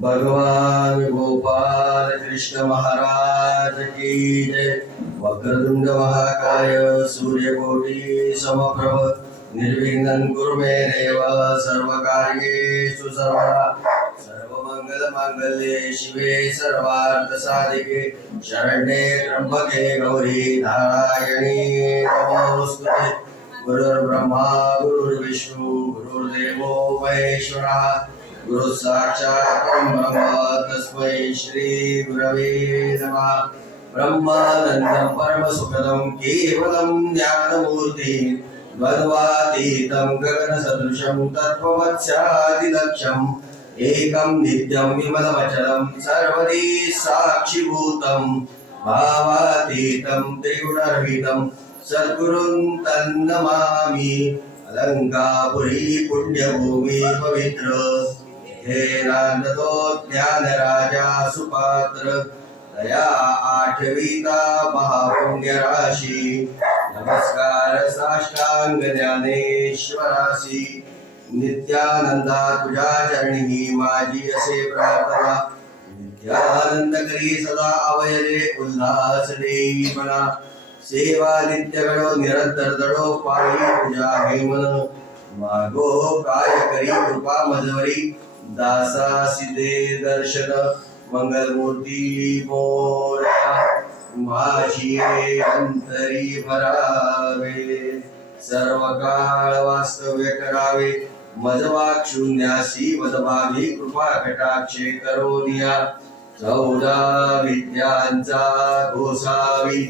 भगवान गोपाल कृष्ण महाराज की जय। वक्रतुंड महाकाय सूर्यकोटि समप्रभ निर्विघ्नं कुरु मे देव सर्वकार्येषु सर्वदा। सर्वमंगल मांगल्ये शिवे सर्वार्थ साधिके शरण्ये त्र्यंबके गौरी नारायणी नमोस्तुते। गुरुर्ब्रह्मा गुरुर्विष्णु गुरुर्देवो महेश्वरः गुरु साक्षात् परब्रह्म तस्मै श्री गुरवे नमः। ब्रह्मानन्दं परमसुखदं केवलं ज्ञानमूर्तिं द्वन्द्वातीतं गगनसदृशं तत्त्वमस्यादिलक्ष्यम् एकं नित्यं विमलमचलं सर्वदी साक्षिभूतं भावातीतं त्रिगुणरहितं सद्गुरुं तन्नमामि। अलंकापुरी पुण्यभूमि पवित्र हे नांदतो ज्ञानराजा सुपात्र दया आठवीता महापुण्य राशी नमस्कार साष्टांग ज्ञानेश्वरासी नित्यानंदा तुझ्या चरणी माझी असे प्रार्थना नित्यानंद करी सदा अवयरे उल्हास देई म्हणा सेवा नित्य गडो निरंतर दडो पायी तुझ्या हेमन मागो काय करी कृपा मजवरी दासा सिदे दर्शन मंगलमूर्ती मोरया माझी अंतरी भरावे सर्व काळ वास्तव्य करावे मजवाक शून्यासी मदभागी कृपा कटाक्षे करोनिया 14 विद्यांचा गोसावी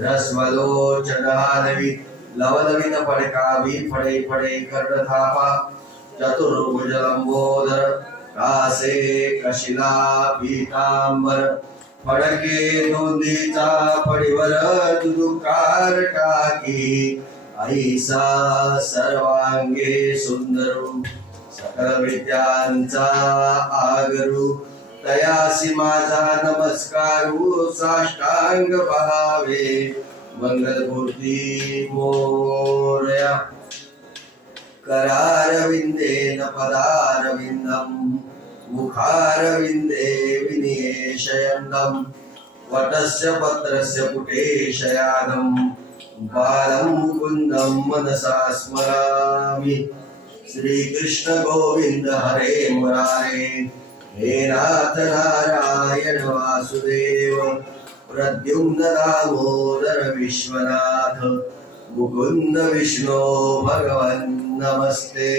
रस्वलोचनानवी लवलवित पडकावी फडे फडे कर्णथापा चतुर्भुज लंबोदर कासे कशिला पीतांबर फडके दोंदीचा फडीवर दुदुकार टाकी ऐसा सर्वांगे सुंदरू सकल विद्यांचा आगरू तयासी माझा नमस्कारू साष्टांग भावे मंगलमूर्ती मोरया करारविंदेन पदारविंदम मुखारविंदे विनिशयन्दम वटस्य पत्रस्य पुटे शयानम बालं मुकुन्दं मनसा स्मरामि श्री कृष्ण गोविंद हरे मुरारे हे नाथ नारायण वासुदेव प्रद्युम्न दामोदर विश्वनाथ मुकुंद विष्णु भगवन् नमस्ते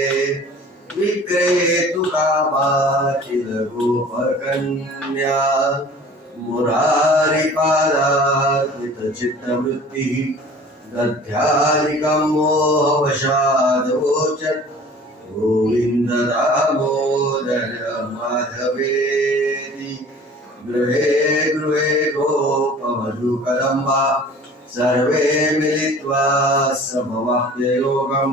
विक्रेतु कामाखिल गोपकन्या मुरारी पादार्पित चित्तवृत्ति दध्यानिकं मोहवशाद् वोचत् गोविंद दामोदर माधवेति गृहे गृहे गोपवधूकदम्बा सर्वे मिलित्वा समवाप्य योगं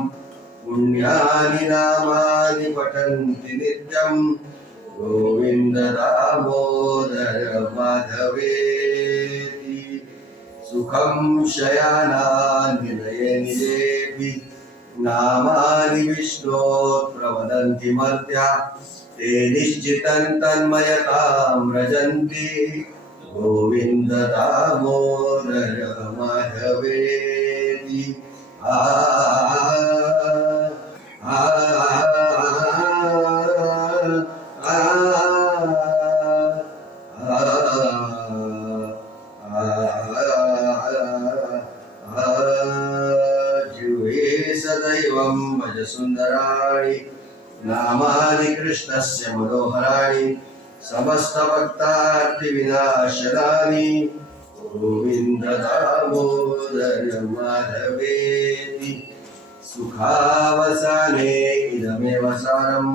पुण्यानि नामानि पठन्ति नित्यं गोविंद दामोदर माधवेति सुखं शयाना निलये निजेऽपि नामानि विष्णोः प्रवदन्ति मर्त्या ते निश्चितं तन्मयतां व्रजन्ति गोविंद दामोदर माधवेति जिह्वे सदैवं भज सुन्दराणि नामानि कृष्णस्य मनोहराणि समस्त भक्तार्ति विनाशनानि गोविंद दामोदर माधवेति सुखावसाने इदमेव सारं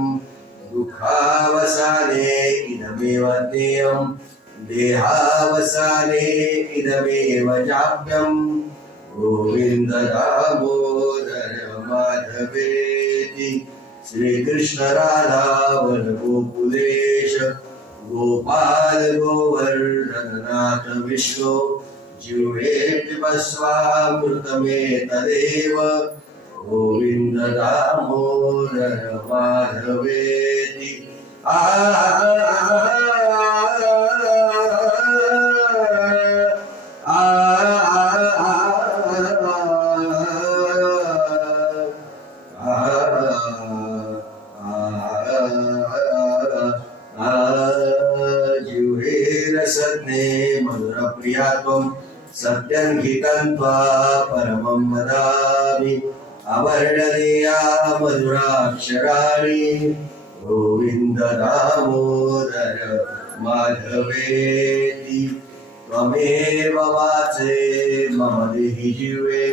दुःखावसाने इदमेव ज्ञेयं देहावसाने इदमेव जाप्यं गोविंद दामोदर माधवेति श्री कृष्ण राधा वन गोकुलेश गोपाल गोवर्धननाथ विष्णु जिह्वे पिबस्वामृतमे तदेव गोविंद दामोदर माधवेति आ जिह्वेरसज्ञे मधुरप्रियात्वं सत्यं गीतं त्वा परमं वदामि अवर्णनीया मधुराक्षराणि गोविन्द दामोदर माधवेति त्वमेव वाचे मम देहि जिह्वे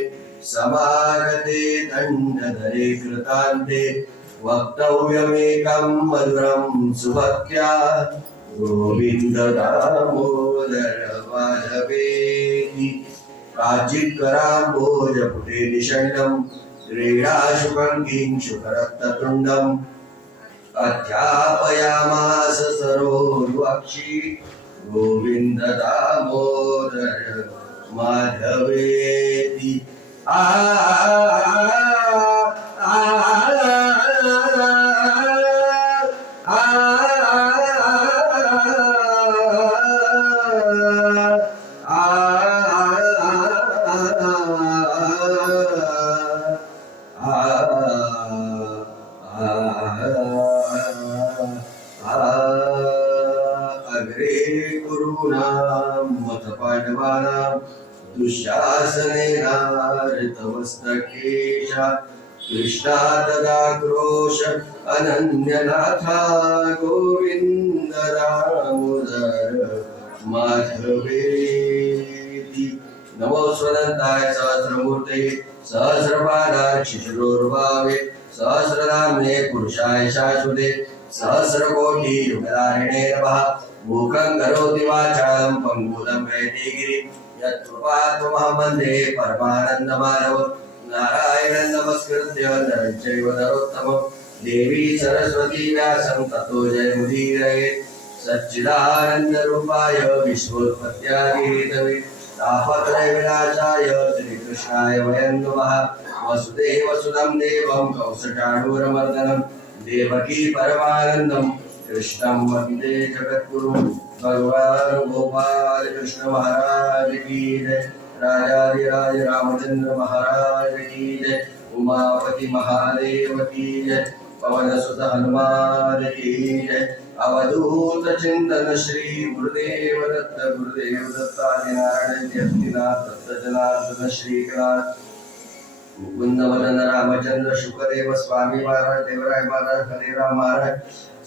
समागते दण्डधरे कृतान्ते वक्तव्यमेकं मधुरं सुभक्त्या गोविन्द दामोदर माधवेति काचित्कराम्भोजपुटे निषण्णं क्रीडाशुकं किंशुकरक्ततुण्डम् अध्यापयामास सरोरुवक्षि गोविन्द दामोदर माधवेति आ अग्रे कुरूणां मतपाण्डवानां दुःशासनेनाहृतमस्तकेशा कृष्णा तदाक्रोश अनन्यनाथा गोविन्द दामोदर माधवेति नमो स्वदन्ताय सहस्रमूर्ते सहस्रपादाय शिशिरोर्भावे सहस्रनाम्ने पुरुषाय शाश्वते सहस्रकोटियुगधारिणे नमः मूकं करोति वाचालं पङ्गुलं वैदिगिरिं यत्कृपात्महं वन्दे परमानन्दमाधव नारायणं नमस्कृत्य नरं चैव नरोत्तमं देवी सरस्वती व्यासं ततो जयमुदीरयेत् सच्चिदानन्दरूपाय विश्वोत्पत्त्यादिहेतवे तापत्रयविनाशाय श्रीकृष्णाय वयं नमः वसुदेवसुतं देवं कौसटाणूरमर्दनं देवकी परमानन्दं कृष्णं वन्दे जगद्गुरुं भगवान् गोपाल कृष्ण महाराज की जय राजाधिराज रामचंद्र महाराज की जय उमापति महादेव की जय पवन सुत हनुमान की जय अवधूत चिंतन श्री गुरुदेव दत्त आदिनारायण जयंतीनाथ दत्त जनार्दन श्रीनाथ मुकुंद मदन रामचंद्र शुकदेव स्वामी महाराज देवराय महाराज हरेराम महाराज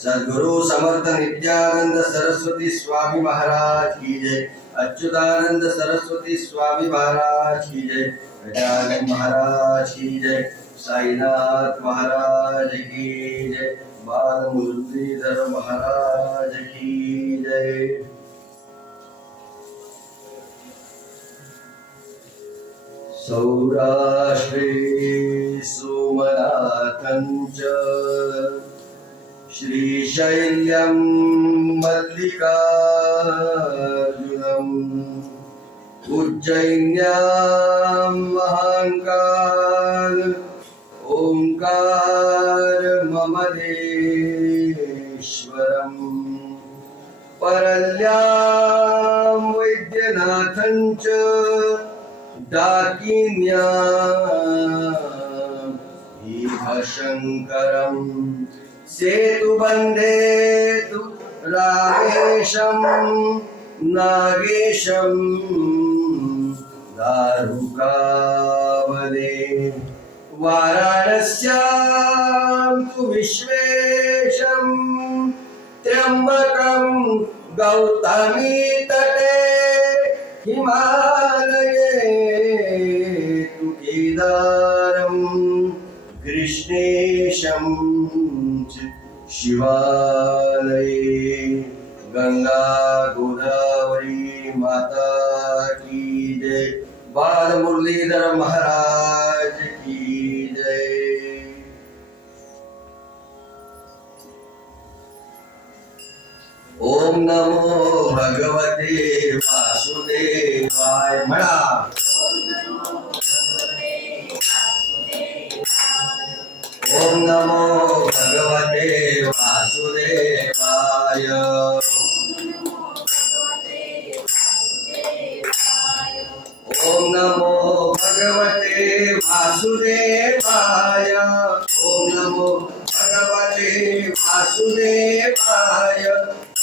सद्गुरु समर्थ नित्यानंद सरस्वती स्वामी महाराज की जय अच्युतानंद सरस्वती स्वामी महाराज की जय गजानन महाराज की जय साईनाथ महाराज की जय बाल मुरलीधर महाराज की जय सौराष्ट्रे सोमनाथं च श्रीशैल्यं मल्लिकार्जुनम् उज्जयिन्यां महाकाल ओंकारममलेश्वरम् परल्यां वैद्यनाथं च डाकिन्याम् शङ्करम् सेतुबन्धेतु रामेशं नागेशं दारुकावने वाराणस्यां तु विश्वेशं त्र्यम्बकं गौतमी तटे हिमालये तु केदारं कृष्णेशं च शिवालये गंगा गोदावरी माता की जय बाल मुरलीधर महाराज की जय। ओम नमो भगवते वासुदेवाय म्हणा. ओम नमो भगवते वासुदेवाय. ओम नमो भगवते वासुदेवाय. ओम नमो भगवते वासुदेवाय.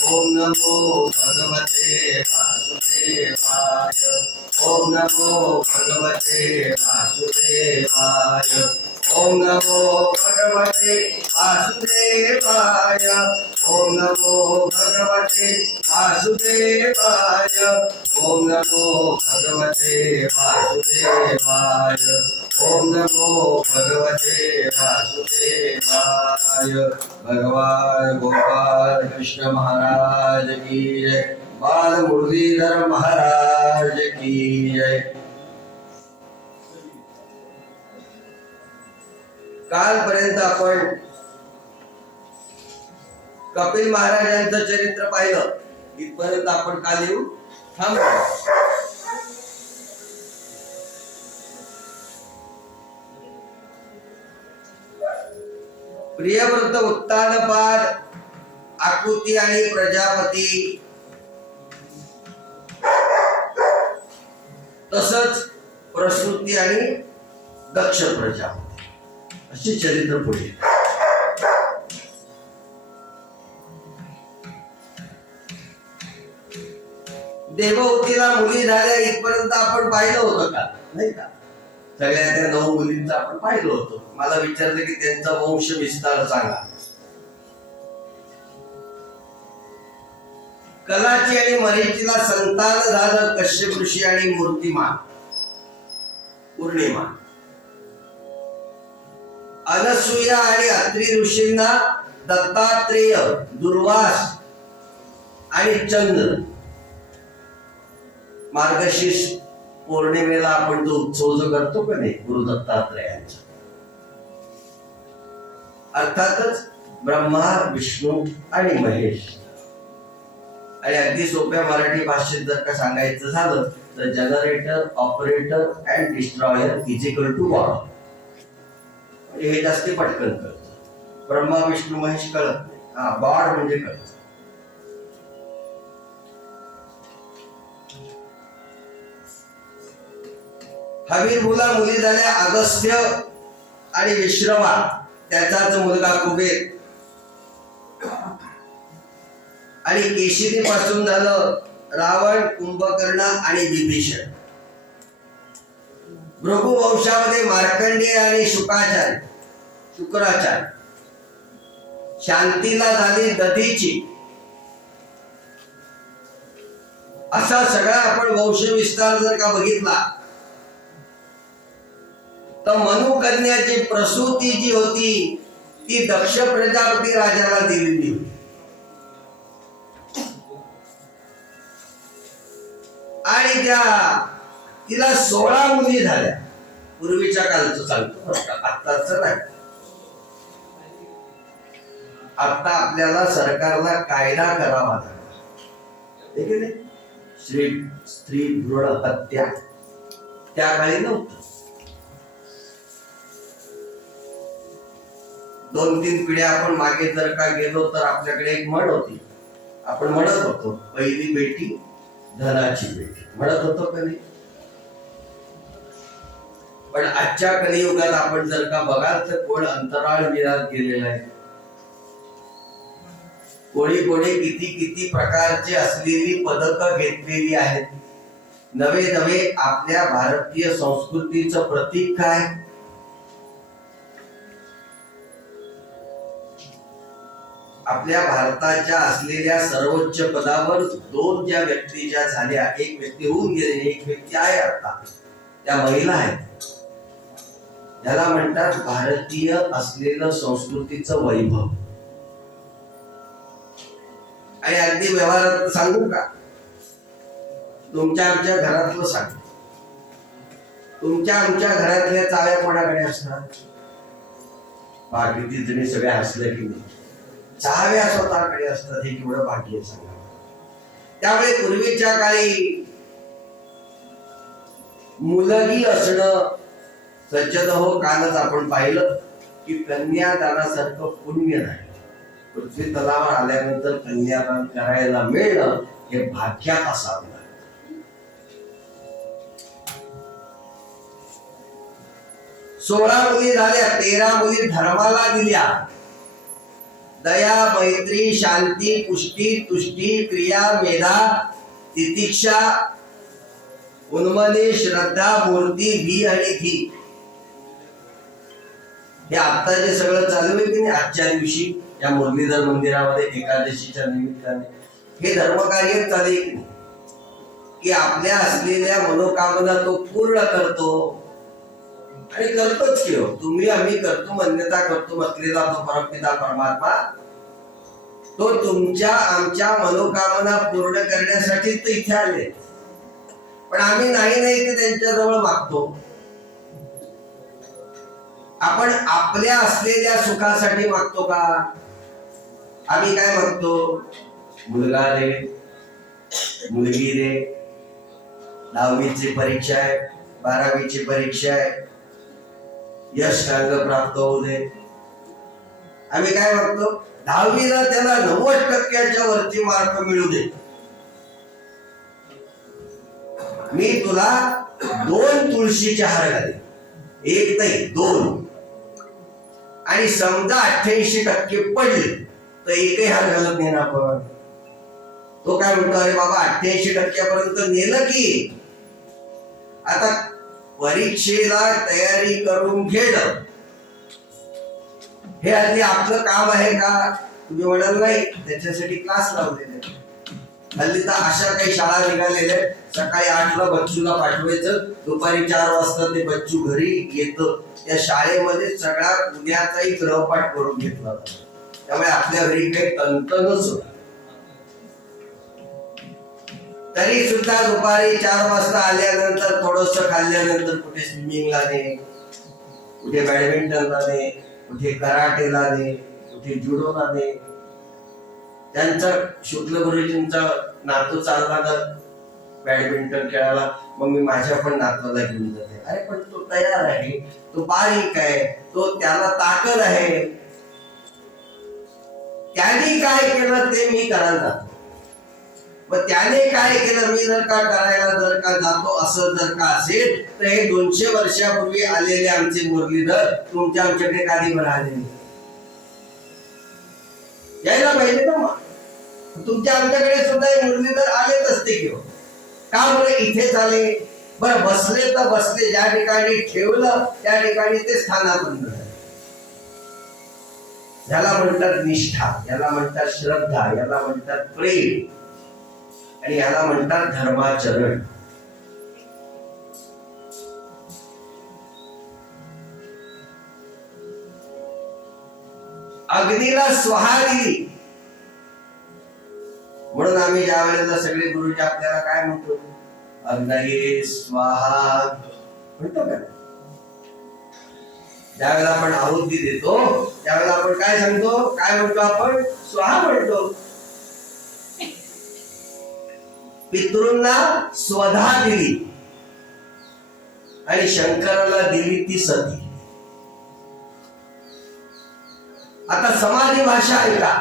ओम नमो भगवते वासुदेवाय. ओम नमो भगवते वासुदेवाय. ओम नमो भगवते वासुदेवाय. ओम नमो भगवते वासुदेवाय. ओम नमो भगवते वासुदेवाय. ओम नमो भगवते वासुदेवाय. भगवान गोपाल कृष्ण महाराज की जय. बाल मुरलीधर महाराज की जय. कालपर्यंत आपण कपिल महाराजांचं चरित्र पाहिलं. इथपर्यंत आपण काल येऊ थांबलो. प्रियव्रत उत्तानपाद, आकृती आणि प्रजापती, तसंच प्रसूती आणि दक्ष प्रजापती अशी चरित्र पुढे. देवहूतीला मुली झाल्या इथपर्यंत आपण पाहिलं होतं का? नाही का? सगळ्या त्या 9 मुलींचं आपण पाहिलं होतं. मला विचारलं की त्यांचा वंश विस्तार सांगा. कलाची आणि मरीचीला संतान झालं कश्यप ऋषी आणि मूर्तिमान पूर्णिमा. अनसूया आणि अत्रि ऋषींना दत्तात्रेय, दुर्वास आणि चंद्र. मार्गशीर्ष पौर्णिमेला आपण जो उत्सव जो करतो का नाही गुरु दत्तात्रेयांचा, अर्थातच ब्रह्मा, विष्णू आणि महेश. आणि अगदी सोप्या मराठी भाषेत जर का सांगायचं झालं तर generator, operator and destroyer is equal to God. हे जास्ती पटकन कळतं. ब्रह्मा, विष्णू, महेश कळत नाही. हा, गॉड म्हणजे कळत. हवीरभूला मुली झाल्या अगस्त्य आणि विश्रमा. त्याचाच मुलगा कुबेर. आणि केशिनी पासून झालं रावण, कुंभकर्ण आणि विभीषण. भृगु वंशामध्ये मार्कंडेय आणि शुक्राचार्य. शांतीला झाली दधीची. असा सगळा आपण वंशविस्तार जर का बघितला तर मनु कन्याची प्रसूती जी होती ती दक्ष प्रजापती राजाला दिलेली होती. आणि तिला 16 मुली झाल्या. पूर्वीच्या काळचं सांगतो, आत्ताच नाही. आता आपल्याला सरकारला कायदा करावा लागला. स्त्री भ्रूण हत्या त्या काळी नव्हतं. 2-3 पिढ्या आपण मागे जर का गेलो तर आपल्याकडे एक म्हण होती. आपण म्हणत होतो पहिली बेटी धनाची बेटी म्हणत होतो कधी. पण आजच्या कलियुगात आपण जर का बघाल तर कोण अंतराळ विरात गेलेला आहे. कोणी किती प्रकारची असलेली पदक घेतलेली आहेत. नवे आपल्या भारतीय संस्कृतीचं प्रतीक काय? आपल्या भारताच्या असलेल्या सर्वोच्च पदावर 2 ज्या व्यक्ती ज्या झाल्या, एक व्यक्ती होऊन गेली, एक व्यक्ती आहे आता, त्या महिला आहेत. याला म्हणतात भारतीय असलेलं संस्कृतीचं वैभव. आणि अगदी व्यवहारात सांगू का, तुमच्या आमच्या घरातलं सांग. तुमच्या आमच्या घरातल्या चाव्या कोणाकडे असतात? किती जणी सगळे हसले की नाही. चाव्या स्वतःकडे असतात, हे केवढं भाग्य सांगा. त्यामुळे पूर्वीच्या काळी मुलगी असणं, सज्जन हो, कालच आपण पाहिलं की कन्यादानासारखं पुण्य नाही. पृथ्वी तलावर आल्यानंतर कन्यादान करायला मिळणं हे भाग्यात असावं. 16 मुली झाल्या, 13 मुली धर्माला दिल्या. दया, मैत्री, शांती, पुष्टी, तुष्टी, क्रिया, मेधा, तितिक्षा, उन्मनी, श्रद्धा, मूर्ती, भी आणि धी. हे आता जे सगळं चालू आहे की नाही, आजच्या दिवशी या मुरलीधर मंदिरामध्ये एकादशीच्या निमित्ताने हे धर्मकार्य चालू की नाही, की आपल्या असलेल्या मनोकामना तो पूर्ण करतो आणि करतोच की हो. तुम्ही आम्ही करतो, मान्यता करतो म्हटलेला तो परमपिता परमात्मा, तो तुमच्या आमच्या मनोकामना पूर्ण करण्यासाठी तो इथे आले. पण आम्ही नाही ते त्यांच्याजवळ मागतो. आपण आपल्या असलेल्या सुखासाठी मागतो का? आम्ही काय मागतो? मुलगा दे, मुलगी दे, 10वीची परीक्षा आहे, 12वीची परीक्षा आहे, यशांक प्राप्त होऊ दे. आम्ही काय मागतो? 10वीला त्याला 90% वरती मार्क मिळू दे. मी तुला 2 तुळशीचे हार घालेन, 1 नाही 2. आणि समजा 88% पडले तर एकही हार घालत नाही ना आपण. तो काय म्हणतो, अरे बाबा 88% नेलं की आता परीक्षेला तयारी करून घेणं हे हल्ली आपलं काम आहे का? तुम्ही म्हणाल नाही, त्याच्यासाठी क्लास लावलेले. हल्ली तर अशा काही शाळा निघालेल्या, सकाळी 8ला बच्चूला पाठवायचं, दुपारी 4 वाजता ते बच्चू घरी येतं. त्या शाळेमध्ये सगळा उद्याचाही गृहपाठ करून घेतला जातो. त्यामुळे आपल्या घरी काही तंतनच होत. तरी सुद्धा दुपारी 4 वाजता आल्यानंतर थोडस खाल्ल्यानंतर कुठे स्विमिंगला दे, कुठे बॅडमिंटनला दे, कुठे कराटेला दे, कुठे जुडोला दे. त्यांचा शुक्ल गुरुजींचा नातू चालला तर बॅडमिंटन खेळायला, मग मी माझ्या पण नातवाला घेऊन जाते. अरे पण तो तयार आहे, तो बारीक आहे, तो त्याला ताकद आहे, त्याने काय केलं ते मी करायला जातो. मग त्याने काय केलं मी जर का करायला जर का जातो असं जर का असेल तर हे 200 वर्षापूर्वी आलेले आमचे मुरलीधर तुमच्या आमच्याकडे कधी म्हणाले यायला पाहिजे ना. मग तुमच्या आमच्याकडे सुद्धा मुरलीधर आलेच असते किंवा का बरं इथेच आले? बरं बसले तर बसले, ज्या ठिकाणी ठेवलं त्या ठिकाणी ते स्थानाबंद झाले. याला म्हणतात निष्ठा, याला म्हणतात श्रद्धा, याला म्हणतात प्रेम आणि याला म्हणतात धर्माचरण. अग्नीला स्वाहा दिली म्हणून आम्ही ज्या वेळेला सगळे गुरुजी आपल्याला काय म्हणतो, अग्नये स्वाहा म्हणतो का? ज्यावेळेला आपण आहुती देतो त्यावेळेला आपण काय सांगतो, काय म्हणतो आपण? स्वाहा म्हणतो. पितृंना स्वधा दिली आणि शंकराला दिली ती सती. आता समाधी भाषा ऐका.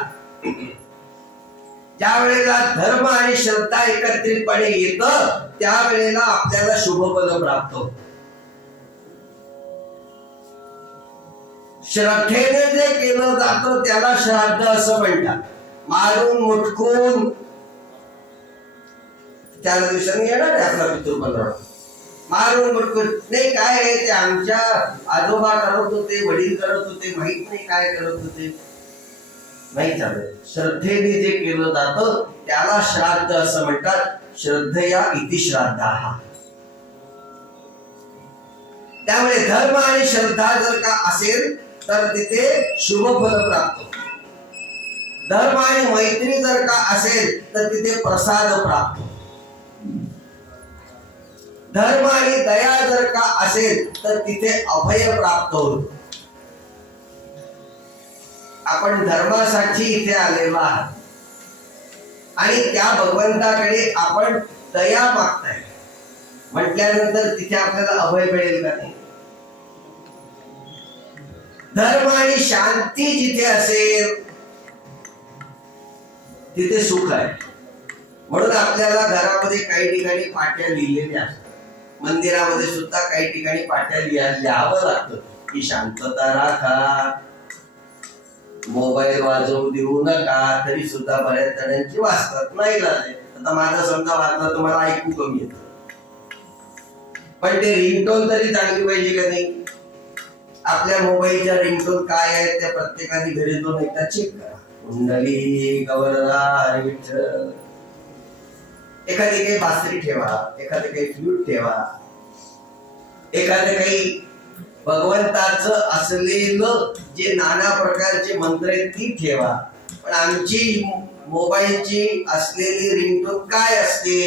ज्या वेळेला धर्म आणि श्रद्धा एकत्रितपणे येतं त्यावेळेला आपल्याला शुभपद प्राप्त होतं. श्रद्धेने जे केलं जातं त्याला श्राद्ध असं म्हणतात. मारून मुटकून 4 दिवसांनी येणार आहे आपला पितृपंधरवडा. मारून मुटकून नाही, काय आहे ते आमच्या आजोबा करत होते, वडील करत होते, माहित नाही काय करत होते, नाही चालत. श्रद्धेने जे केलं जातं त्याला श्राद्ध असं म्हणतात. श्रद्धया इति श्राद्धाः. त्यामुळे धर्म आणि श्रद्धा जर का असेल तर तिथे शुभ फल प्राप्त होते. धर्म आणि मैत्री जर का असेल तर तिथे प्रसाद प्राप्त होतो. धर्म आणि दया जर का असेल तर तिथे अभय प्राप्त होतो. आपण धर्मासाठी इथे आलेलो आहात आणि त्या भगवंताकडे आपण दया मागताय म्हटल्यानंतर तिथे आपल्याला अभय मिळेल का नाही? धर्म आणि शांती जिथे असेल तिथे सुख आहे. म्हणून आपल्याला घरामध्ये काही ठिकाणी पाट्या लिहिलेल्या असतात, मंदिरामध्ये सुद्धा काही ठिकाणी पाट्या लिहावं लागतं की शांतता राखा, मोबाईल वाजवू देऊ नका. तरी सुद्धा बऱ्याच जणांची वाचतात, नाही लागले. आता माझा समजा वाचला तर मला ऐकू कमी येतं, पण ते रिंगटोन तरी चांगली पाहिजे का नाही? आपल्या मोबाईलच्या रिंगटोन काय आहेत त्या प्रत्येकाने घरी जाऊन एकदा चेक करा. कुंडली गवरदा हरी विठ्ठल, एखादी काही बासरी ठेवा, एखादे काही फ्लूट ठेवा, एखादे काही भगवंताचं असलेलं जे नाना प्रकारचे मंत्र आहेत ती ठेवा. पण आमची मोबाईलची असलेली रिंगटोन काय असते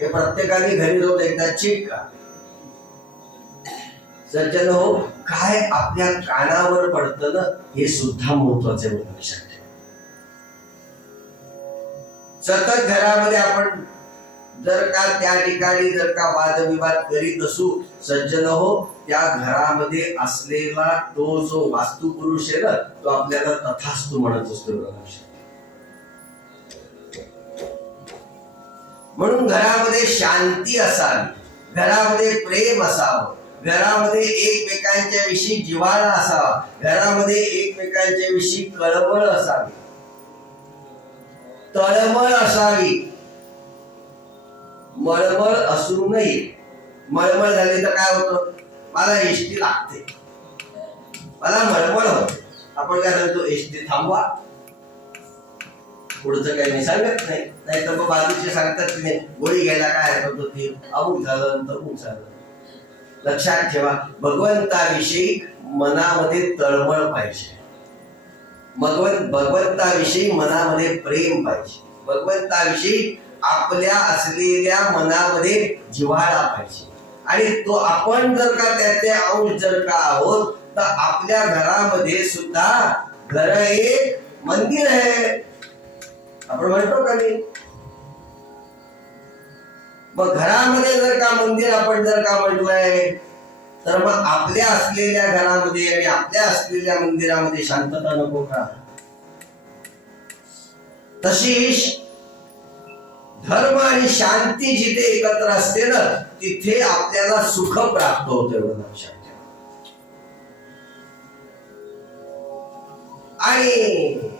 हे प्रत्येकाने घरी जाऊन एकदा चेक करा. सज्जन हो, काय आपल्या कानावर पडतं ना हे सुद्धा महत्वाचे लक्षात ठेवा. सतत घरामध्ये आपण जर का त्या ठिकाणी जर का वादविवाद करीत असू, सज्जन हो, त्या घरामध्ये असलेला तो जो वास्तुपुरुष आहे ना तो आपल्याला तथास्तु म्हणत असतो. म्हणून घरामध्ये शांती असावी, घरामध्ये प्रेम असावं, घरामध्ये एकमेकांच्या विषयी जिव्हाळा असावा, घरामध्ये एकमेकांच्या विषयी कळवळ असावी, तळमळ असावी. मळमळ असू नये. मळमळ झाली तर काय होतं? मला एसटी लागते, मला मळमळ होते. आपण काय म्हणतो? एसटी थांबवा. पुढचं काही मी सांगत नाही, नाही तर मग बाजूचे सांगतात की नाही गोळी घ्यायला काय हरकत होती, अमुक झालं तमुक झालं. लक्षात ठेवा, भगवंताविषयी मनामध्ये तळमळ पाहिजे, भगवंताविषयी मनामध्ये प्रेम पाहिजे, भगवंताविषयी आपल्या असलेल्या मनामध्ये जिव्हाळा पाहिजे. आणि तो आपण जर का त्याचे अंश जर का आहोत तर आपल्या घरामध्ये सुद्धा घर एक मंदिर आहे, आपण म्हणतो का नाही? मग घरामध्ये जर का मंदिर आपण जर का म्हटलंय तर मग आपल्या असलेल्या घरामध्ये आणि आपल्या असलेल्या मंदिरामध्ये शांतता नको का? तशी धर्म आणि शांती जिथे एकत्र असते ना तिथे आपल्याला सुख प्राप्त होते, एवढं लक्षात ठेवा. आणि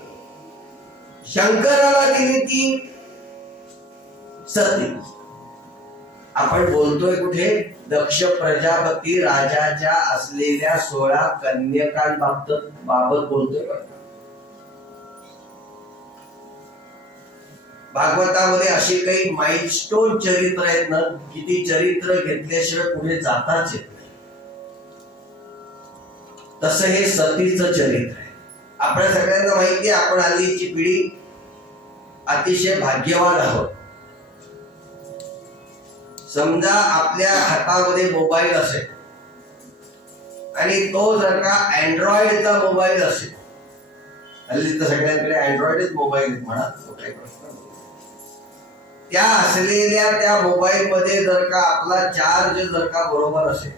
शंकराला दिली ती सती. आपण बोलतोय कुठे? दक्ष प्रजापती राजाच्या असलेल्या 16 कन्यकांबाबत बोलतोय. भागवतामध्ये अशी काही माइलस्टोन चरित्र आहेत ना की ती चरित्र घेतल्याशिवाय पुढे जाताच येत नाही. तसं हे सतीचं चरित्र आहे. आपल्या सगळ्यांना माहिती आहे, आपण हल्लीची पिढी अतिशय भाग्यवान आहोत. समजा आपल्या हातामध्ये मोबाईल असेल आणि तो जर का अँड्रॉइडचा मोबाईल असेल, हल्ली तर सगळ्यांकडे अँड्रॉइडच मोबाईल म्हणा, काही प्रश्न नाही. त्या असलेल्या त्या मोबाईल मध्ये जर का आपला चार्ज जर का बरोबर असेल,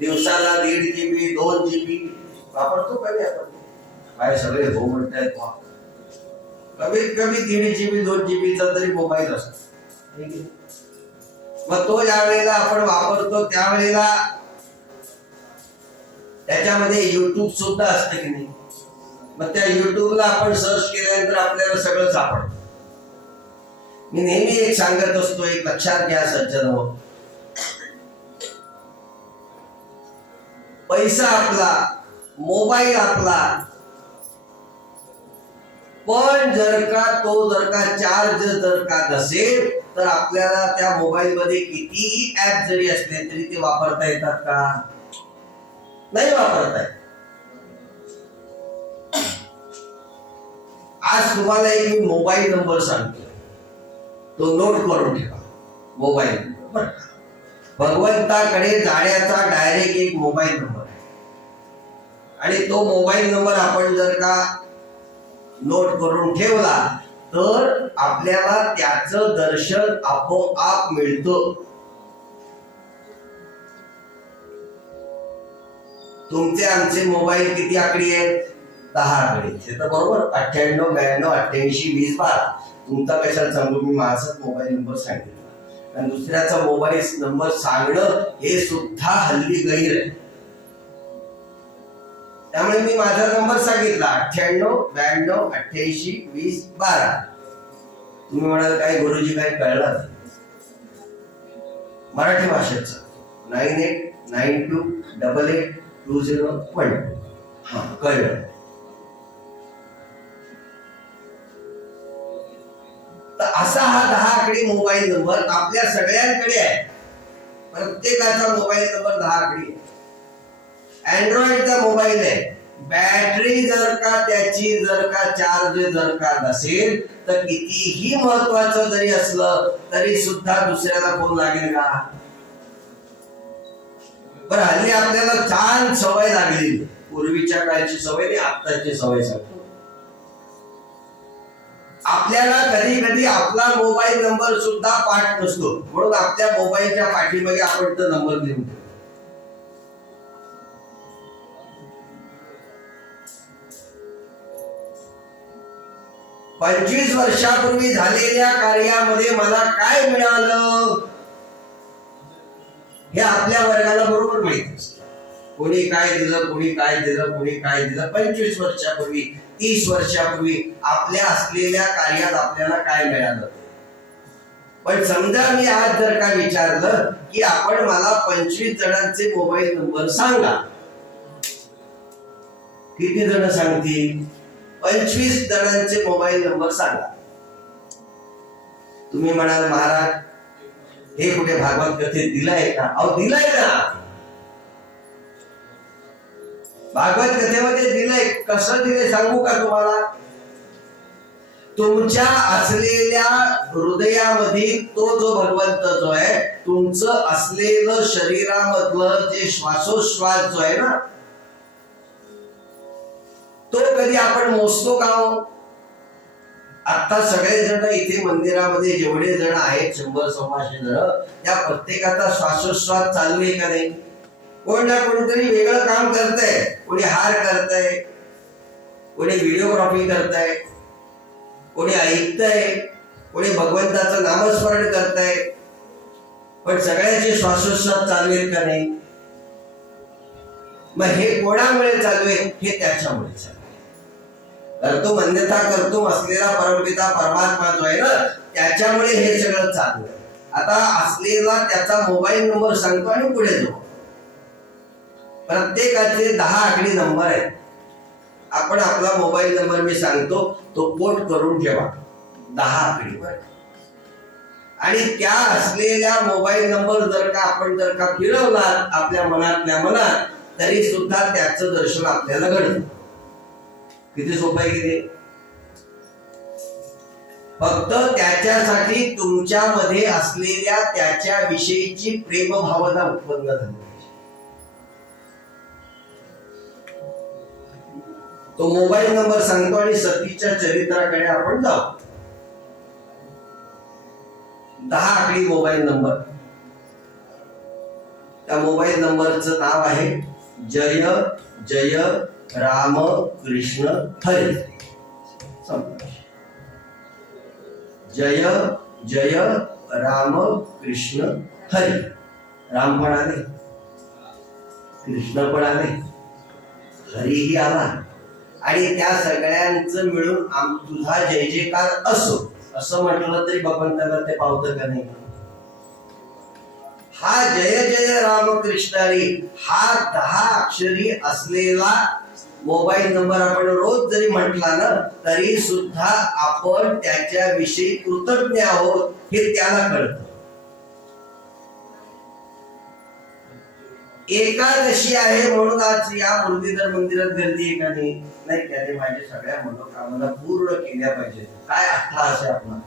दिवसाला 1.5 GB 2 GB वापरतो कधी आपण, काय सगळे हो म्हणतायत, कमीत कमी 1.5 GB 2 GB चा तरी मोबाईल असतो. मग तो ज्या वेळेला आपण वापरतो त्यावेळेला त्याच्यामध्ये युट्यूब सुद्धा असतं की नाही? मग त्या युट्यूबला आपण सर्च केल्यानंतर आपल्याला सगळं सापडतं. मी नेहमी एक सांगत असतो, एक लक्षात घ्या सज्जनो, पैसा आपला, मोबाईल आपला, पण जर का तो जर का चार्ज जर का नसेल तर आपल्याला त्या मोबाईल मध्ये कितीही ऍप जरी असले तरी ते वापरता येतात का? नाही वापरता येत. आज तुम्हाला एक मी मोबाईल नंबर सांगतो, तो नोट करून ठेवा. मोबाईल नंबर भगवंताकडे जाण्याचा डायरेक्ट एक मोबाईल नंबर आहे आणि तो मोबाईल नंबर आपण जर का नोट करून ठेवला तर आपल्याला त्याचं दर्शन आपोआप मिळतं. तुमचे आमचे मोबाईल किती आकडी आहेत? 10 आकडी. हे तर बरोबर 98 92 88 20 12. तुमचा कशाला सांगू मी? माझाच मोबाईल नंबर सांगितला आणि दुसऱ्याचा मोबाईल नंबर सांगणं हे सुद्धा हल्ली गैर आहे. त्यामुळे मी माझा नंबर सांगितला 98 92 88 20 12. तुम्ही म्हणाल काय गुरुजी काय कळलं? मराठी भाषेचं 9892882012. हा कळलं. तर असा हा 10 आकडी मोबाईल नंबर आपल्या सगळ्यांकडे आहे. प्रत्येकाचा मोबाईल नंबर 10 आकडी आहे. अँड्रॉइडचा मोबाईल आहे. बॅटरी जर का त्याची चार्ज जर का नसेल तर कितीही महत्वाचं जरी असलं तरी सुद्धा दुसऱ्याला फोन लागेल का? पण हल्ली आपल्याला छान सवय लागली. पूर्वीच्या काळची सवय नाही, आत्ताची सवय सांगतो. आपल्याला कधी कधी आपला मोबाईल नंबर सुद्धा पाठ नसतो, म्हणून आपल्या मोबाईलच्या पाठीमागे आपण तो नंबर लिहून ठेवतो. पंचवीस वर्षापूर्वी झालेल्या कार्यामध्ये मला काय मिळालं हे आपल्या वर्गाला बरोबर माहिती असतं. कोणी काय दिलं, कोणी काय दिलं, कोणी काय दिलं. 25 वर्षापूर्वी 30 वर्षापूर्वी आपल्या असलेल्या कार्यात आपल्याला काय मिळालं. पण समजा मी आज जर का विचारलं की आपण मला 25 जणांचे मोबाईल नंबर सांगा, किती जण सांगतील? 25 जणांचे मोबाईल नंबर सांगा. तुम्ही म्हणाल महाराज हे कुठे भागवत कथेत दिलाय का? अहो दिलाय ना, भागवत कथेमध्ये दिलंय. कसं दिलंय सांगू का तुम्हाला? तुमच्या असलेल्या हृदयामधील तो जो भगवंत जो आहे, तुमचं असलेलं शरीरामधलं जे श्वासोश्वास जो आहे ना, तो कधी आपण मोजतो का हो? आता सगळे जण इथे मंदिरामध्ये जेवढे जण आहेत 100-125 जण, त्या प्रत्येकाचा श्वासोश्वास चालू आहे का नाही? कोण ना कोणतरी वेगळं काम करतंय. कोणी हार करतंय, कोणी व्हिडिओग्राफी करतंय, कोणी ऐकतंय, कोणी भगवंताचं नामस्मरण करतंय. पण सगळ्याचे श्वासोश्वास चालू आहेत का नाही? मग हे कोणामुळे चालू आहे? हे त्याच्यामुळे चालू आहे. करतो अन्यथा करतो असलेला परमपिता परमात्मा जो आहे ना, त्याच्यामुळे हे सगळं चालू आहे. आता असलेला त्याचा मोबाईल नंबर सांगतो आणि पुढे जाऊ. प्रत्येकाचे 10 आकडी नंबर आहेत. आपण आपला मोबाईल नंबर मी सांगतो तो कोट करून ठेवा 10 आकडीवर. आणि त्या असलेल्या मोबाईल नंबर जर का फिरवला आपल्या मनातल्या मनात, तरी सुद्धा त्याचं दर्शन आपल्याला घडतं. किती सोपं आहे किती? फक्त त्याच्यासाठी तुमच्यामध्ये असलेल्या त्याच्या विषयीची प्रेम भावना उत्पन्न झाली. तो मोबाईल नंबर सांगतो आणि सतीच्या चरित्राकडे आपण जाऊ. 10 आकडी मोबाईल नंबर. त्या मोबाईल नंबरचं नाव आहे जय जय राम कृष्ण हरी. जय जय राम कृष्ण हरी. राम पण आले, कृष्ण पण आले, हरीही आला. आणि त्या सगळ्यांचं मिळून तुझा जय जयकार असो असं म्हटलं तरी भगवंताला ते पावतं का नाही? हा जय जय रामकृष्ण हरी हा 10 अक्षरी असलेला मोबाईल नंबर आपण रोज जरी म्हटला ना, तरी सुद्धा आपण त्याच्याविषयी कृतज्ञ आहोत हे त्याला कळतं. एकादशी आहे म्हणून आज या मुरलीधर मंदिरात गर्दी आहे का नाही? नाही, त्याने माझ्या सगळ्या मनोकामना पूर्ण केल्या पाहिजे. काय अट्टहास आहे आपला.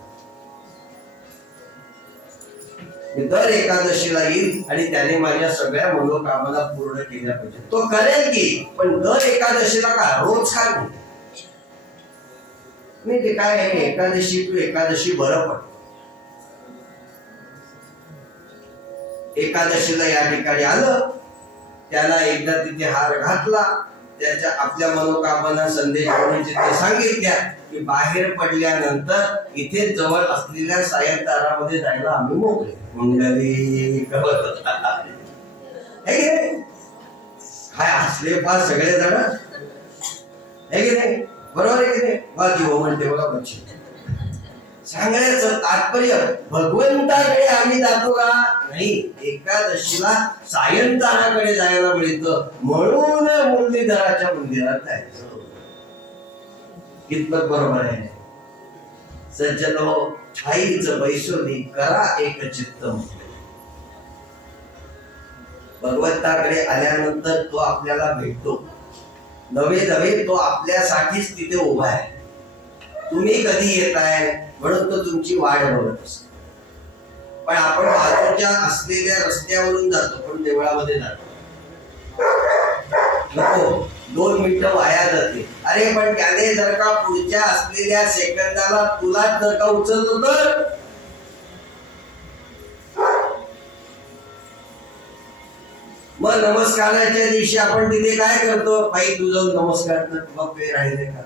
मी दर एकादशीला येईल आणि त्याने माझ्या सगळ्या मनोकामना पूर्ण केल्या पाहिजे. तो करेल की, पण दर एकादशीला का, रोज का नाही. ते काय आहे, एकादशी टू एकादशी बरं पडत. एकादशीला या ठिकाणी आलं, त्याला एकदा तिथे हार घातला, त्याच्या आपल्या मनोकामना संदेश तिथे सांगितल्या की बाहेर पडल्यानंतर इथे जवळ असलेल्या सायंतारामध्ये जायला आम्ही मोकळे. मंडळी काय असले फार सगळे जण आहे की नाही, बरोबर आहे की नाही. वाजी हो म्हणते बघा बच्ची. सांगण्याचं तात्पर्य भगवंताकडे आम्ही जातो का नाही, एकादशीला सायंताराकडे जायला मिळतं म्हणून मुरलीधराच्या मंदिरात जायचं. कितपत बरोबर आहे. सज्जनो, ठाईच बैसोनी करा एक चित्त. भगवंताकडे आल्यानंतर तो आपल्याला भेटतो. नवे नवे तो आपल्यासाठीच तिथे उभा आहे. तुम्ही कधी येताय म्हणून तो तुमची वाट बघत असतो. पण आपण बाजूच्या असलेल्या रस्त्यावरून जातो, पण देवळामध्ये जातो नको, 2 मिनिटं वाया जाते. अरे पण त्याने जर का पुढच्या असलेल्या सेकंदाला तुला जर का उचलतो तर मग नमस्काराच्या दिवशी आपण तिथे काय करतो, बाई तू जाऊन नमस्कार कर, बघ काही राहिले का,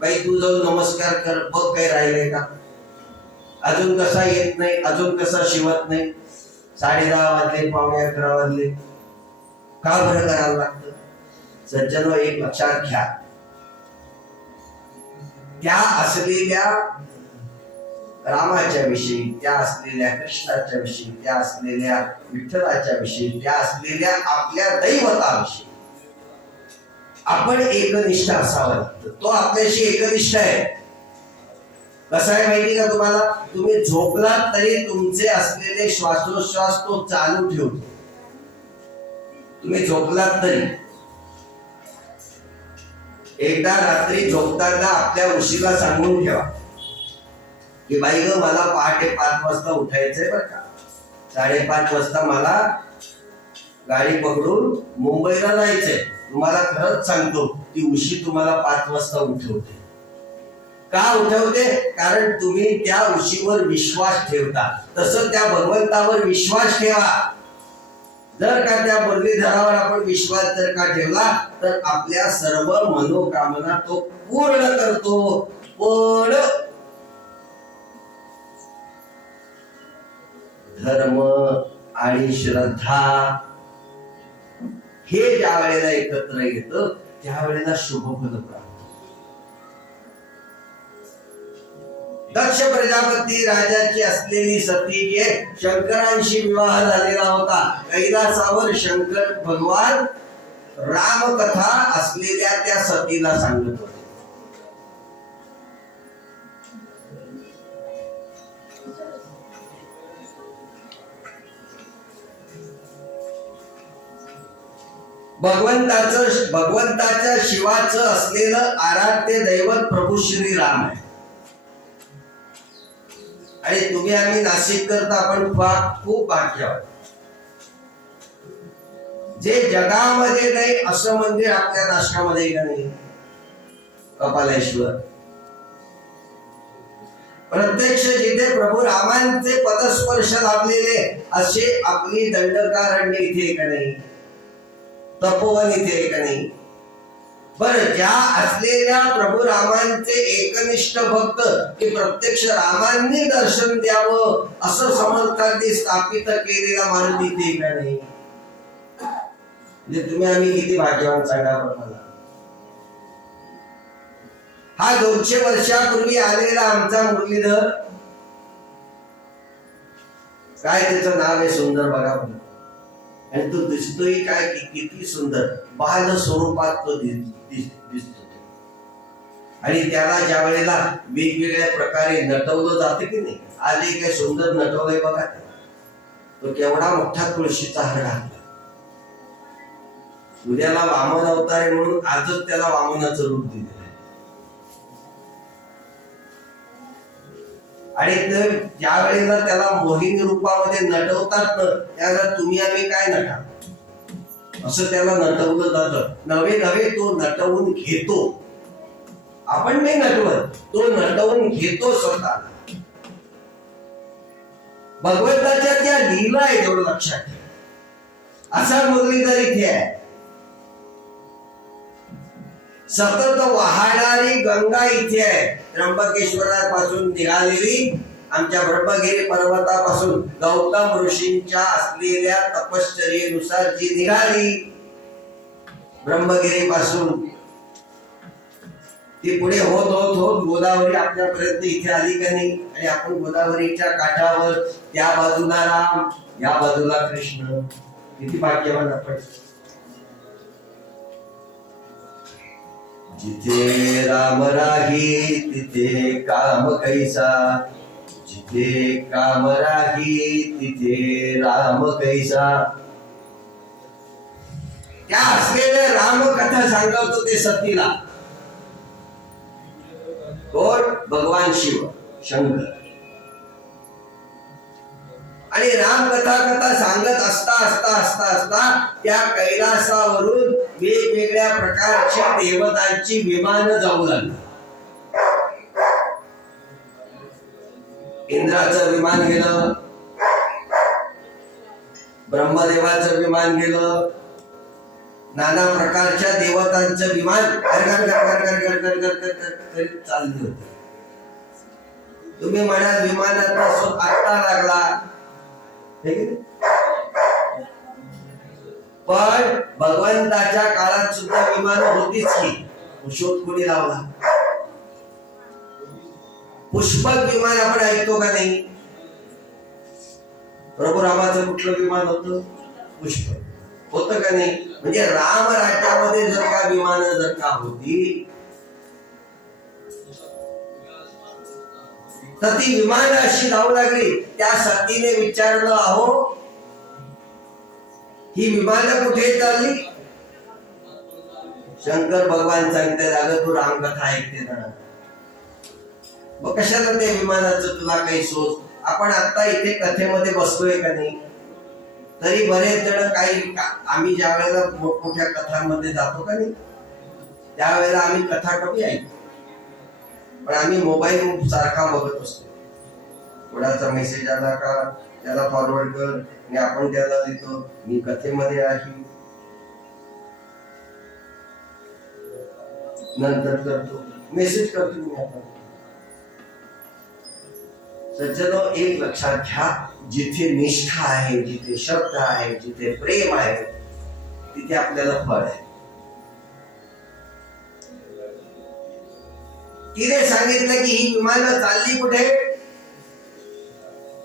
बाई तू जाऊन नमस्कार कर, बघ काही राहिले का. अजून कसा येत नाही, अजून कसा शिवत नाही. 10:30 वाजले, 11:45 वाजले, का बरं करायला लागतं. सज्जनो, एक लक्षात घ्या, त्या असलेल्या रामाच्या विषयी, त्या असलेल्या कृष्णाच्या विषयी, त्या असलेल्या विठ्ठलाच्या विषयी, त्या असलेल्या आपल्या दैवताविषयी आपण एकनिष्ठ असावं लागतं. तो आपल्याशी एकनिष्ठ आहे. कसं आहे माहिती का तुम्हाला, तुम्ही झोपलात तरी तुमचे असलेले श्वासोश्वास तो चालू ठेवतो. तुम्ही झोपलात तरी एकदा रात्री झोपताना आपल्या उशीला सांगून ठेवा की बाई ग, मला पहाटे 5 वाजता उठायचंय बरं का, 5:30 वाजता मला गाडी पकडून मुंबईला जायचंय. तुम्हाला खरंच सांगतो, ती उशी तुम्हाला 5 वाजता उठवते. का उठवते? कारण तुम्ही त्या उशीवर विश्वास ठेवता. तसं त्या भगवंतावर विश्वास ठेवा. जर का त्या मुरलीधरावर आपण विश्वास जर का ठेवला तर आपल्या सर्व मनोकामना तो पूर्ण करतो. पण धर्म आणि श्रद्धा हे ज्या वेळेला एकत्र येतं त्यावेळेला शुभफल प्राप्त. दक्ष प्रजापती राजाची असलेली सती जे शंकरांशी विवाह झालेला होता, कैलासावर शंकर भगवान रामकथा असलेल्या त्या सतीला सांगत होते. भगवंताच्या शिवाचं असलेलं आराध्य दैवत प्रभू श्री राम आहे. आणि तुम्ही आम्ही नाशिक करता आपण खूप भाग्य आहोत. जे जगामध्ये नाही असं मंदिर आपल्या नाशिकामध्ये का नाही. कपालेश्वर प्रत्यक्ष जिथे प्रभू रामांचे पदस्पर्श लाभलेले असे आपली दंडकारण्य इथे का नाही, तपोवन इथे का नाही. बरं, ज्या असलेल्या प्रभू रामांचे एकनिष्ठ भक्त की प्रत्यक्ष रामांनी दर्शन द्यावं असं समर्थांनी स्थापित केलेला मारुती इथे का नाही. म्हणजे तुम्ही आम्ही किती भाग्यवान सांगा मला. हा 200 वर्षापूर्वी आलेला आमचा मुरलीधर, काय त्याचं नाव आहे, सुंदर बघा बघा. आणि तो दिसतोय काय किती सुंदर, बाल स्वरूपात तो दिसतो. आणि त्याला ज्या वेळेला वेगवेगळ्या प्रकारे नटवलं जाते की नाही, आज एक काय सुंदर नटवलंय बघा. तो केवढा मोठा तुळशीचा हार घातला. उद्याला वामन अवतार आहे म्हणून आजच त्याला वामनाचं रूप दिलेलं आहे. आणि ज्या वेळेला त्याला मोहिनी रूपामध्ये नटवतात ना, त्याला तुम्ही आम्ही काय नटा असं त्याला नटवलं जातं. नवे नवे तो नटवून घेतो, आपण नाही नटवत, तो नटवून घेतो स्वतः. भगवंताच्या त्या लीला आहे, एवढं लक्षात ठेवा. असा मुरलीधर इथे आहे. सतत वाहणारी गंगा इथे आहे. त्र्यंबकेश्वरापासून निघालेली, आमच्या ब्रह्मगिरी पर्वतापासून गौतम ऋषींच्या असलेल्या तपश्चर्येनुसार जी निघाली ब्रह्मगिरी पासून, ती पुढे होत होत होत गोदावरी आपल्यापर्यंत इथे आली का नाही. आणि आपण गोदावरीच्या काठावर, त्या बाजूला राम, या बाजूला कृष्ण. किती भाग्यवान आपण. जिथे राम राही तिथे काम कैसा, जिथे काम राही तिथे राम कैसा. त्या असलेल्या रामकथा सांगतो ते सतीला. कोण? भगवान शिव शंकर. आणि रामकथा कथा सांगत असता असता असता असता त्या कैलासावरून वेगवेगळ्या प्रकारच्या देवतांची विमानं जाऊ लागली. इंद्राचं विमान गेलं, ब्रह्मदेवाचं विमान गेलं, नाना प्रकारच्या देवतांचं विमान घर चालले होते. तुम्ही म्हणाल विमानाचा शोध आत्ता लागला, पण भगवंताच्या काळात सुद्धा विमान होतीच की. शोध कोणी लावला? पुष्पक विमान आपण ऐकतो का नाही? प्रभू रामाचं कुठलं विमान होतं? पुष्पक होतं का नाही? म्हणजे राम राज्यामध्ये जर का विमान जर का होती, तर ती विमान अशी धावू लागली. त्या सतीने विचारलं, अहो ही विमान कुठे चालली? शंकर भगवान सांगते, अगं तू रामकथा ऐकते ना, मग कशाला ते विमानाचं तुला काही सोच. आपण आता इथे कथेमध्ये बसलोय का नाही? तरी बरेच जण काही, आम्ही ज्या वेळेला मोठमोठ्या कथांमध्ये जातो का नाही, त्यावेळेला आम्ही कथा कमी ऐकतो, पण आम्ही मोबाईल सारखा बघत असतो. कोणाचा मेसेज आला का त्याला फॉरवर्ड कर, आणि आपण त्याला देतो मी कथेमध्ये आहे, नंतर करतो, मेसेज करतो मी. आपण सज्जनो, एक लक्षात घ्या, जिथे निष्ठा आहे, जिथे श्रद्धा आहे, जिथे प्रेम आहे, तिथे आपल्याला फळ आहे. तिने सांगितलं की ही विमानं चालली कुठे?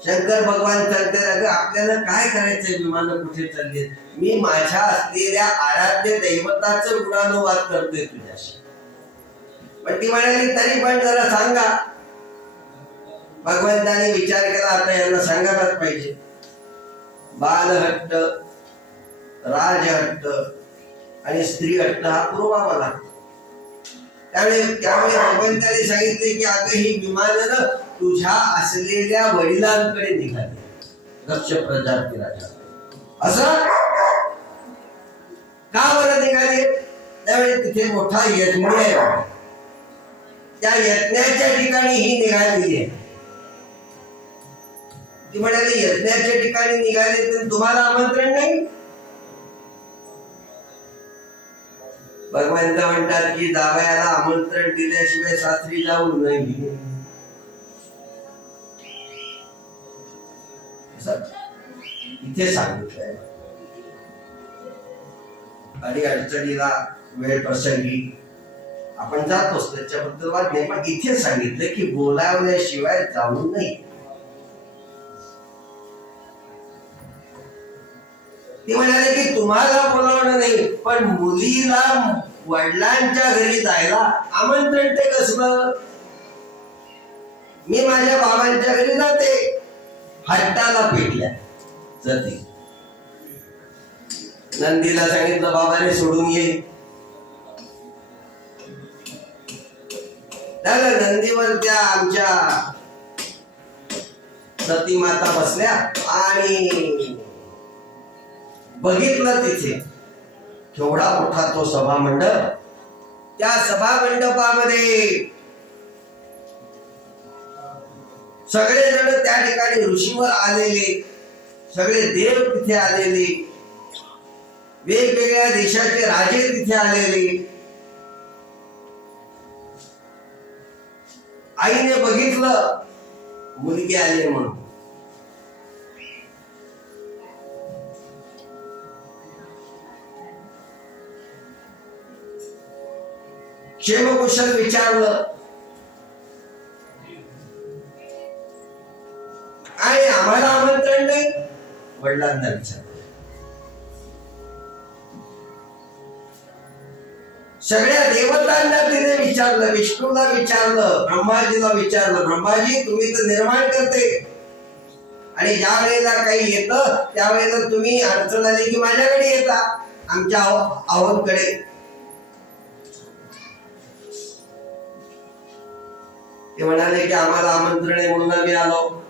शंकर भगवान सांगते, अगं आपल्याला काय करायचंय विमानं कुठे चालली? मी माझ्या असलेल्या आराध्य दैवताचं गुणानुवाद करतोय तुझ्याशी. पण ती म्हणाली, तरी पण जरा सांगा. भगवंताने विचार केला, आता यांना सांगायलाच पाहिजे. बालहट्ट, राजहट्ट आणि स्त्री हट्ट हा पुरवावा लागतो. त्यामुळे भगवंताने सांगितले की अगं ही विमानं तुझ्या असलेल्या वडिलांकडे निघाली, दक्ष प्रजापती राजा. असं का बरं निघाले? त्यावेळी तिथे मोठा यज्ञ आहे, त्या यज्ञाच्या ठिकाणी ही निघालेली आहे. ती म्हणाली, यज्ञाच्या ठिकाणी निघाले तर तुम्हाला आमंत्रण नाही? भगवंत म्हणतात की जावयाला आमंत्रण दिल्याशिवाय सासरी जाऊ नये. इथे सांगितलंय. आणि अडचणीला वेळ प्रसंगी आपण जातोच, त्याच्याबद्दल वाद नाही, पण इथे सांगितलं की बोलावल्याशिवाय जाऊ नये. ती म्हणाले की तुम्हाला बोलावणं नाही, पण मुलीला वडिलांच्या घरी जायला आमंत्रण ते कसलं? मी माझ्या बाबांच्या घरी जाते. हट्टाला पेटल्या जाते. नंदीला सांगितलं, बाबाने सोडून ये. त्याला नंदीवर त्या आमच्या सती माता बसल्या आणि बघितलं तिथे केवढा मोठा तो सभा मंडप. त्या सभा मंडपामध्ये सगळे जण त्या ठिकाणी ऋषीवर आलेले, सगळे देव तिथे आलेले, वेगवेगळ्या देशाचे राजे तिथे आलेले. आईने बघितलं मुलगी आली म्हणून. क्षेमकुशल विचारलं आणि आम्हाला आमंत्रण नाही. वडिलांना विचारलं. सगळ्या देवतांना तिने विचारलं, विष्णूला विचारलं, ब्रह्माजीला विचारलं. ब्रह्माजी तुम्ही तर निर्माण करते आणि ज्या वेळेला काही येतं त्यावेळेला तुम्ही अडचण आली की माझ्याकडे येता, आमच्या आहोंकडे. ते म्हणाले की आम्हाला आमंत्रण आहे म्हणून आम्ही आलो.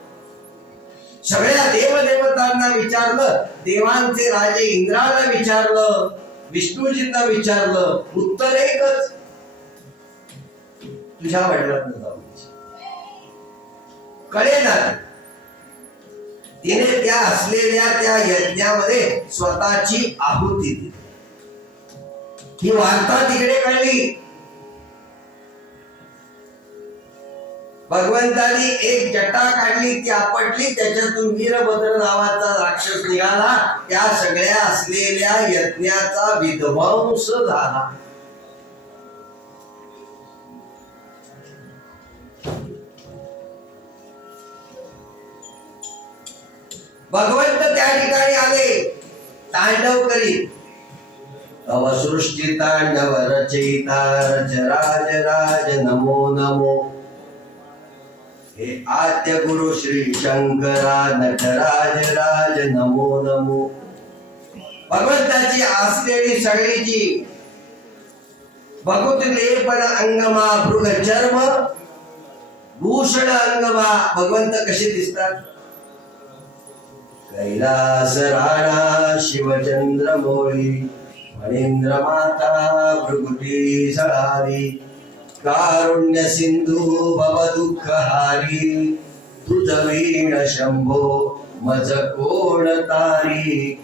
सगळ्या देवदेवतांना विचारलं, देवांचे राजे इंद्राला विचारलं, विष्णूजींना विचारलं. उत्तर एकच, तुझ्या वडिलांना जाऊन कळेना. तिने त्या असलेल्या त्या यज्ञामध्ये स्वतःची आहुती दिली. ही वार्ता तिकडे कळली. भगवंतानी एक जटा काढली, ती आपटली, त्याच्यातून वीरभद्र नावाचा राक्षस निघाला. त्या सगळ्या असलेल्या यज्ञाचा विध्वंस झाला. भगवंत त्या ठिकाणी आले, तांडव करीत. तव सृष्टी तांडव रचयिता रच राज राज नमो नमो. हे आद्य गुरु श्री शंकरा नटराज राज नमो नमो. भगवंताची असलेली सगळीची भगवत लेपन अंगमा भृग चर्म भूषण अंगमा. भगवंत कसे दिसतात? कैलास राणा शिवचंद्र मोळी फणींद्र माता भृगुटी सळारी. कारुण्य सिंधू भव दुःख हारी तुझ वीण शंभो मज कोण तारी.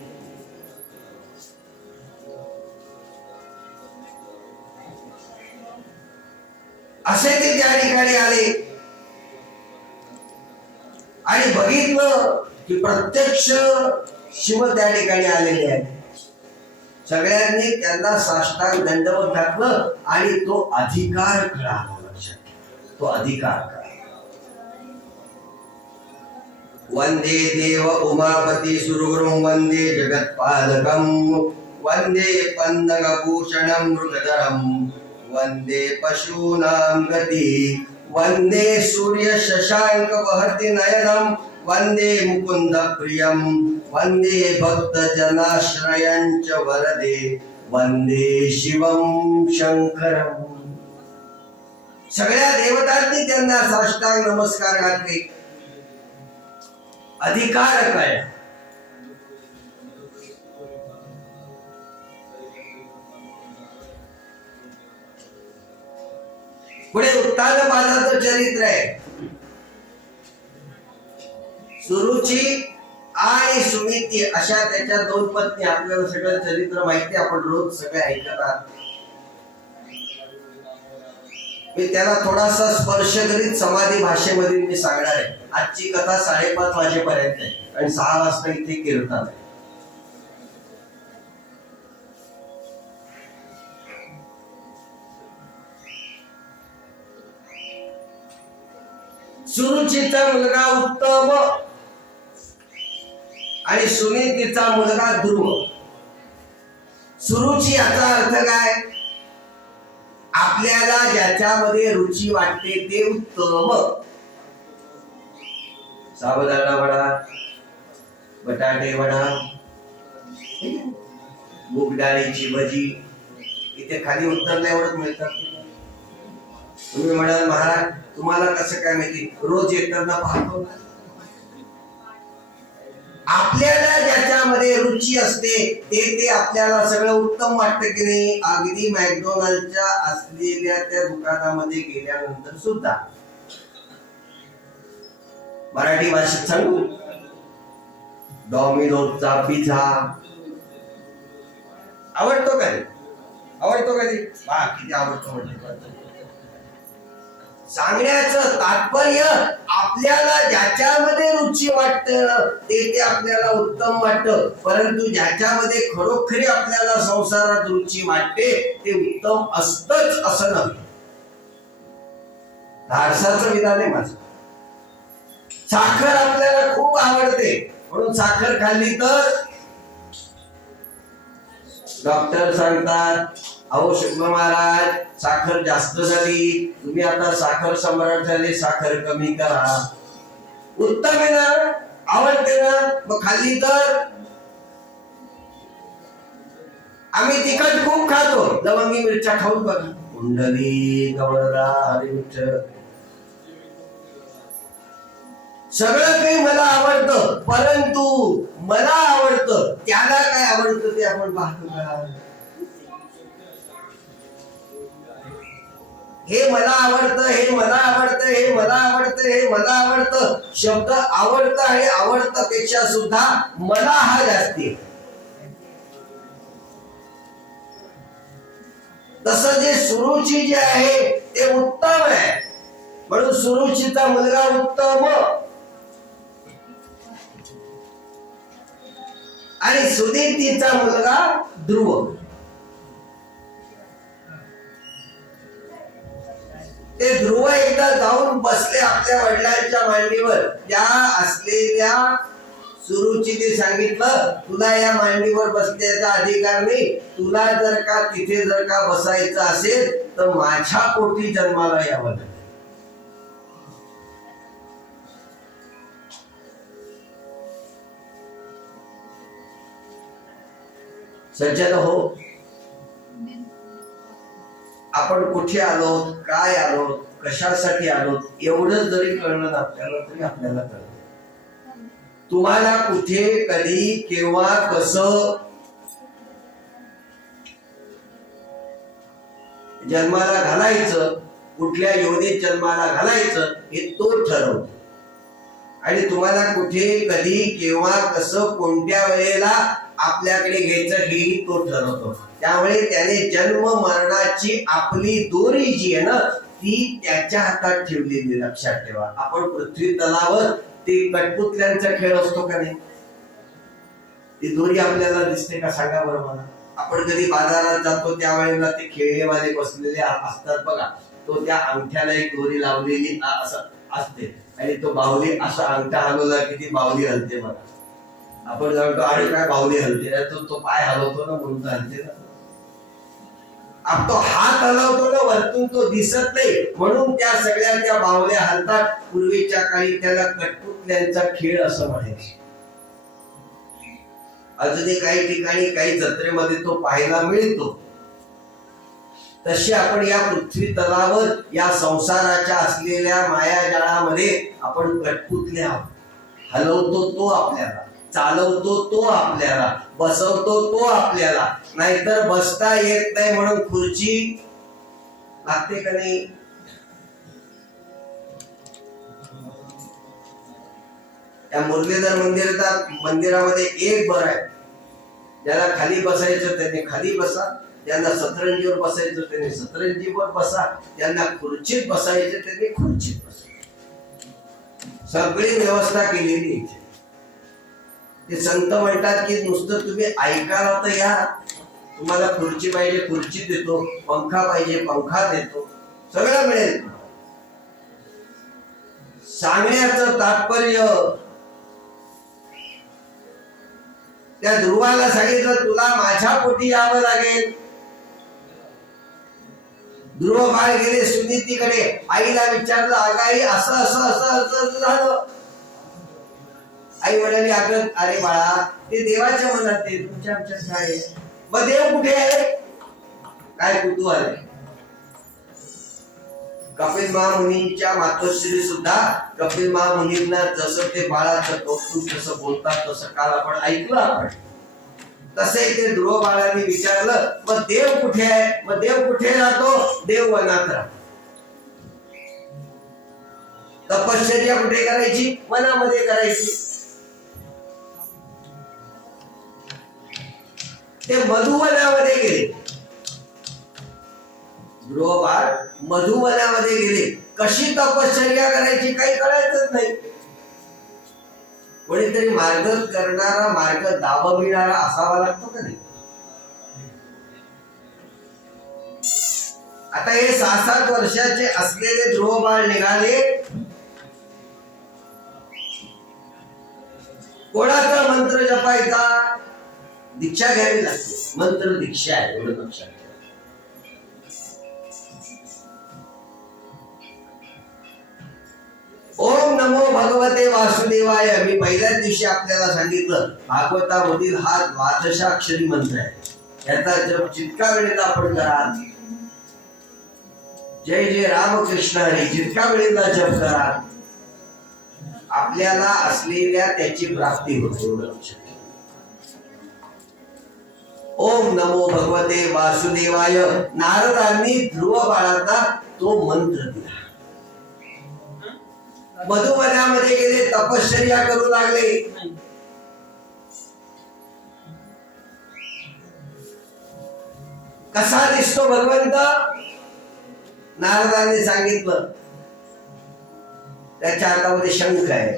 असे ते त्या ठिकाणी आले आणि बघितलं की प्रत्यक्ष शिव त्या ठिकाणी आलेले आहेत. सगळ्यांनी त्यांना साष्टांग दंडवत घातलं आणि तो अधिकार कळाला. लक्षात, तो अधिकार कळाला. वंदे देव उमापती सुरगुरुं वंदे जगत्पालकं वंदे पन्नगभूषणं मृगधरं वंदे पशूनां गति वंदे सूर्य शशांक वहति नयनं वंदे मुकुंद प्रियं वंदे भक्त जनाश्रयंच वरदे वंदे शिवं शंकरं. सगळ्या देवतांनी त्यांना साष्टांग नमस्कार घातले. अधिकार कळला. पुढे उत्तानपादाचं चरित्र आहे. सुरुची आणि सुमिती अशा त्याच्या दोन पत्नी. आपल्याला सगळं चरित्र माहिती, आपण रोज सगळे ऐकतात. मी त्याला थोडासा स्पर्श करीत समाधी भाषेमध्ये मी सांगणार आहे. आजची कथा 5:30 वाजेपर्यंत आहे आणि 6 वाजता इथे कीर्तन आहे. सुरुचीचा मुलगा उत्तम आणि सुनीतीचा मुलगा ध्रुव. सुरुची याचा अर्थ काय? आपल्याला ज्याच्यामध्ये रुची वाटते ते उत्तम. साबुदाणा वडा, बटाटे वडा, मूग डाळीची भजी इथे खाली उतरल्यावरच मिळतात. तुम्ही म्हणाल महाराज तुम्हाला कसं काय माहिती? रोज येताना पाहतो. आपल्याला ज्याच्यामध्ये रुची असते ते आपल्याला सगळं उत्तम वाटतं की नाही. अगदी मॅकडोनाल्डच्या असलेल्या त्या दुकानामध्ये गेल्यानंतर सुद्धा मराठी भाषेत सांगू, डॉमिनोजचा पिझ्झा आवडतो का रे? आवडतो का रे? वा किती आवडतो म्हणजे. सांगण्याचं तात्पर्य आपल्याला ज्याच्यामध्ये रुची वाटतं ते आपल्याला उत्तम वाटतं, परंतु ज्याच्यामध्ये खरोखरी आपल्याला संसारात रुची वाटते ते उत्तम असतच असं नाही. धाडसाचं विधान आहे माझं. साखर आपल्याला खूप आवडते म्हणून साखर खाल्ली तर डॉक्टर सांगतात, अहो शुक्र महाराज साखर जास्त झाली, तुम्ही आता साखर सम्राट झाले, साखर कमी करा. उत्तम आहे ना, आवडते ना, मग खाल्ली तर. आम्ही तिखट खूप खातो, लवंगी मिरच्या खाऊन बघा. कुंडली गवळरा हरी विठ्ठल, सगळं काही मला आवडतं, परंतु मला आवडतं त्याला काय आवडतं ते आपण पाहतो का? हे मला आवडतं, हे मला आवडतं, हे मला आवडतं, हे मला आवडतं. शब्द आवडतं आणि आवडतं पेक्षा सुद्धा मला हा जास्ती. तसं जे सुरुची जे आहे ते उत्तम आहे म्हणून सुरुचीचा मुलगा उत्तम आणि सुनीतीचा मुलगा ध्रुव. ते ध्रुव एकदा जाऊन बसले आपल्या वडिलांच्या मांडीवर. त्या असलेल्या सुरुचीने सांगितलं, तुला या मांडीवर बसण्याचा अधिकार नाही, तुला जर का तिथे जर का बसायचं असेल तर माझ्या पोटी जन्माला यावं लागेल. सज्जन हो, आपण कुठे आलो, काय आलो, कशासाठी आलो एवढं जरी कळलं आपल्याला तरी आपल्याला कळलं. तुम्हाला कुठे, कधी, केव्हा, कसं जन्माला घालायचं, कुठल्या योनीत जन्माला घालायचं हे तो ठरवतो. आणि तुम्हाला कुठे, कधी, केव्हा, कसं, कोणत्या वेळेला आपल्याकडे घ्यायचं हेही तो ठरवतो. त्यामुळे त्याने जन्म मरणाची आपली दोरी जी आहे ना ती त्याच्या हातात ठेवलेली. लक्षात ठेवा, आपण पृथ्वी तलावर ते कठपुतल्यांचा खेळ असतो का नाही, ती दोरी आपल्याला दिसते का सांगा बरं मला. आपण कधी बाजारात जातो त्यावेळेला ते खेळेवाले बसलेले असतात बघा, तो त्या अंगठ्याला एक दोरी लावलेली असं असते आणि तो बाहुली असा अंगठा हलवला की ती बाहुली हलते बघा. आपण जाणतो अरे काय बाहुली हलते, तो पाय हलवतो ना म्हणून हलते ना. तो हात हलवतो ना वरतून, तो दिसत नाही म्हणून त्या सगळ्या त्या बाहुल्या हलतात. पूर्वीच्या काळी त्याला कठपुतल्यांचा खेळ असं म्हणायचे. अजूनही काही ठिकाणी काही जत्रेमध्ये तो पाहायला मिळतो. तशी आपण या पृथ्वी तलावर या संसाराच्या असलेल्या मायाजाळामध्ये आपण कठपुतले आहोत. हलवतो तो आपल्याला, चालवतो तो आपल्याला, बसवतो तो आपल्याला. नाहीतर बसता येत नाही म्हणून खुर्ची लागते का नाही. त्या मुरलीधर मंदिरामध्ये एक बरं आहे, ज्याला खाली बसायचं त्याने खाली बसा, ज्यांना सतरंजीवर बसायचं त्याने सतरंजीवर बसा, ज्यांना खुर्चीत बसायचं त्याने खुर्चीत बसा. सगळी व्यवस्था केलेली आहे. ते संत म्हणतात की नुसतं तुम्ही ऐकायला तर या, तुम्हाला खुर्ची पाहिजे खुर्ची देतो, पंखा पाहिजे पंखा देतो, सगळं मिळेल. सांगण्याचं तात्पर्य, त्या ध्रुवाला सांगितलं तुला माझ्या पोटी यावं लागेल. ध्रुव बाळ गेले सुनीतीकडे, आईला विचारलं अगाई असं असं असं असं झालं. आई म्हणाली अगं अरे बाळा ते देवाच्या मनात आहे, तुमच्या आमच्यात काय आहे. मग देव कुठे आहे, काय कुतूहल आहे. कपिल महामुनींच्या मातोश्री सुद्धा कपिल महामुनींना जसं ते बाळाचं कौतुक जसं बोलतात तसं काल आपण ऐकलं आपण. तसे ते ध्रुव बाळांनी विचारलं मग देव कुठे आहे? मग देव कुठे राहतो? देव वनात राहतो. तपश्चर्या कुठे करायची? वनामध्ये करायची. ते मधुवनामध्ये गेले. ध्रुव बाळ मधुवनामध्ये गेले. कशी तपश्चर्या करायची काही कळायचंच नाही. कोणीतरी मार्ग करणारा, मार्ग दाबविणारा असावा लागतो का नाही? आता हे 6-7 वर्षाचे असलेले ध्रुव बाळ निघाले. कोणाचा मंत्र जपायचा? दीक्षा घ्यावी लागते. मंत्र दीक्षा आहे, एवढं लक्षात ठेवा. ओम नमो भगवते वासुदेवाय. मी पहिल्याच दिवशी आपल्याला सांगितलं भागवतामधील हा 12 मंत्र आहे. याचा जप जितका वेळेला आपण कराल, जय जय रामकृष्ण हरी जितका वेळेला जप कराल, आपल्याला असलेल्या त्याची प्राप्ती होते. ओम नमो भगवते वासुदेवाय. नारदांनी ध्रुव बाळांना तो मंत्र दिला. मधुवनामध्ये गेले, तपश्चर्या करू लागले. कसा दिसतो भगवंत? नारदांनी सांगितलं त्याच्या हातामध्ये शंख आहे,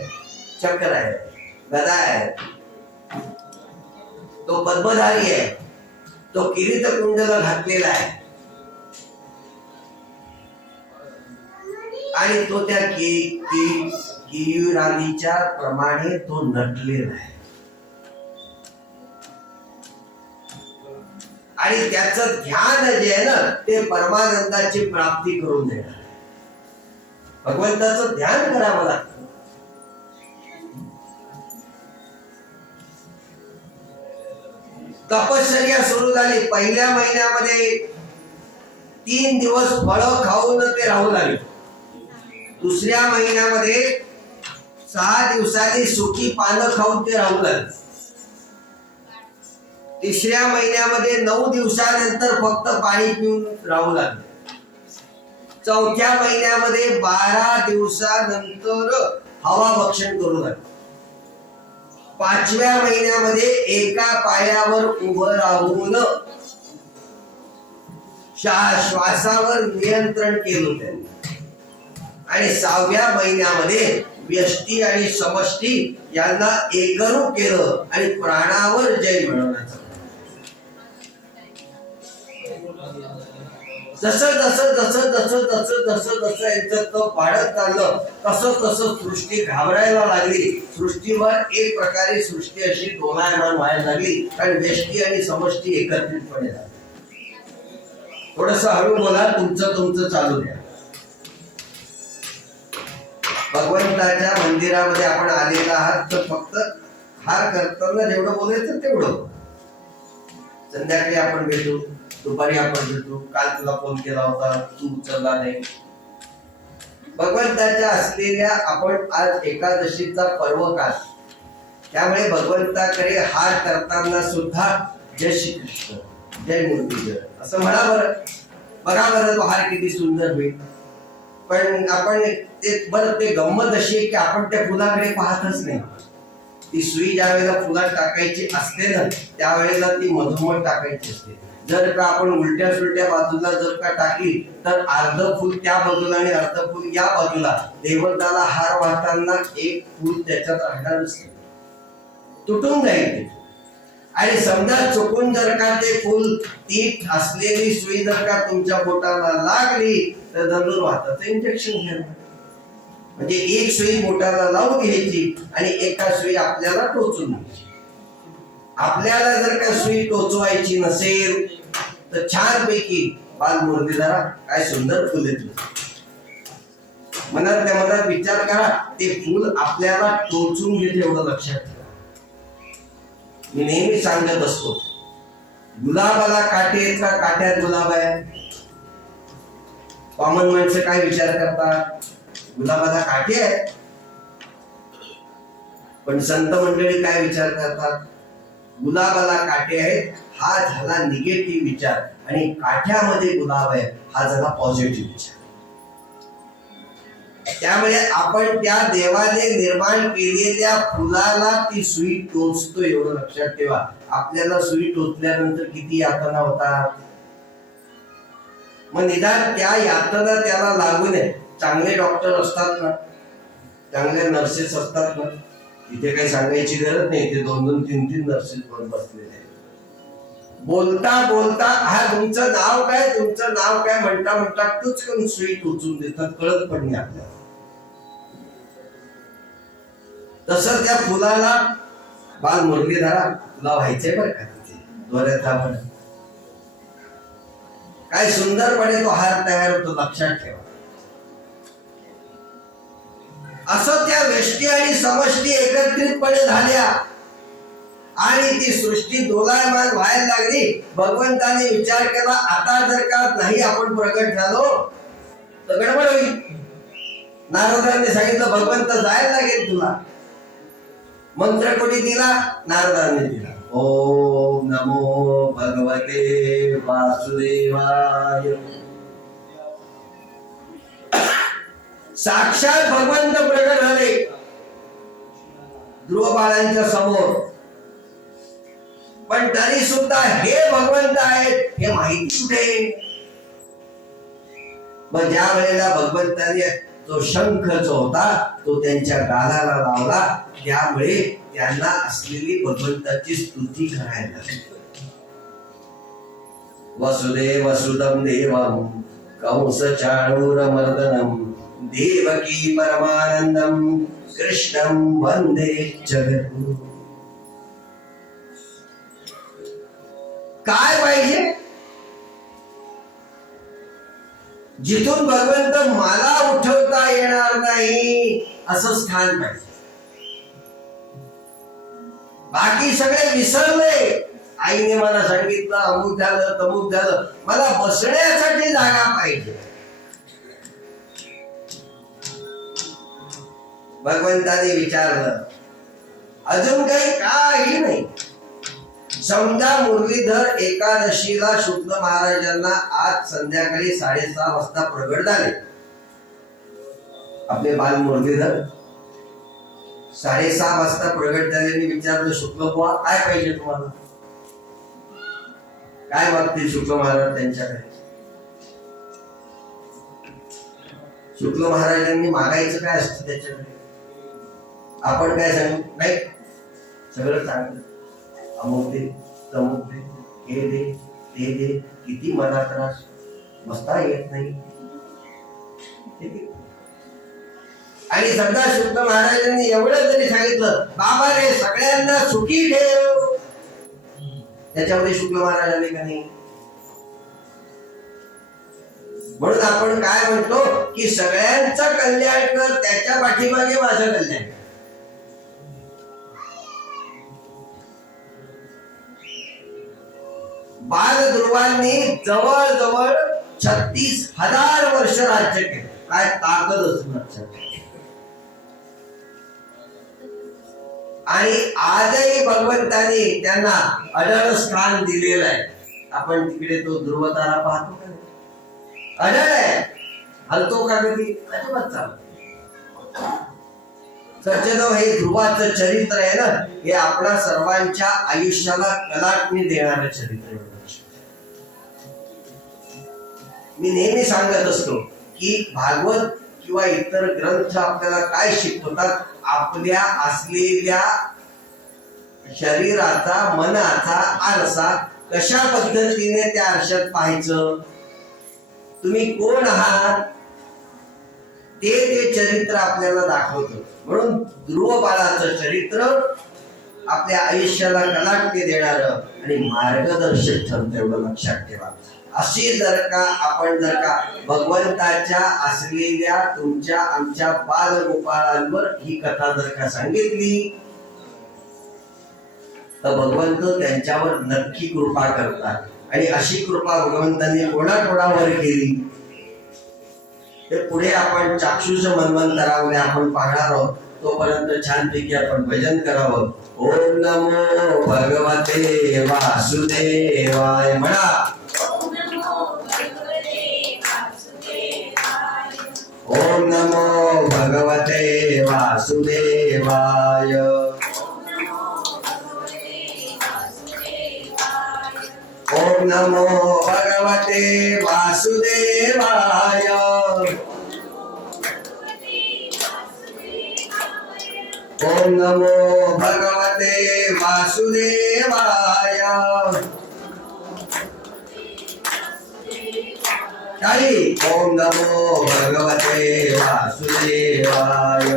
चक्र आहे, गदा आहे, तो पद्मधारी आहे, तो किरीट कुंडल घातलेला आहे आणि तो त्या केयुरालीच्या प्रमाणे तो नटलेला आहे. आणि त्याचं ध्यान जे आहे ना ते परमानंदाची प्राप्ती करून देणार. भगवंताचं ध्यान करावं लागतं. तपश्चर्या सुरू झाली. पहिल्या महिन्यामध्ये 3 दिवस फळं खाऊन ते राहू लागले. दुसऱ्या महिन्यामध्ये 6 दिवसांनी सुकी पानं खाऊन ते राहू लागले. तिसऱ्या महिन्यामध्ये 9 दिवसानंतर फक्त पाणी पिऊन राहू लागले. चौथ्या महिन्यामध्ये 12 दिवसानंतर हवा भक्षण करू लागले. 5व्या महिन्यामध्ये एका पायावर उभं राहून श्वासावर नियंत्रण केलं त्यांनी. आणि 6व्या महिन्यामध्ये व्यष्टी आणि समष्टी यांना एकरूप केलं आणि प्राणावर जय मिळवण्याचं. जसं जसं जसं जसं जसं जसं जसं यांचं तप वाढत चाललं तसं तसं सृष्टी घाबरायला लागली. सृष्टीवर एक प्रकारे सृष्टी अशी दोलायमान व्हायला लागली कारण व्यष्टी आणि समष्टी एकत्रितपणे झाली. थोडस हळू बोला, तुमचं तुमचं चालू द्या. भगवंताच्या मंदिरामध्ये आपण आलेला आहात तर फक्त हार करताना जेवढं बोलायचं तेवढं. संध्याकाळी आपण भेटू, दुपारी आपण भेटू. काल तुला फोन केला होता, तू उचलला नाही. भगवंताच्या असलेल्या आपण आज एकादशीचा पर्व काल, त्यामुळे भगवंताकडे हार करताना सुद्धा जय श्री कृष्ण, जय मूर्ती असं म्हणा बरं. बघा बरं तो हार किती सुंदर होईल. पण आपण ते बरं ते गंमत अशी आहे की आपण त्या फुलाकडे पाहतच नाही. ती सुई ज्या वेळेला फुलात टाकायची असते ना त्यावेळेला ती मधोमध टाकायची असते. जर का आपण उलट्या सुलट्या बाजूला जर का टाकली तर अर्ध फुल त्या बाजूला आणि अर्ध फुल या बाजूला. देवताला हार वाहताना एक फुल त्याच्यात राहणारच नाही, तुटून जाईल. आणि समजा चुकून जर का ते फुल ती असलेली सुई जर का तुमच्या बोटाला लागली तर धनुर्वाताचं इंजेक्शन घ्यायचं. म्हणजे एक सुई बोटाला लावून घ्यायची आणि एका सुई आपल्याला टोचून घ्यायची. आपल्याला जर का सुई टोचवायची नसेल तर छानपैकी बाल मुरलीधरा काय सुंदर फुल येते. मनातल्या मनात विचार करा, ते फुल आपल्याला टोचून घेते एवढं लक्षात ठेवा. मी नेहमी सांगत असतो, गुलाबाला काटे आहेत का? काट्यात गुलाब आहे. कॉमन माणसं काय विचार करतात, गुलाबाला काठी आहे. पण संत मंडळी काय विचार करतात, गुलाबाला काटे आहेत हा झाला निगेटिव्ह विचार, आणि काठ्यामध्ये गुलाब आहे हा झाला पॉझिटिव्ह विचार. त्यामुळे आपण त्या देवाने निर्माण केलेल्या फुलाला ती सुई टोचतो, एवढं लक्षात ठेवा. आपल्याला सुई टोचल्यानंतर किती यातना होतात, मग निदान त्या यातना त्याला लागू नये. चांगले डॉक्टर असतात ना, चांगले नर्सेस असतात ना, इथे काही सांगायची गरज नाही, ते 2-2, 3-3 नर्सेस पण बसलेले आहेत. बोलता बोलता हा तुमचं नाव काय, तुमचं नाव काय म्हणता म्हणता तूच करून सुई टोचून देतात, कळत पण नाही आपल्याला. तसं त्या फुलाला बाल मुरलीधरा तुला व्हायचंय बरं का, तिथे दोऱ्यात आपण काय सुंदरपणे तो हार तयार होतो, लक्षात ठेवा. असं त्या व्यष्टी आणि समष्टी एकत्रितपणे झाल्या आणि ती सृष्टी दोलायमान व्हायला लागली. भगवंताने विचार केला, आता जर का नाही आपण प्रगट झालो तर गडबड होईल. नारदाने सांगितलं भगवंत जायला लागेल तुला. मंत्र कोणी दिला, नारदाने दिला. ओम नमो भगवते वासुदेवाय. साक्षात भगवंत प्रगट झाले ध्रुव बाळांच्या समोर. पण तरी सुद्धा हे भगवंत आहेत हे माहिती कुठे. मग ज्या वेळेला भगवंताने तो शंख जो होता तो त्यांच्या गालाला लावला, त्यामुळे त्यांना असलेली भगवंताची स्तुती करायला लागली. वसुदेव सुदम देवम कंस चाणूरमर्दनम देवकी परमानंदम कृष्णं वंदे जगद्गुरु. काय पाहिजे, जिथून भगवंत मला उठवता येणार नाही असं स्थान पाहिजे. बाकी सगळे विसरले. आईने मला सांगितलं अमुक झालं तमुक झालं, मला बसण्यासाठी जागा पाहिजे. भगवंताने विचारलं, अजून काही नाही. समजा मुरलीधर एकादशीला शुक्ल महाराजांना आज संध्याकाळी 6:30 वाजता प्रगट झाले. आपले बाल मुरलीधर 6:30 वाजता प्रगट झाल्याने विचारलं, शुक्ल बुवा काय पाहिजे तुम्हाला, काय मागतील शुक्ल महाराज त्यांच्याकडे. शुक्ल महाराजांनी मागायचं काय असतं त्याच्याकडे, आपण काय सांगू, नाही सगळं चांगलं, अमुक दे तमुक दे, हे दे ते दे, किती मला त्रास, बसता येत नाही. आणि सध्या शुक्ल महाराजांनी एवढं जरी सांगितलं, बाबा रे सगळ्यांना सुखी ठेव, त्याच्यामध्ये शुक्ल महाराजांनी का नाही. म्हणून आपण काय म्हणतो की सगळ्यांचं कल्याण कर, त्याच्या पाठीमागे माझं कल्याण. बाल ध्रुवांनी जवळजवळ 36,000 वर्ष राज्य केलं. काय ताकद असणार. आणि आजही भगवंताने त्यांना अढळ स्थान दिलेलं आहे. आपण तिकडे तो ध्रुव तारा पाहतो का, अढळ आहे, हलतो का कधी, अजिबात चालतो. सज्जनो, हे ध्रुवाचं चरित्र आहे ना, हे आपल्या सर्वांच्या आयुष्याला कलाटणी देणारं चरित्र आहे. मी नेहमी सांगत असतो की भागवत किंवा इतर ग्रंथ आपल्याला काय शिकवतात, आपल्या असलेल्या शरीराचा मनाचा आरसा कशा पद्धतीने त्या आरशात पाहायचं, तुम्ही कोण आहात ते चरित्र आपल्याला दाखवतं. म्हणून ध्रुव बाळाचं चरित्र आपल्या आयुष्याला कलाटणी देणारं आणि मार्गदर्शक ठरतं, एवढं लक्षात ठेवा. अशी जर का भगवंताच्या असलेल्या तुमच्या आमच्या बालगोपाळांवर ही कथा जर का सांगितली तर भगवंत त्यांच्यावर नक्की कृपा करतात. आणि अशी कृपा भगवंतांनी कोणाकोणावर केली ते पुढे आपण चाक्षुष मन्वंतरामध्ये आपण पाहणार आहोत. तोपर्यंत छानपैकी आपण भजन करावं. ओम नमो भगवते वासुदेवाय म्हणा. ओम नमो भगवते वासुदेवाय. ओम नमो भगवते वासुदेवाय. ओम नमो भगवते वासुदेवाय. ओम नमो भगवते वासुदेवाय.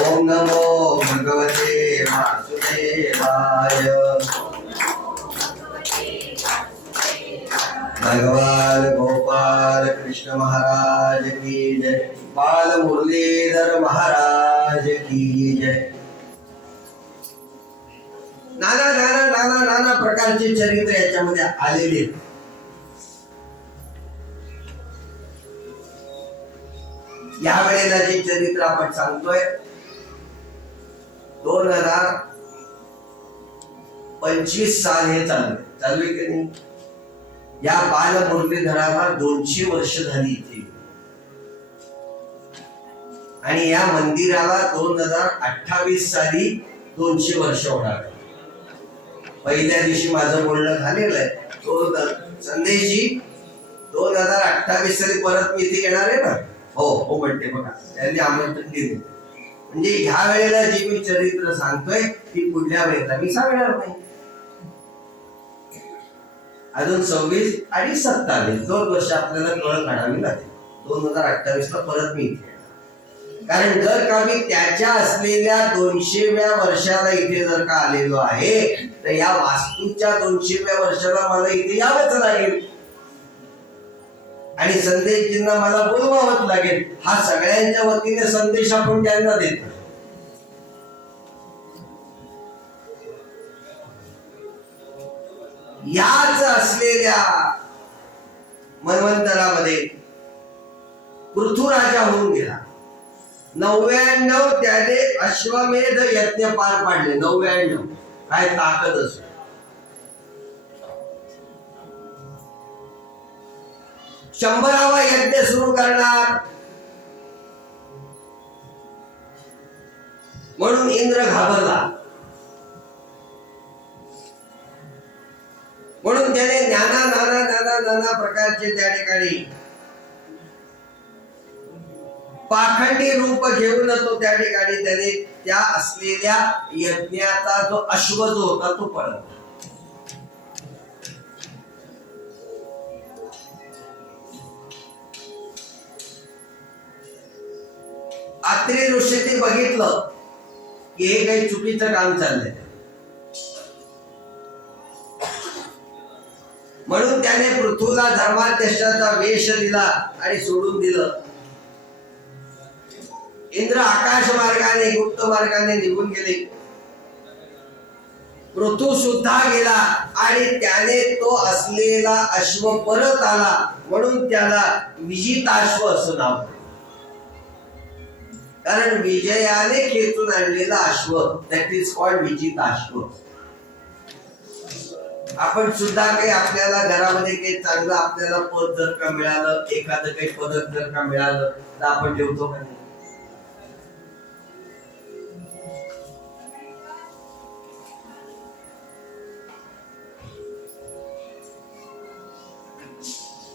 ओम नमो भगवते वासुदेवाय. भगवान गोपाल कृष्ण महाराज की जय. बाल मुरलीधर महाराज की जय. नाना नाना नाना नाना प्रकारचे चरित्र याच्यामध्ये आलेले. या वेळेला जे चरित्र आपण सांगतोय 2025 साल हे चालू आहे की नाही. या बाल मुरलीधराला 200 वर्ष झाली इथे. आणि या मंदिराला 2028 साली 200 वर्ष होणार. पहिल्या दिवशी माझं बोलणं झालेलं आहे. तो संदेशजी 2028 साली परत मी इथे येणार आहे ना. हो हो म्हणते बघा, त्यांनी आमंत्रण दिले. म्हणजे ह्या वेळेला जी मी चरित्र सांगतोय ती पुढल्या वेळेला मी सांगणार नाही. अजून 26 आणि 27 2 वर्ष आपल्याला कळ काढावी लागेल. 2028 ला परत मी इथे. कारण जर का मी त्याच्या असलेल्या 200व्या वर्षाला इथे जर का आलेलो आहे तर या वास्तूच्या 200व्या वर्षाला मला इथे यावंच लागेल. आणि संदेशजींना मला बोलवावंच लागेल. हा सगळ्यांच्या वतीने संदेश आपण त्यांना देतो. याच असलेल्या मन्वंतरामध्ये पृथ्वीराजा होऊन गेला. 99 त्याने अश्वमेध यज्ञ पार पाडले. 99 काय ताकद असो. शंभरावा यज्ञ सुरू करणार म्हणून इंद्र घाबरला. म्हणून त्याने नाना नाना नाना नाना प्रकारचे त्या ठिकाणी पाखंडी रूप घेऊन तो त्या ठिकाणी त्याने त्या असलेल्या यज्ञाचा जो अश्व जो होता तो पळवला. आत्री ऋषीने बघितलं की हे काही चुकीचं काम चाललंय. म्हणून त्याने पृथ्वीला धर्माध्यक्षाचा वेश दिला आणि सोडून दिलं. इंद्र आकाश मार्गाने गुप्त मार्गाने निघून गेले. पृथ्वी सुद्धा गेला आणि त्याने तो असलेला अश्व परत आला. म्हणून त्याला विजिताश्व असं नाव. कारण विजयाने खेचून आणलेला अश्व, दॅट इज कॉल्ड विजिताश्व. आपण सुद्धा काही आपल्याला घरामध्ये काही चांगलं आपल्याला पद जर का मिळालं, एखादं काही पदक जर का मिळालं तर आपण ठेवतो का नाही.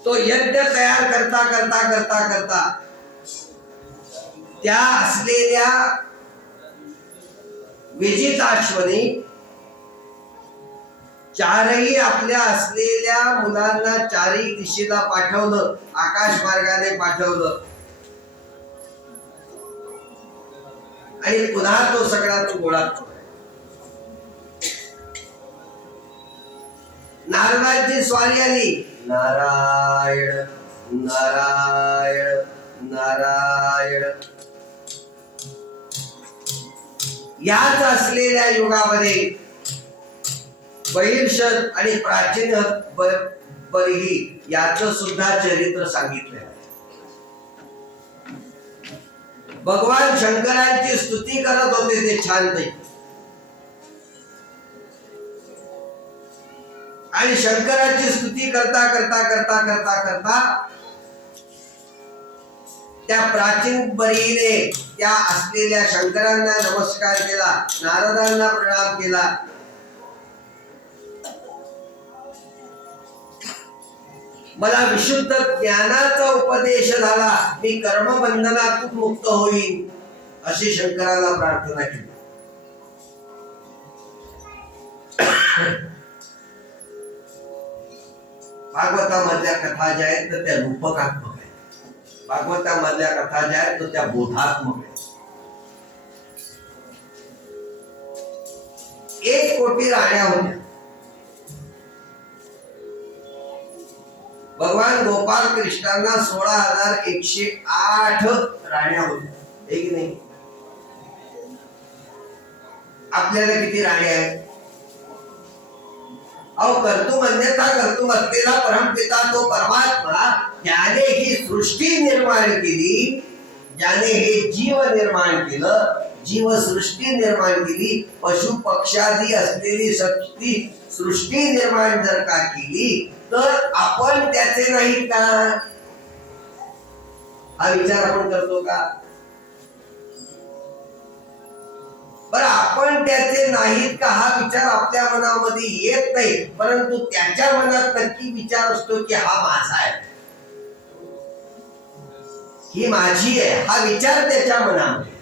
तो यज्ञ तयार करता करता करता करता त्या असलेल्या विजिताश्वनी चारही आपल्या असलेल्या मुलांना चारही दिशेला पाठवलं. आकाश मार्गाने पाठवलं. आणि पुन्हा तो सगळा तो गोळा. नारदाची स्वारी आली. नारायण नारायण नारायण. याच असलेल्या युगामध्ये बहिर्षद आणि प्राचीन परीही याचं सुद्धा चरित्र सांगितलंय. भगवान शंकरांची स्तुती करत होते ते छानपैकी, आणि शंकराची स्तुती करता करता करता करता करता त्या प्राचीन परीने त्या असलेल्या शंकरांना नमस्कार केला, नारदांना प्रणाम केला. मला विशुद्ध ज्ञानाचा उपदेश झाला, मी कर्मबंधनातून मुक्त होईन अशी शंकराला प्रार्थना केली. भागवतामधल्या कथा ज्या आहेत तर त्या रूपकात्मक आहेत, भागवतामधल्या कथा ज्या आहेत तर त्या बोधात्मक आहेत. 1 कोटी राण्या होत्या. भगवान गोपाल कृष्णांना 16,108 राण्या होत्या, हे की नाही? आपल्याला किती राण्या आहेत? अहो, कर्तुम अन्यथा कर्तुम असलेला परमपिता तो परमात्मा, ज्याने ही सृष्टी निर्माण केली, ज्याने हे जीव निर्माण केलं, जीवसृष्टी निर्माण केली, पशु पक्षादी असलेली सृष्टी निर्माण जर का केली तर आपण त्याचे नाहीत का? हा विचार आपण करतो का? बरं, आपण त्याचे नाहीत का हा विचार आपल्या मनामध्ये येत नाही, परंतु त्याच्या मनात नक्की विचार असतो की हा माझा आहे, ही माझी आहे, हा विचार त्याच्या मनामध्ये.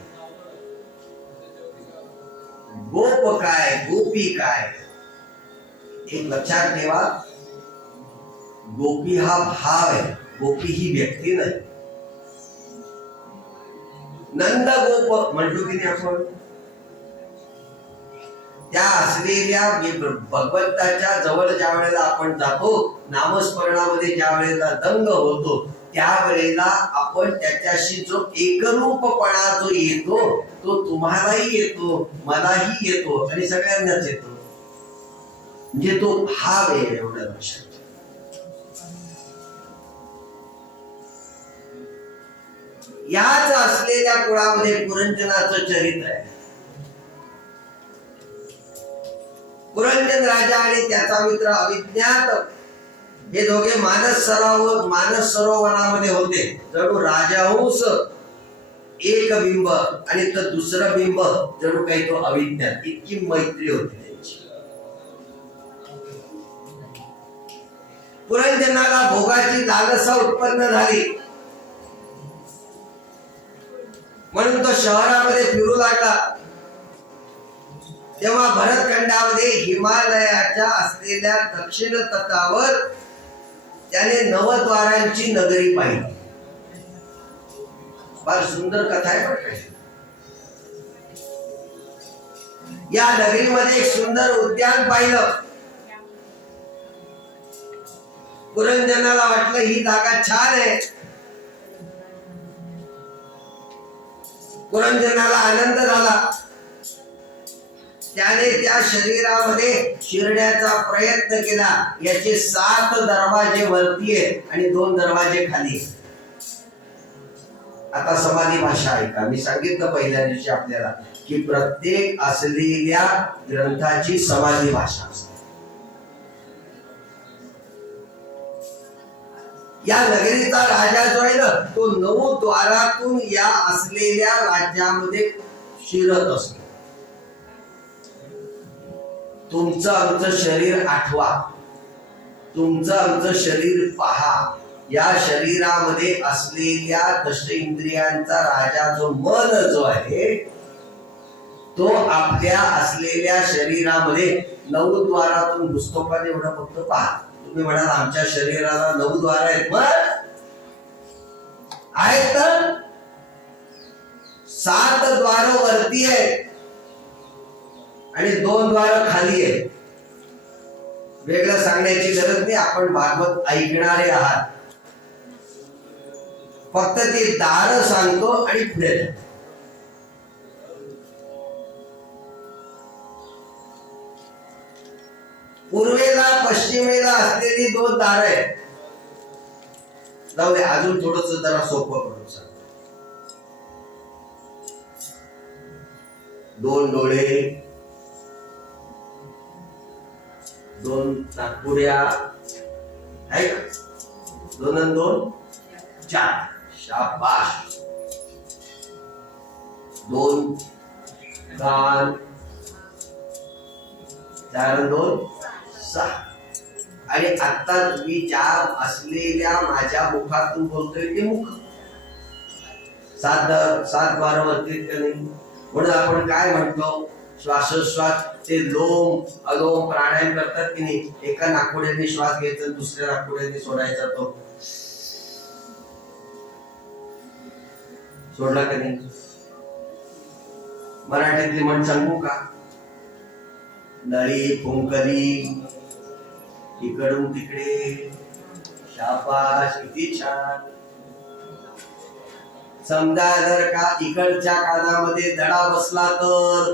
गोप काय, गोपी काय, एक लक्षात ठेवा, गोपी हा भाव आहे, गोपी ही व्यक्ती नाही. नंद गोप म्हणतो की नाही आपण, त्या असलेल्या भगवंताच्या जवळ ज्या वेळेला आपण जातो, नामस्मरणामध्ये ज्या वेळेला दंग होतो, त्यावेळेला आपण त्याच्याशी जो एकरूपपणा जो येतो तो तुम्हालाही येतो, मलाही येतो आणि सगळ्यांनाच येतो. म्हणजे तो भाव आहे, एवढं लक्षात. याच असलेल्या कुळामध्ये पुरंजनाचं चरित्र आहे. पुरंजन राजा आणि त्याचा मित्र अविज्ञात हे दोघे मानस सरोवरामध्ये होते. जणू राजहंस एक बिंब आणि तर दुसरं बिंब जणू काही तो अविज्ञात, इतकी मैत्री होती त्यांची. पुरंजनाला भोगाची लालसा उत्पन्न झाली म्हणून तो शहरामध्ये फिरू लागला. तेव्हा भरतखंडामध्ये हिमालयाच्या असलेल्या दक्षिण तटावर त्याने नवद्वारांची नगरी पाहिली. फार सुंदर कथा आहे बरं. या नगरीमध्ये एक सुंदर उद्यान पाहिलं. पुरंजनाला वाटलं ही जागा छान आहे. पुरंजनाला आनंद झाला. त्याने त्या शरीरामध्ये शिरण्याचा प्रयत्न केला. याचे 7 दरवाजे वरती आहेत आणि 2 दरवाजे खाली. आता समाधी भाषा ऐका. मी सांगितलं पहिल्या दिवशी आपल्याला की प्रत्येक असलेल्या ग्रंथाची समाधी भाषा असते. या नगरीचा राजा जो आहे ना, तो 9 द्वारातून या असलेल्या राज्यामध्ये शिरत असतो. तुमचं आमचं शरीर आठवा, तुमचं आमचं शरीर पहा. या शरीरामध्ये असलेल्या दश इंद्रियांचा राजा जो मन जो आहे तो आपल्या असलेल्या शरीरामध्ये 9 द्वारातून घुसतो का एवढं फक्त पहा. तुम्ही म्हणाल आमच्या शरीराला 9 द्वार आहेत. मग आहेत तर 7 द्वार वरती आहेत आणि 2 द्वार खाली आहेत. वेगळं सांगण्याची गरज नाही. आपण भागवत ऐकणारे आहात. फक्त ते दार सांगतो आणि पुढे जातो. पूर्वेला पश्चिमेला असलेली 2 दार आहेत. जाऊ दे, अजून थोडस जरा सोपं करून सांग. 2 डोळे, 2 नागपुऱ्या आहे का? 2 आणि 2 4. शाबाश. 2 कान, 4 आणि 2 6. आणि आता मी ज्या असलेल्या माझ्या मुखातून बोलतोय ते मुख 7 द्वार वरती का नाही. म्हणून आपण काय म्हणतो, श्वासोश्वास ते लोम अलोम प्राणायाम करतात की नाही. एका नाकपुड्याने श्वास घ्यायचा, दुसऱ्या नाकपुड्याने सोडायचा. तो सोडला का नाही. मराठीतली म्हण सांगू का. नळी फुंकली इकडून तिकडे. शाबाश, किती छान. समजा जर का इकडच्या कानामध्ये दडा बसला तर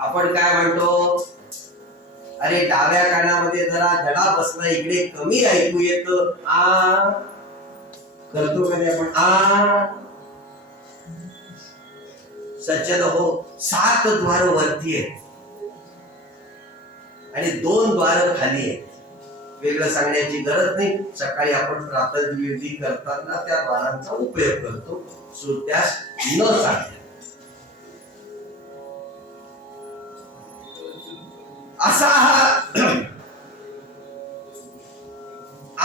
आपण काय म्हणतो, अरे डाव्या कानामध्ये जरा दडा बसला, इकडे कमी ऐकू येत. आ करतो कधी आपण आ. सज्जन हो, 7 द्वार वरती आहेत आणि 2 द्वार खाली आहेत. वेगळं सांगण्याची गरज नाही. सकाळी आपण प्रातःविधी करताना त्या द्वारांचा उपयोग करतो. श्रोत्यास न सांगता असा हा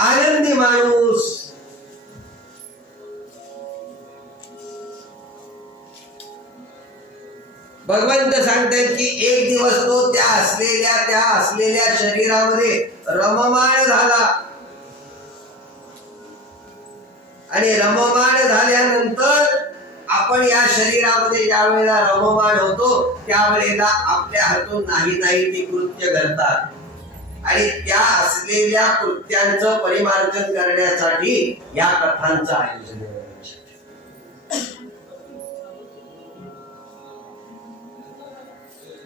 आनंदी माणूस भगवंत सांगतात की एक दिवस तो त्या असलेल्या शरीरामध्ये रममाण झाला. आणि रममाण झाल्यानंतर आपण या शरीरामध्ये ज्या वेळेला रममाण होतो त्यावेळेला आपल्या हातून नाही ती कृत्य घडतात. आणि त्या असलेल्या कृत्यांचं परिमार्जन करण्यासाठी या कथांचं आयोजन.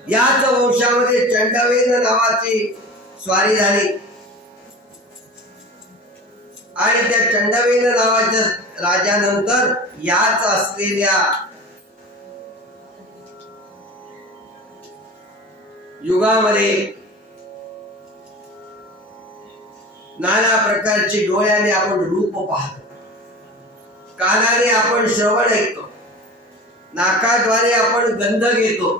याच वंशामध्ये चंडवेल नावाची स्वारी झाली. आणि त्या चंडवेल नावाच्या राजानंतर याच असलेल्या युगामध्ये नाना प्रकारची डोळ्याने आपण रूप पाहतो, कानाने आपण श्रवण ऐकतो, नाकाद्वारे आपण गंध घेतो,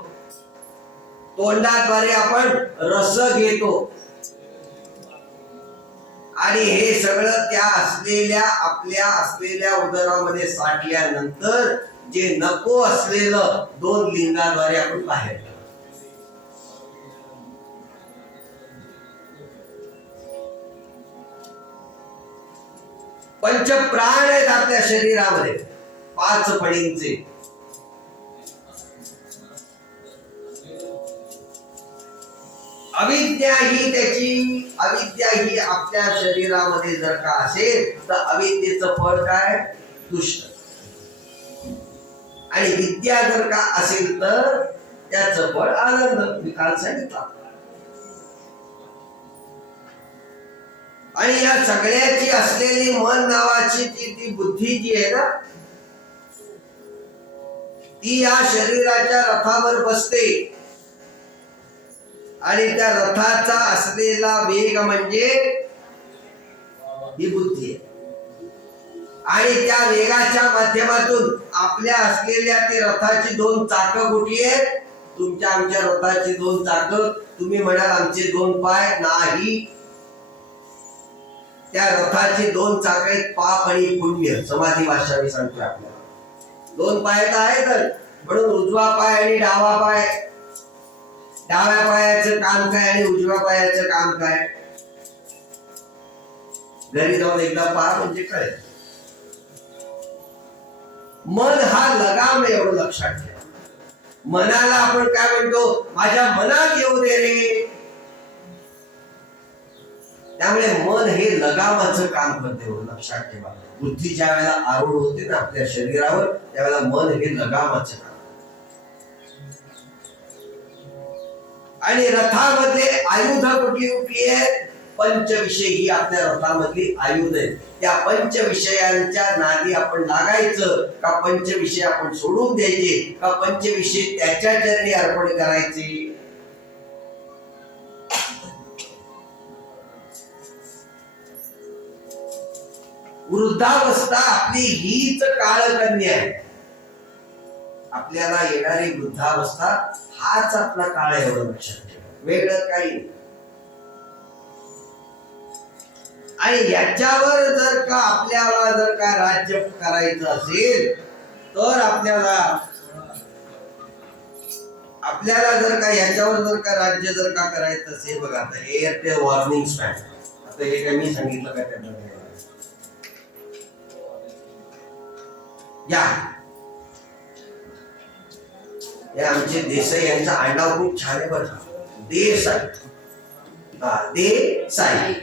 तोंडाद्वारे आपण रस घेतो. आणि हे सगळं त्या असलेल्या उदरामध्ये साठल्यानंतर जे नको असलेलं 2 लिंगाद्वारे आपण बाहेर. पंचप्राण आहेत आपल्या शरीरामध्ये 5 पडींचे. अविद्या ही आपल्या शरीरामध्ये जर का असेल तर अविद्येचं फळ काय, दुष्ट. आणि विद्या जर का असेल तर त्याचं फळ आनंद. मी काल सांगितलं. आणि या सगळ्याची असलेली मन नावाची ती बुद्धी जी आहे ना, ती या शरीराच्या रथावर बसते. आणि त्या रथाचा असलेला वेग म्हणजे ही बुद्धी आहे. आणि त्या वेगाच्या माध्यमातून आपल्या असलेल्या ते रथाची 2 चाकं कुठली आहेत. तुमच्या आमच्या रथाची 2 चाकं. तुम्ही म्हणाल आमचे 2 पाय. नाही, त्या रथाची 2 चाकं आहेत. पाप आणि पुण्य. समाधी भाषा मी सांगतोय आपल्याला. 2 पाय तर आहेत, म्हणून उजवा पाय आणि डावा पाय. डाव्या पायाचं काम काय आणि उजव्या पायाचं काम काय, घरी जाऊन एकदा पहा म्हणजे कळेल. मन हा लगाम आहे, एवढं लक्षात ठेवा. मनाला आपण काय म्हणतो, माझ्या मनात येऊ दे रे. त्यामुळे मन हे लगामाचं काम करते, एवढं लक्षात ठेवा. बुद्धी ज्या वेळेला आरूढ होते ना आपल्या शरीरावर त्यावेळेला मन हे लगामाचं काम. आणि रथामध्ये आयुध कुठली कुठली आहे? पंचविषय ही आपल्या रथामधली आयुध आहे. त्या पंचविषयांच्या नादी आपण लागायचं का? पंचविषय आपण सोडून द्यायचे का? पंचविषय त्याच्या चरणी अर्पण करायचे? वृद्धावस्था आपली हीच काळकन्या आहे. आपल्याला येणारी वृद्धावस्था हाच आपला काळ आहे, एवढं लक्षात ठेवा, वेगळं काही नाही. आणि याच्यावर जर का आपल्याला जर का राज्य करायचं असेल तर आपल्याला जर का याच्यावर जर का राज्य जर का करायचं असेल, बघा आता एअरटेल वॉर्निंग स्पॅन, आता हे काय मी सांगितलं का त्यांना? या आमचे देसाई यांचा आडनाव खूप छान आहे बरं, देसाई. देसाई.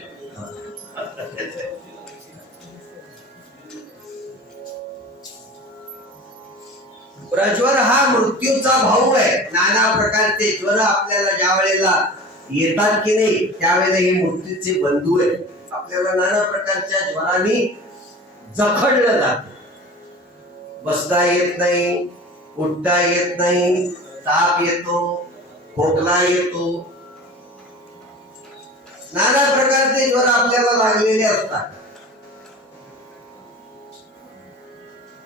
प्रज्वर हा मृत्यूचा भाऊ आहे. नाना प्रकारचे ज्वर आपल्याला ज्या वेळेला येतात की नाही त्यावेळेला हे मृत्यूचे बंधू आहेत. आपल्याला नाना प्रकारच्या ज्वरांनी जखडलं जात. बसता येत नाही, उठता येत नाही, ताप येतो, खोकला येतो, नाना प्रकारचे ज्वर आपल्याला लागलेले असतात.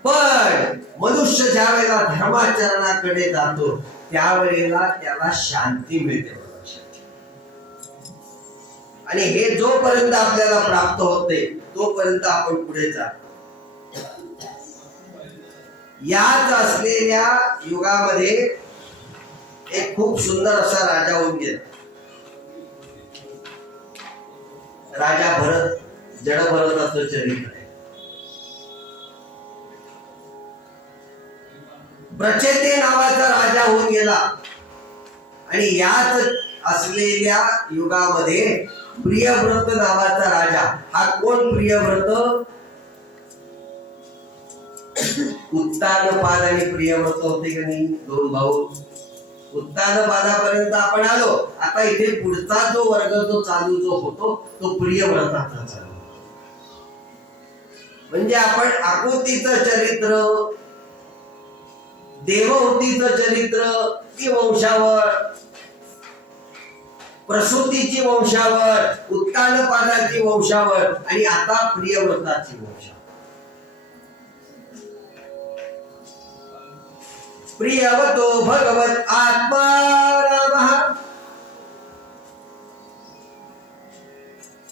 पण मनुष्य ज्या वेळेला धर्माचरणाकडे जातो त्यावेळेला त्याला शांती मिळते. आणि हे जोपर्यंत आपल्याला प्राप्त होते तोपर्यंत आपण पुढे जातो. याच असलेल्या युगामध्ये एक खूप सुंदर असा राजा होऊन गेला. राजा भरत, जड भरताचं चरित्र आहे. प्रचेते नावाचा राजा होऊन गेला. आणि याच असलेल्या युगामध्ये प्रियव्रत नावाचा राजा. हा कोण प्रियव्रत? उत्तानपाद आणि प्रियव्रत होते की नाही, दोन भाऊ. उत्तानपादापर्यंत आपण आलो. आता इथे पुढचा जो वर्ग जो चालू जो होतो तो प्रियव्रताचा चालू. म्हणजे आपण आकृतीचं चरित्र, देवहूतीचं चरित्र, ती वंशावळ, प्रसूतीची वंशावळ, उत्तानपादाची वंशावळ आणि आता प्रियव्रताची वंशावळ. प्रियवतो भगवत आत्मा रामः.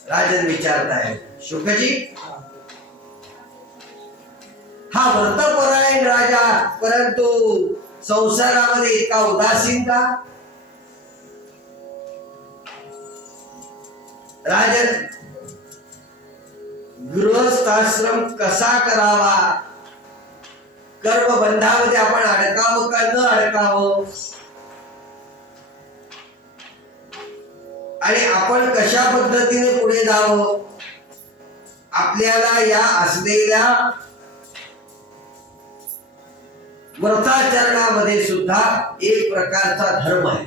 राजन विचारताय, शुकजी हा व्रतपरायण राजा परंतु संसारामध्ये इतका उदासीन का? राजन, गृहस्थाश्रम कसा करावा, कर्मबंधामध्ये आपण अडकावं का न अडकावं, आणि आपण कशा पद्धतीने पुढे जावं, आपल्याला या असलेल्या व्रताचरणामध्ये सुद्धा एक प्रकारचा धर्म आहे.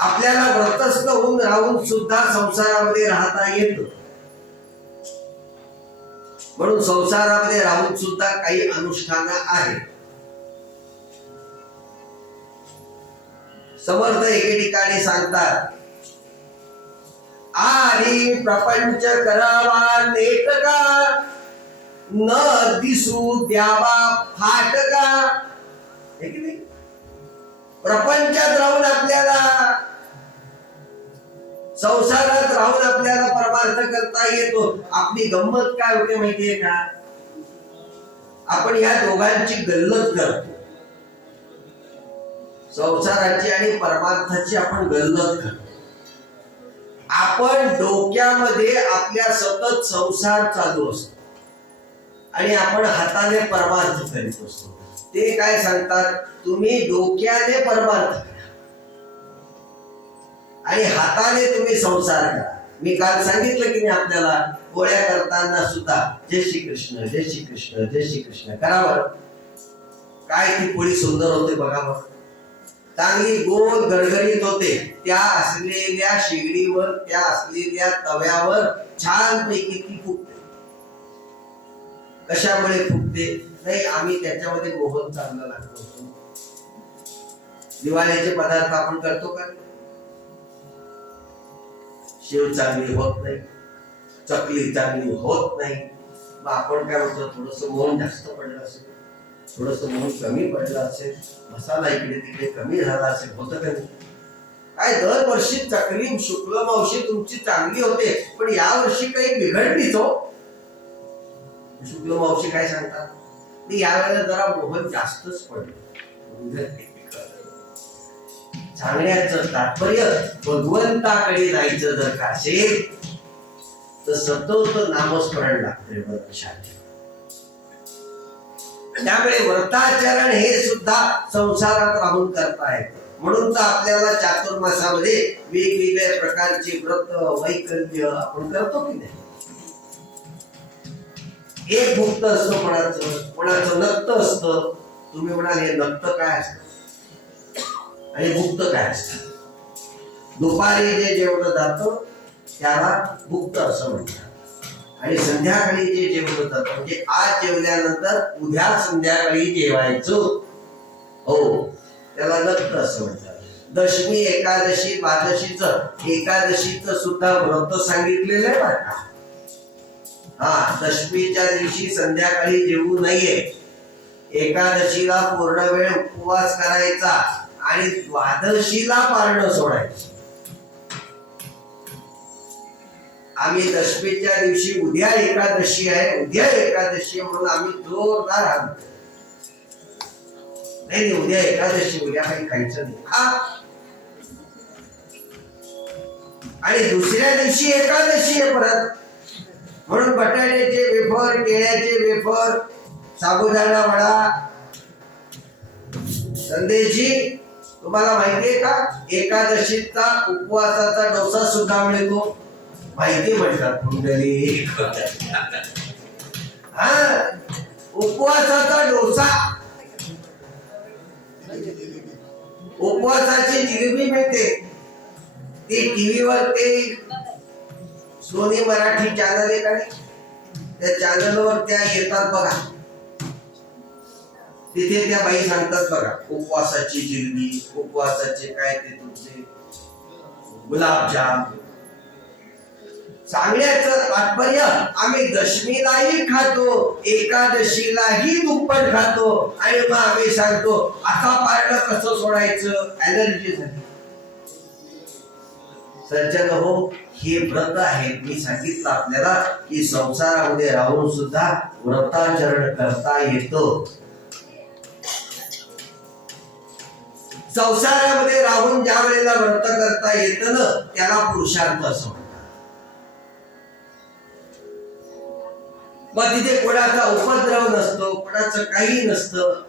आपल्याला व्रतस्थ होऊन राहून सुद्धा संसारामध्ये राहता येतं. म्हणून संसारामध्ये राहून सुद्धा काही अनुष्ठान आहे. समर्थ एके ठिकाणी सांगतात, आरी प्रपंच करावा नेटका, न दिसू द्यावा फाटका. हे की नाही? प्रपंचात राहून आपल्याला, संसारात राहून आपल्याला परमार्थ करता येतो. आपली गंमत काय होते माहितीये का? आपण या दोघांची गल्लत करतो. संसाराची आणि परमार्थाची आपण गल्लत करतो. आपण डोक्यामध्ये आपल्या सतत संसार चालू असतो आणि आपण हाताने परमार्थ करीत असतो. ते काय सांगतात, तुम्ही डोक्याने परमार्थ करा आणि हाताने तुम्ही संसार करा. मी काल सांगितलं की नाही आपल्याला, पोळ्या करताना सुद्धा जय श्री कृष्ण, जय श्री कृष्ण, जय श्री कृष्ण करावं. काय ती पोळी सुंदर होते बघा. चांगली गोल गरगरीत होते. त्या असलेल्या शेगडीवर, त्या असलेल्या तव्यावर छान पैकी ती फुगते. कशामुळे फुगते? नाही, आम्ही त्याच्यामध्ये मोहन चांगलं लागतो. दिवाळीचे पदार्थ आपण करतो का? शेव चांगली होत नाही, चकली चांगली होत नाही. मग आपण काय म्हणतो, थोडस मोहन जास्त पडलं असेल, थोडस मोहन कमी पडलं असेल, मसाला इकडे तिकडे कमी झाला असेल, होतं का नाही? काय दरवर्षी चकली शुक्ल मावशी तुमची चांगली होते, पण या वर्षी काही बिघडलीच हो. शुक्ल मावशी काय सांगतात, यावेळेला जरा मोहन जास्तच पडलं. सांगण्याचं तात्पर्य, भगवंताकडे जायचं जर का असेल तर सतत नामस्मरण लागते वर्षात. त्यामुळे व्रताचरण हे सुद्धा संसारात राहून करता येतं. म्हणून तर आपल्याला चातुर्मासामध्ये वेगवेगळ्या प्रकारचे व्रत वैकल्य आपण करतो की नाही. एक भुक्त असतं, कोणाचं नक्त असतं. तुम्ही म्हणाल हे नक्त काय असतं आणि भुक्त काय असतं? दुपारी जे जेवलं जातं त्याला भुक्त असं म्हणतात, आणि संध्याकाळी जे जेवलं जातं म्हणजे आज जेवल्यानंतर उद्या संध्याकाळी जेवायचं, हो, त्याला नक्त असं म्हणतात. दशमी, एकादशी, एकादशीचं सुद्धा व्रत सांगितलेलं आहे बरं का. दशमीच्या दिवशी संध्याकाळी जेवू नये, एकादशीला पूर्ण वेळ उपवास करायचा आणि द्वादशीला पारणं सोडायचं. आम्ही दशमीच्या दिवशी, उद्या एकादशी आहे, म्हणून आम्ही जोरदार आणतो. नाही, उद्या एकादशी, उद्या काही खायचं नाही. आणि दुसऱ्या दिवशी एकादशी आहे परत, म्हणून बटाट्याचे वेफर, केळ्याचे वेफर, साबुदाणा वडा, संदेशी. तुम्हाला माहितीये का, एकादशीचा उपवासाचा डोसा सुद्धा मिळतो. माहिती म्हणतात पुंडलिक. उपवासाचा डोसा, उपवासाची जिलेबी मिळते. ती टीव्हीवर, ते सोनी मराठी चॅनल आहे का, त्या चॅनलवर त्या येतात बघा. तिथे त्या बाई सांगतात बघा, उपवासाची जिलेबी, उपवासाचे काय ते तुमचे गुलाबजाम. सांगण्याचं तात्पर्य, आम्ही दशमीलाही खातो, एकादशीलाही दुप्पट खातो, आणि मग आम्ही सांगतो आता पारणं कसं सोडायचं, ऍलर्जी झाली. सज्जन हो, हे व्रत आहे. मी सांगितलं आपल्याला की संसारामध्ये राहून सुद्धा व्रताचरण करता येतं. संसारामध्ये राहून ज्या वेळेला व्रत करता येतं ना, त्याला पुरुषार्थ असं म्हणतात. मग तिथे कोणाचा उपद्रव नसतो, कोणाचं काही नसतं.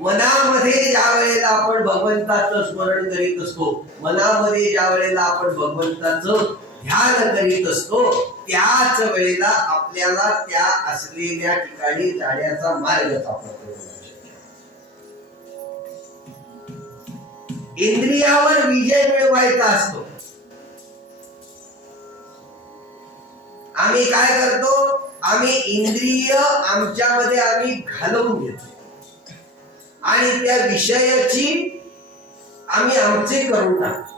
मनामध्ये ज्या वेळेला आपण भगवंताचं स्मरण करीत असतो, मनामध्ये ज्या वेळेला आपण भगवंताचं ध्यान करीत असतो, त्याच वेळेला आपल्याला त्या असलेल्या ठिकाणी जाण्याचा मार्ग सापडतो. इंद्रियावर विजय मिळवायचा असतो. आम्ही काय करतो, आम्ही इंद्रिय आमच्यामध्ये आम्ही घालवून घेतो आणि त्या विषयाची आम्ही आमचे करून टाकतो.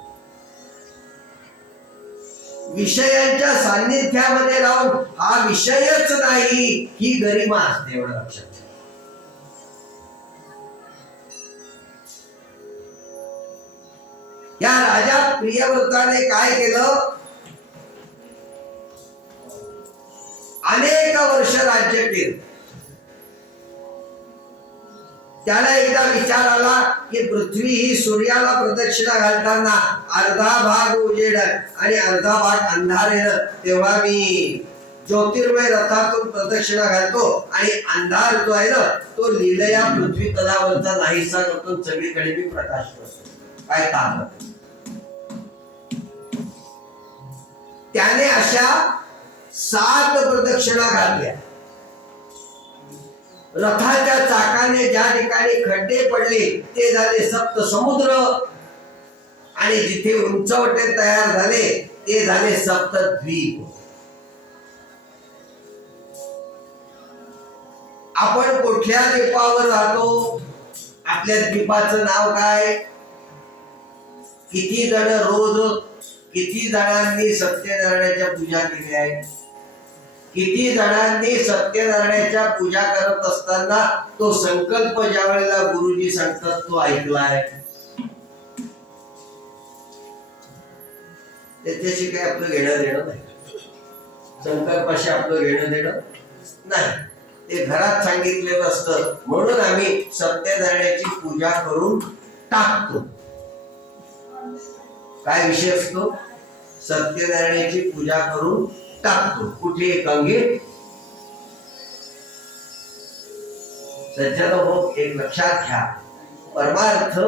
विषयांच्या सान्निध्यामध्ये राहून हा विषयच नाही ही गरिमा असते, एवढं लक्षात ठेवा. या राजा प्रियव्रताने काय केलं, अनेक वर्ष राज्य केलं. त्याला एकदा विचार आला की पृथ्वी ही सूर्याला प्रदक्षिणा घालताना अर्धा भाग उजेड आणि अर्धा भाग अंधार, तेव्हा मी ज्योतिर्मय रथातून प्रदक्षिणा घालतो आणि अंधार जो आहे ना तो लीलया पृथ्वी तलावरचा नाहीसा करतो, सगळीकडे मी प्रकाश करतो. काय ताकद. त्याने अशा 7 प्रदक्षिणा घातल्या. रथाच्या चाकाने ज्या ठिकाणी खड्डे पडले ते झाले सप्त समुद्र, आणि जिथे उंचवटे तयार झाले ते झाले सप्त द्वीप. आपण कुठल्या द्वीपावर राहतो? आपल्या द्वीपाचं नाव काय? किती जण रोज, किती जणांनी सत्यनारायणाच्या पूजा केली आहे? किती जणांनी सत्यनारायणाच्या पूजा करत असताना तो संकल्प ज्या वेळेला गुरुजी सांगतात तो ऐकलाय? त्याच्याशी काही आपलं घेणं देणं नाही. संकल्पाशी आपलं घेणं देणं नाही. ते घरात सांगितलेलं असतं म्हणून आम्ही सत्यनारायणाची पूजा करून टाकतो. काय विषय असतो? सत्यनारायणाची पूजा करून टाकतो. कुठे? गंगेत. सज्जन हो, एक लक्षात घ्या, परमार्थ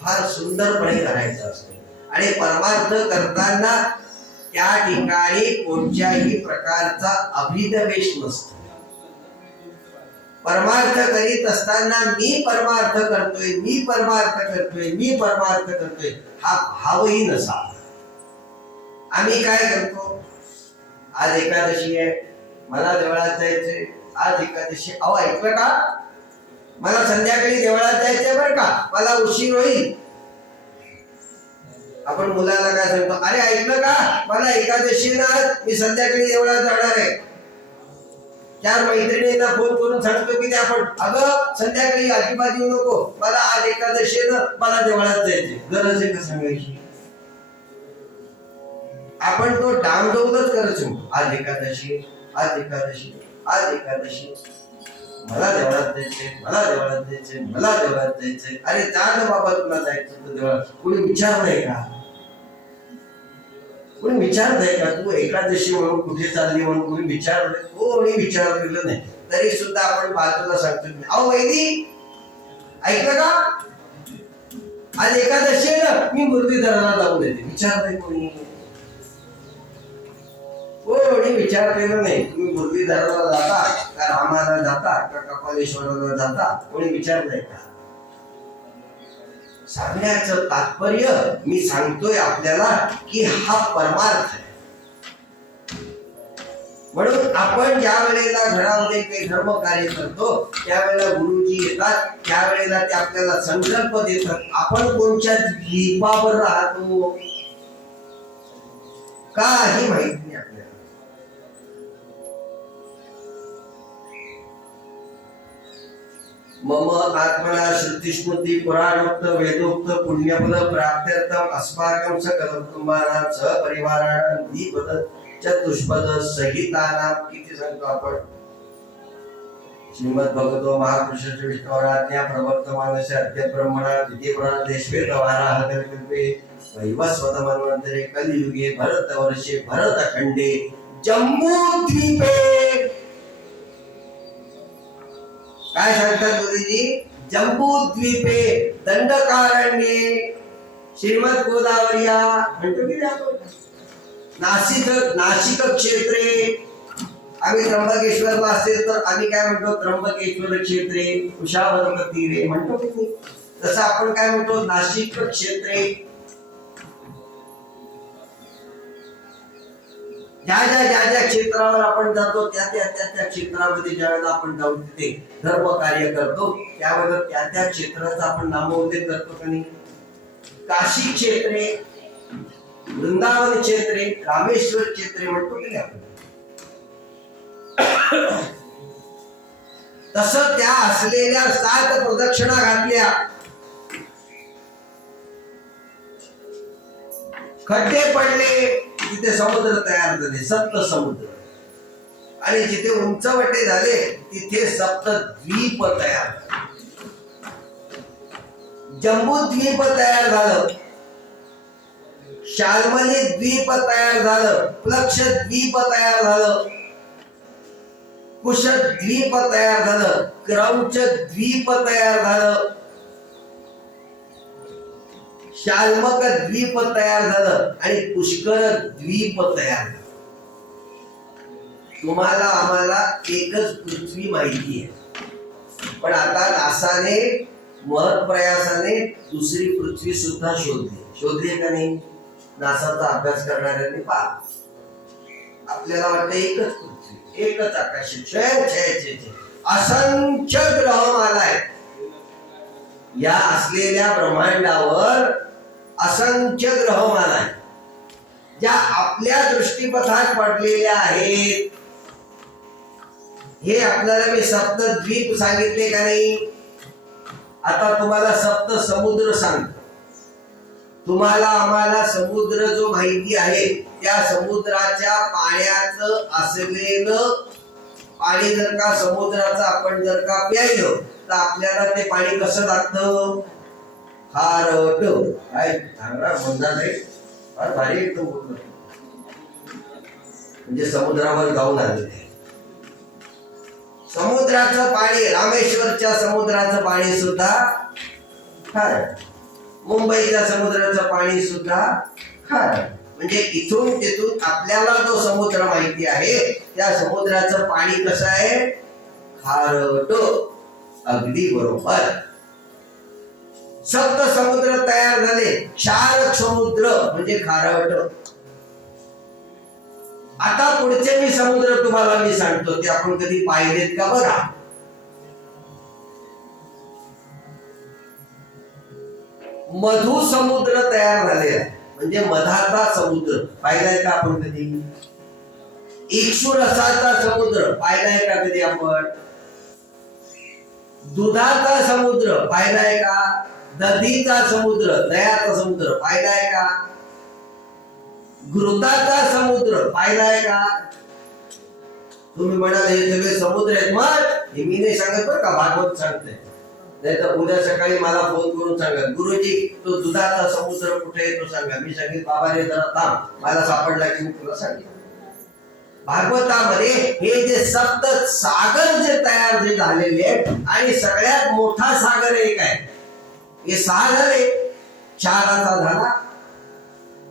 फार सुंदरपणे करायचा असतो आणि परमार्थ करताना त्या ठिकाणी कोणत्याही प्रकारचा अभिनिवेश नसतो. परमार्थ करीत असताना मी परमार्थ करतोय, मी परमार्थ करतोय, मी परमार्थ करतोय हा भावही नसावा. आम्ही काय करतो? आज एकादशी आहे, मला देवळात जायचंय, आज एकादशी. अहो ऐकलं का? मला संध्याकाळी देवळात जायचंय बरं का, मला उशीर होईल. आपण मुलाला काय सांगतो? अरे ऐकलं का, मला एकादशी ना, मी संध्याकाळी देवळात जाणार आहे. चार मैत्रिणींना फोन करून सांगतो की आपण, अगं संध्याकाळी अजिबात येऊ नको, मला आज एकादशी ना, मला देवळात जायचे. गरज आहे का सांगायची? आपण तो डामडौलच करायचो. आज एकादशी, आज एकादशी, आज एकादशी, मला देवळात जायचंय, मला देवळात जायचंय, मला देवळात जायचंय. अरे जा ना बाबा, तुला जायचं तर देवळात. कोणी विचारलंय का? कोणी विचारलंय का तू एकादशी म्हणून कुठे चालली म्हणून? कोणी विचारलंय? कोणी विचारलेलं नाही. तरी सुद्धा आपण बाजूला सांगतो, अहो वैदी ऐकलं का, आज एकादशी आहे ना, मी मुरलीधराला जाऊन येते. विचारलंय कोणी? कोणी विचारलेलं नाही. तुम्ही मुरलीधराला जाता का, रामाला जाता का, कपालेश्वराला जाता? कोणी विचारलंय का? सांगण्याचं तात्पर्य मी सांगतोय आपल्याला की हा परमार्थ आहे. म्हणून आपण ज्या वेळेला घरामध्ये काही धर्म कार्य करतो त्यावेळेला गुरुजी येतात, त्यावेळेला ते आपल्याला संकल्प देतात. आपण कोणत्या द्वीपावर राहतो काही माहित नाही आपल्याला. मम आत्मना श्रुतिस्मृती पुराणोक्त वेदोक्त पुण्यफल प्राप्त्यर्थम अस्माकं सकल कुटुंबानां सहपरिवाराणां द्विपद चतुष्पद सहितानां. किती सांगतो आपण? श्रीमद भगवतो महापुरुषस्य विष्णुराज्ञा प्रवर्तमानस्य अद्य ब्रह्मणा द्वितीय पुराण देशवेद वाराह कल्पे वैवस्वत मन्वन्तरे कलियुगे भरतवर्षे भरतखंडे जम्बूद्वीपे. काय सांगतात गुरुजी? जम्बूद्वीपे दंडकारण्ये श्रीमद गोदावरिया म्हणतो की आपण. नाशिक क्षेत्रे. आम्ही त्र्यंबकेश्वरला असेल तर आम्ही काय म्हणतो? त्र्यंबकेश्वर क्षेत्रे कुशावर्त तीरे म्हणतो की. तसं आपण काय म्हणतो? नाशिक क्षेत्रे. ज्या क्षेत्रावर आपण जातो त्या क्षेत्रामध्ये ज्यावेळेला आपण जाऊन तिथे धर्म कार्य करतो त्यावेळेला त्या क्षेत्राचा आपण नामोल्लेख करतो का नाही? काशी क्षेत्रे, वृंदावन क्षेत्रे, रामेश्वर क्षेत्रे म्हणतो की नाही आपण? तसं त्या असलेल्या 7 प्रदक्षिणा घातल्या, खड्डे पडले, तिथे समुद्र तयार झाले, सप्त समुद्र. आणि जिथे उंचवटे झाले तिथे सप्त द्वीप तयार झाले. जम्बूद्वीप तयार झालं, शाल्मली द्वीप तयार झालं, प्लक्ष द्वीप तयार झालं, कुश द्वीप तयार झालं, क्रौंच द्वीप तयार झालं, शाल्मक द्वीप तयार झालं आणि पुष्कर द्वीप तयार झालं. तुम्हाला आम्हाला एकच पृथ्वी माहिती आहे. पण आता नासाने महत् प्रयासाने दुसरी पृथ्वी सुद्धा शोधली का नाही? नासाचा अभ्यास करणाऱ्यांनी पहा, आपल्याला वाटतं एकच पृथ्वी, एकच आकाश, असंख्य ग्रहमाला आहेत. या असलेल्या ब्रह्मांडावर असंख्य ग्रहमाला आहेत, ज्या आपल्या दृष्टीपथात पडलेल्या आहेत. हे आपल्याला मी सप्तद्वीप सांगितले का नाही? आता तुम्हाला सप्त समुद्र सांगतो. तुम्हाला आम्हाला समुद्र जो माहिती आहे त्या समुद्राच्या पाण्याचं असलेलं पाणी जर का समुद्राचं आपण जर का प्यायलं तर आपल्याला ते पाणी कसं लागतं? खारट. काय चांगला म्हणणार नाही, फार भारी एकदम बोलतो. म्हणजे समुद्रावर जाऊन आलेले समुद्राचं पाणी, रामेश्वरच्या समुद्राचं पाणी सुद्धा खारट, मुंबईच्या समुद्राचं पाणी सुद्धा खारट. म्हणजे इथून तिथून आपल्याला जो समुद्र माहिती आहे त्या समुद्राचं पाणी कसं आहे? खारट. अगदी बरोबर. सप्त समुद्र तयार झाले, क्षार समुद्र म्हणजे खारट. आता पुढचे मी समुद्र तुम्हाला मी सांगतो, ते आपण कधी पाहिलेत का बघा. मधु समुद्र तयार झालेला म्हणजे मधाचा समुद्र पाहिलाय का आपण कधी? इक्षु रसाचा समुद्र पाहिलाय का कधी आपण? दुधाचा समुद्र पाहिलाय का? दधीचा समुद्र, दयाचा समुद्र पाहिलाय का? घृताचा समुद्र पाहिलाय का? तुम्ही म्हणाल हे सगळे समुद्र आहेत. मग हे मी नाही सांगत बरं का, भागवत सांगते. नाही तर उद्या सकाळी मला फोन करून सांगा, गुरुजी तो दुधाचा समुद्र कुठे आहे तो सांगा. मी सांगेन बाबा रे जरा थांब, मला सापडला की मी तुला सांगेन. भागवतामध्ये हे जे सप्त सागर जे तयार जे झालेले आहेत आणि सगळ्यात मोठा सागर एक आहे. हे सहा झाले. क्षाराचा झाला,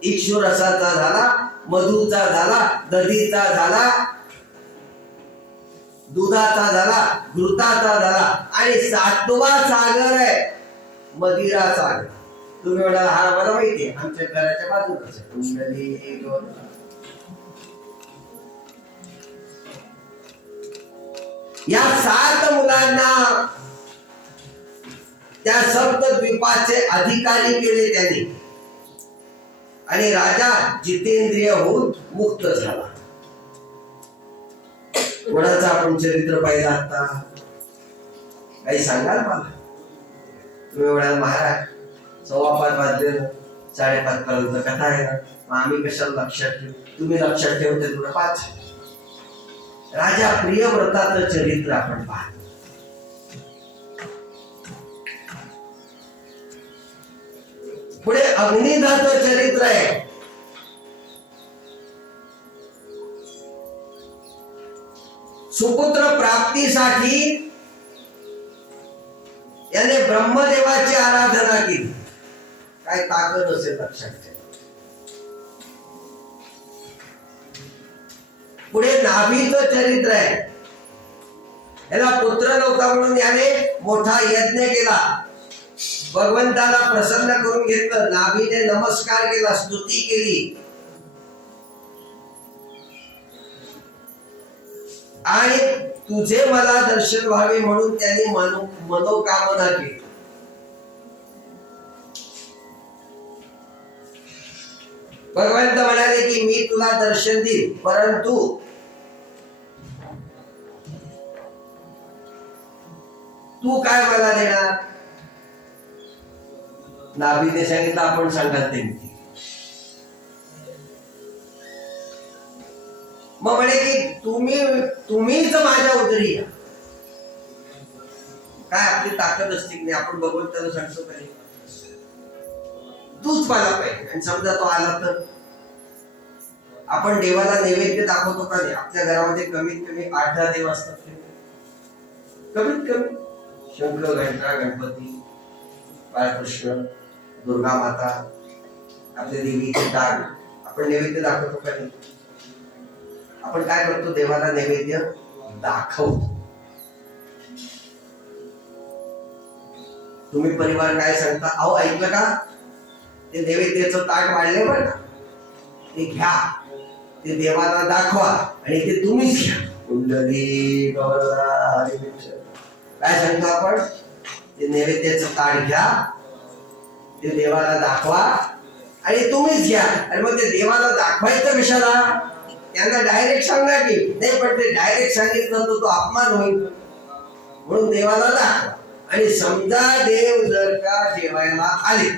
इक्षु रसाचा झाला, मधुचा झाला, दधीचा झाला, दुधाचा झाला, घृताचा झाला आणि सातवा सागर आहे मदिरा सागर. तुम्ही म्हणाल हा मला माहिती आहे, आमच्या घराच्या बाजूलाच आहे. या 7 मुलांना त्या सप्तद्वीपाचे अधिकारी केले त्यांनी आणि राजा जितेंद्रिय होऊन मुक्त झाला. कोणाचं आपण चरित्र पाहिलं आता? काही सांगाल मला? तुम्ही म्हणाल महाराज 5:15 वाजले, 5:30 पर्यंत कथा आहे ना, मग आम्ही कशाला लक्षात ठेवू? तुम्ही लक्षात ठेवते तुला 5. राजा प्रियव्रताचं चरित्र आपण पाहतो. पुढे अग्निदाचं चरित्र आहे. सुपुत्र प्राप्तीसाठी याने ब्रह्मदेवाची आराधना केली. काय ताकद असेल लक्षात ठेवा. पुढे नाभीचं चरित्र आहे. याला पुत्र नव्हता म्हणून याने मोठा यज्ञ केला, भगवंताला प्रसन्न करून घेतलं, नाभीने नमस्कार केला, स्तुती केली आणि तुझे मला दर्शन व्हावे म्हणून त्यांनी मनोकामना केली. भगवंत म्हणाले की मी तुला दर्शन देईन, परंतु तू काय मला देणार? नाभीने सांगितलं आपण सांगाल ते. मग म्हणे की तुम्हीच माझ्या उदरी या. काय आपली ताकद असते की नाही? आपण भगवंताला सांगतो काय तूच मला पाहिजे. आणि समजा तो आला तर आपण देवाला नैवेद्य दाखवतो का नाही? आपल्या घरामध्ये कमीत कमी 8-10 देव असतात. कमीत कमी शंकर, घंटा, गणपती, बाळकृष्ण, दुर्गा माता, आपल्या देवीचे डाग आपण नैवेद्य दाखवतो का नाही? आपण काय करतो? देवाला नैवेद्य दाखवतो. तुम्ही परिवार काय सांगता, अहो ऐकलं का, ते नैवेद्याचं ताट वाढले बरं का, ते घ्या, ते देवाला दाखवा आणि ते तुम्हीच घ्या. कुंडली काय सांगतो आपण, ते नैवेद्याचं ताट घ्या, ते देवाला दाखवा आणि तुम्हीच घ्या. आणि मग ते देवाला दाखवायचं कशाला, त्यांना डायरेक्ट सांगा की नाही, पण ते डायरेक्ट सांगितलं तर तो अपमान होईल, म्हणून देवाला दाखवा. आणि समजा देव जर का जेवायला आले,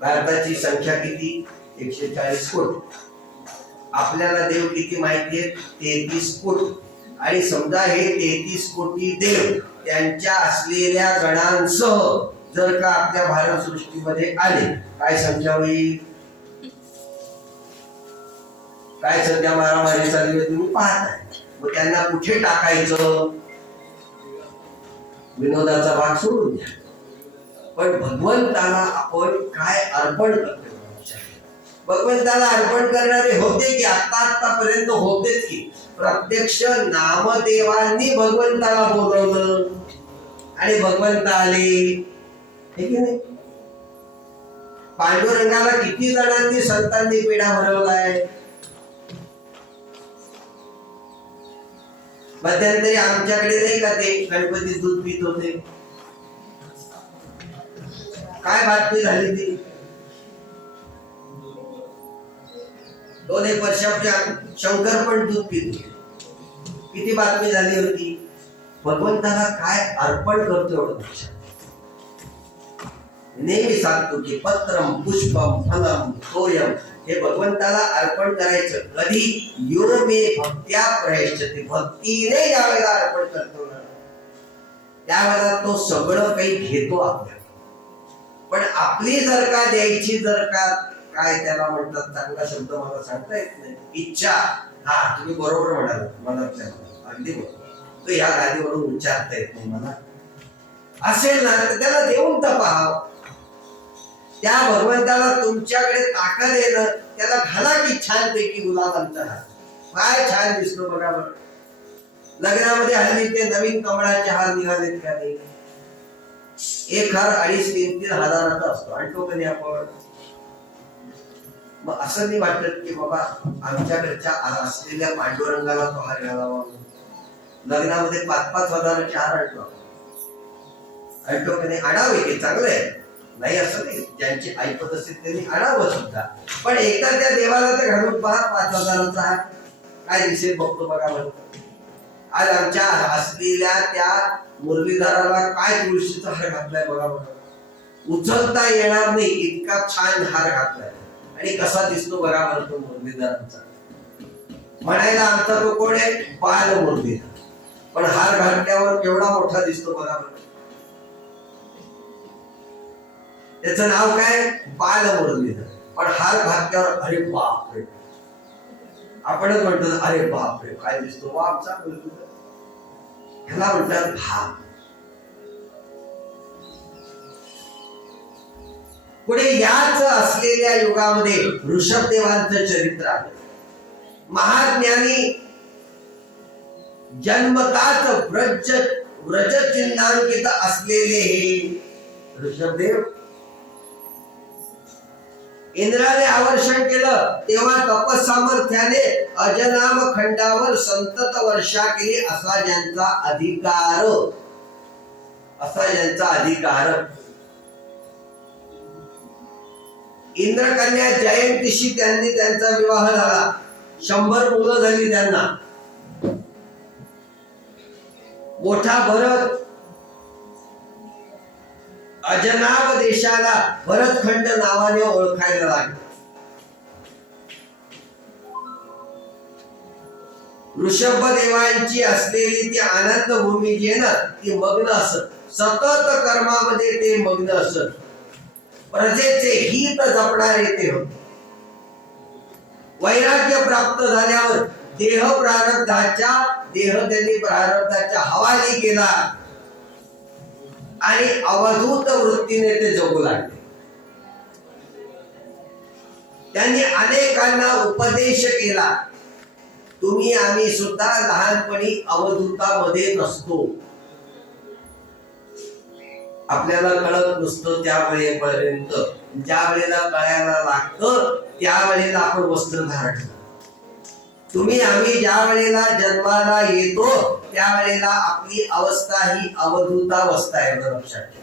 भारताची संख्या किती, 140 कोटी. आपल्याला देव किती माहिती आहे, 33 कोटी. आणि समजा हे 33 कोटी देव त्यांच्या असलेल्या गणांसह जर का आपल्या भारत सृष्टीमध्ये आले, काय संख्या होईल, काय सध्या मारामारी चालू आहे तुम्ही पाहताय. मग त्यांना कुठे टाकायचं, विनोदाचा भाग सोडून द्या, पण भगवंताला आपण काय अर्पण करतो. भगवंताला अर्पण करणारे होते की आतापर्यंत होतेच की, प्रत्यक्ष नामदेवांनी भगवंताला बोलवलं आणि भगवंत आले, हे की नाही. पांडुरंगाला किती जणांनी संतांनी पेढा भरवलाय. मध्यंतरी आमच्याकडे नाही का ते गणपती दूध पित होते, काय बातमी झाली ती, 2-1 वर्षापूर्वी शंकर पण दूध पित होते, किती बातमी झाली होती. भगवंताला काय अर्पण करतो एवढं लक्षात. नेहमी सांगतो की पत्रम पुष्पम फलम तोयम, हे भगवंताला अर्पण करायचं. कधी यो मे भक्त्या प्रयश्चते, भक्तीने ज्यावेळेला अर्पण करतो ना, त्यावेळेला तो सगळं काही घेतो आपल्याला. पण आपली जर का द्यायची, जर का काय त्याला म्हणतात, चांगला शब्द मला सांगता येत नाही, इच्छा, हा तुम्ही बरोबर म्हणाल, मला अगदी बरोबर, तो या गादीवरून उच्चारता येत नाही मला, असेल ना तर त्याला देऊन तपाव. त्या भगवंताला तुमच्याकडे ताकद आहे ना, त्याला घाला की छानपैकी गुलाबांचा हार, काय छान दिसतो बघा बरं. लग्नामध्ये हल्ली ते नवीन कमळाचे हार निघालेत का नाही, एक हार 2.5-3 हजाराचा असतो, आणि तो कधी आपण. मग असं नाही वाटत की बाबा आमच्याकडच्या असलेल्या पांडुरंगाला तो हार घालावा. लग्नामध्ये 5-5 हजाराचे हार आणतो, आणतो का नाही, आणावे की चांगलं आहे, नाही असं नाही, ज्यांची ऐपत असेल त्यांनी आणावं सुद्धा. पण एकदा त्या देवाला तर घालून पहा 5 हजाराचा हार, काय दिसेल बघतो बघा बरं. आज आमच्या असलेल्या त्या मुरलीधराला काय तुळशीचा हार घातलाय बघा बघा, उचलता येणार नाही इतका छान हार घातलाय. आणि कसा दिसतो बघा बरं तो मुरलीधरांचा. म्हणायला आमचा तो कोण आहे, बाल मुरलीधर, पण हार घातल्यावर केवढा मोठा दिसतो बघा बरं. त्याचं नाव काय, बाल मुरलीधर, पण हार घातल्यावर अरे बापरे, आपणच म्हणतो अरे बापरे काय दिसतो वा आमचा मुरलीधर. ह्याला म्हणतात भाव. पुढे याच असलेल्या युगामध्ये ऋषभदेवांचं चरित्र आहे. महाज्ञानी, जन्मताच व्रज चिन्हांकित असलेले हे ऋषभदेव, इंद्राने आवर्षण केलं तेव्हा तपसामर्थ्याने अजनाम खंडावर संतत वर्षा केली, असा ज्यांचा अधिकार. इंद्रकन्या जयंतीशी त्यांनी त्यांचा विवाह झाला, 100 मुलं झाली त्यांना. मोठा भरत अजनाब देशाला भरतखंड नावाने ओळखायला लागला. ऋषभदेवांची असलेली ती आनंद भूमी जी आहे ना, ती मग्न असत, सतत कर्मामध्ये ते मग्न असत. प्रजेचे हित जपणारे ते होते. वैराग्य प्राप्त झाल्यावर देह त्यांनी प्रारब्धाच्या हवाली केला आणि अवधूत वृत्तीने ते जगू लागले. त्यांनी अनेकांना उपदेश केला. तुम्ही आम्ही सुद्धा लहानपणी अवधूतामध्ये नसतो, आपल्याला कळत नसतं त्या वेळेपर्यंत, ज्या वेळेला कळायला लागतं त्यावेळेला आपण वस्त्र धारण करतो. तुम्ही आम्ही ज्या वेळेला जन्माला येतो त्यावेळेला आपली अवस्था ही अवधूतावस्था आहे, लक्षात ठेवा.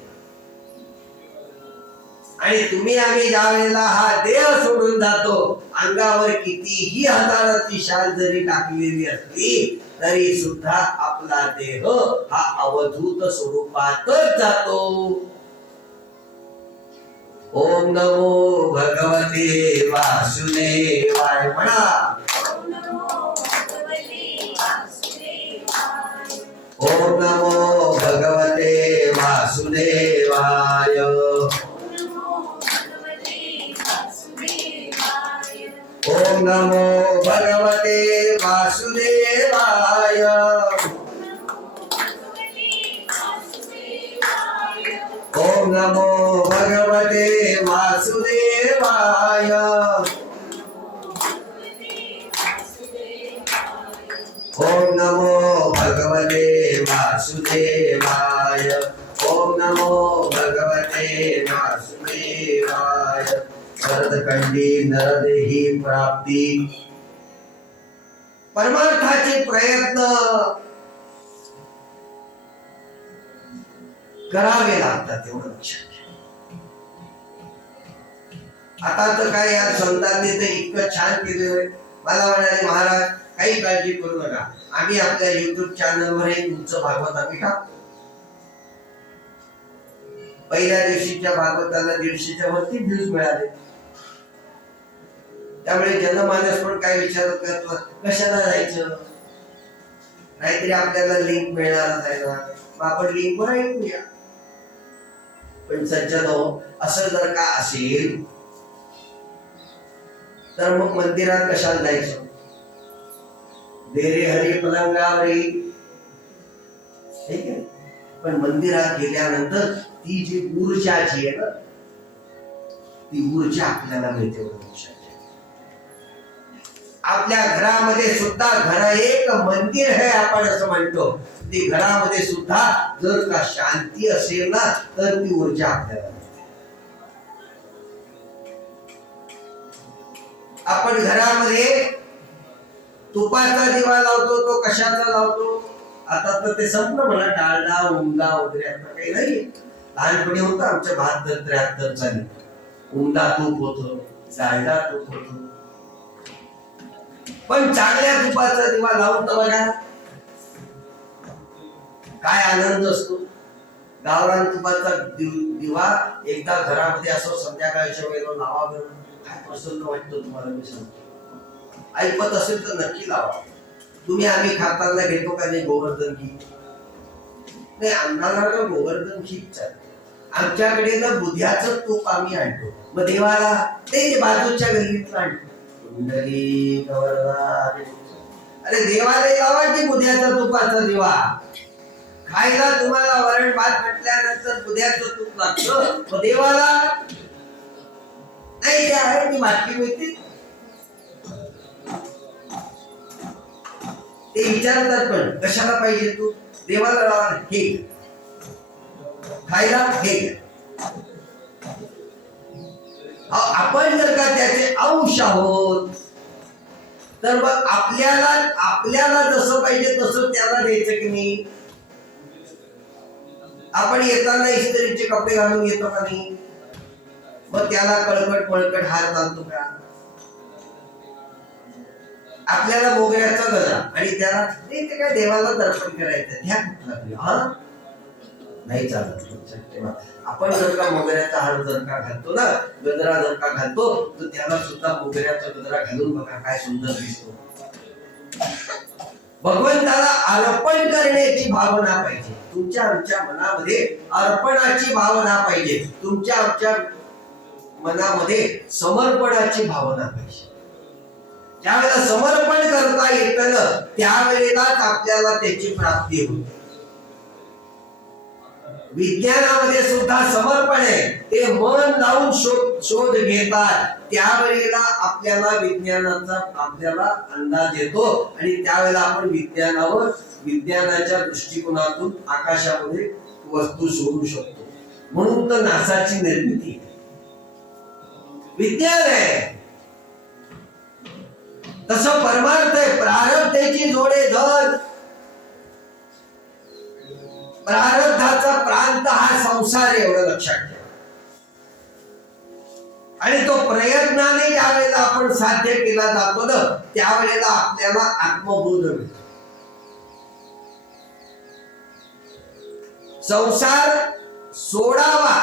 आणि तुम्ही आम्ही ज्या वेळेला हा देह सोडून जातो, अंगावर कितीही हजाराची शाल जरी टाकलेली असली तरी सुद्धा आपला देह हा अवधूत स्वरूपातच जातो. ओम नमो भगवते वासुदेवाय म्हणा. ओम नमो भगवते वासुदेवाय. ओम नमो भगवते वासुदेवाय. ओम नमो भगवते वासुदेवाय. ओम नमो भगवते वासुदेवाय. ओम नमो भगवते वासुदेवाय. शरदखंडी नरदेही प्राप्ती. परमार्थाचे प्रयत्न करावे लागतात, एवढं लक्षात घ्या. आता तर काय या संतांनी तर इतकं छान केलेलं. मला म्हणाले महाराज काही काळजी करू नका, आम्ही आपल्या युट्यूब चॅनलवर तुमचं भागवत आम्ही टाकतो. पहिल्या दिवशीच्या भागवताला 150च्या वरती व्ह्यूज मिळाले. त्यामुळे जनमानस पण काय विचारत करतो, कशाला जायचं, नाहीतरी आपल्याला लिंक मिळणारच आहे ना, मग आपण लिंक वर ऐकूया. पण सज्जनो, असं जर का असेल तर मग मंदिरात कशाला जायचं. देरे हरी पलंगावरी, ठीक आहे. पण मंदिरात गेल्यानंतर ती जी ऊर्जा जी आहे ना, ती ऊर्जा आपल्याला मिळते. आपल्या घरामध्ये सुद्धा, घर एक मंदिर है आपण असं म्हणतो, ती घरामध्ये सुद्धा जर का शांती असेल ना तर ती ऊर्जा आपल्याला मिळते. आपण घरामध्ये तुपाचा दिवा लावतो, तो कशाचा लावतो, आता तर ते संपलं म्हणा, डालडा उमदा वगैरे आता काही नाही. लहानपणी होतं आमच्या 72-73 साली उमदा तूप होतं, डालडा तूप होतं. पण चांगल्या तुपाचा दिवा लावून तर बघा काय आनंद असतो. गावरान तुपाचा दिवा एकदा घरामध्ये असं संध्याकाळच्या वेळेला लावा बरं, काय प्रसन्न वाटतं तुम्हाला. मी सांगतो, ऐकत असेल तर नक्की लावा. तुम्ही आम्ही खाताना घेतो का नाही गोवर्धन घी, नाही अन्नाला का गोवर्धन घीच. आमच्याकडे ना दुधाचं तूप आम्ही आणतो, मग देवाला ते बाजूच्या गल्लीत आणतो. अरे देवाला लावा की बुध्याचा तुपाचा दिवा. खायला तुम्हाला वरण भात म्हटल्यानंतर बुध्याचं तूप लागतं, मग देवाला नाही. ते आहे ती माटली मिळते, ते विचारतात पण कशाला पाहिजे तू, देवाला लावा. हे खायला हे. आपण जर का त्याचे अंश आहोत तर मग आपल्याला जसं पाहिजे तसं त्याला द्यायचं की नाही. आपण येताना इस्त्रीचे कपडे घालून येतो का नाही, मग त्याला कळकट पळकट हार चालतो का. आपल्याला मोगऱ्याचा गजरा आणि त्याला ते काय देवाला दर्शन करायचं, ह्या कुठला नाही चालत. आपण जर का मोगऱ्याचा हार जर का घालतो ना, गजरा जर का घालतो, तर त्याला सुद्धा मोगऱ्याचा गजरा घालून बघा काय सुंदर दिसतो. भगवंताला अर्पण करण्याची भावना पाहिजे. तुमच्या आमच्या मनामध्ये अर्पणाची भावना पाहिजे. तुमच्या आमच्या मनामध्ये समर्पणाची भावना पाहिजे. ज्यावेळेला समर्पण करता येतं ना, त्यावेळेलाच आपल्याला त्याची प्राप्ती होते. विज्ञानामध्ये सुद्धा समर्पण आहे. ते मन लावून शोध घेतात, त्यावेळेला आपल्याला विज्ञानाचा आपल्याला अंदाज येतो आणि त्यावेळेला आपण विज्ञानाच्या दृष्टिकोनातून आकाशामध्ये वस्तू शोधू शकतो. म्हणून तर नासाची निर्मिती विज्ञान आहे. तसं परमार्थ आहे. प्रारब्धाची जोडे धन, प्रारब्धाचा प्रांत हा संसार आहे, एवढं लक्षात ठेवा. आणि तो प्रयत्नाने ज्या वेळेला आपण साध्य केला जातो ना, त्यावेळेला आपल्याला आत्मबोध मिळतो. संसार सोडावा,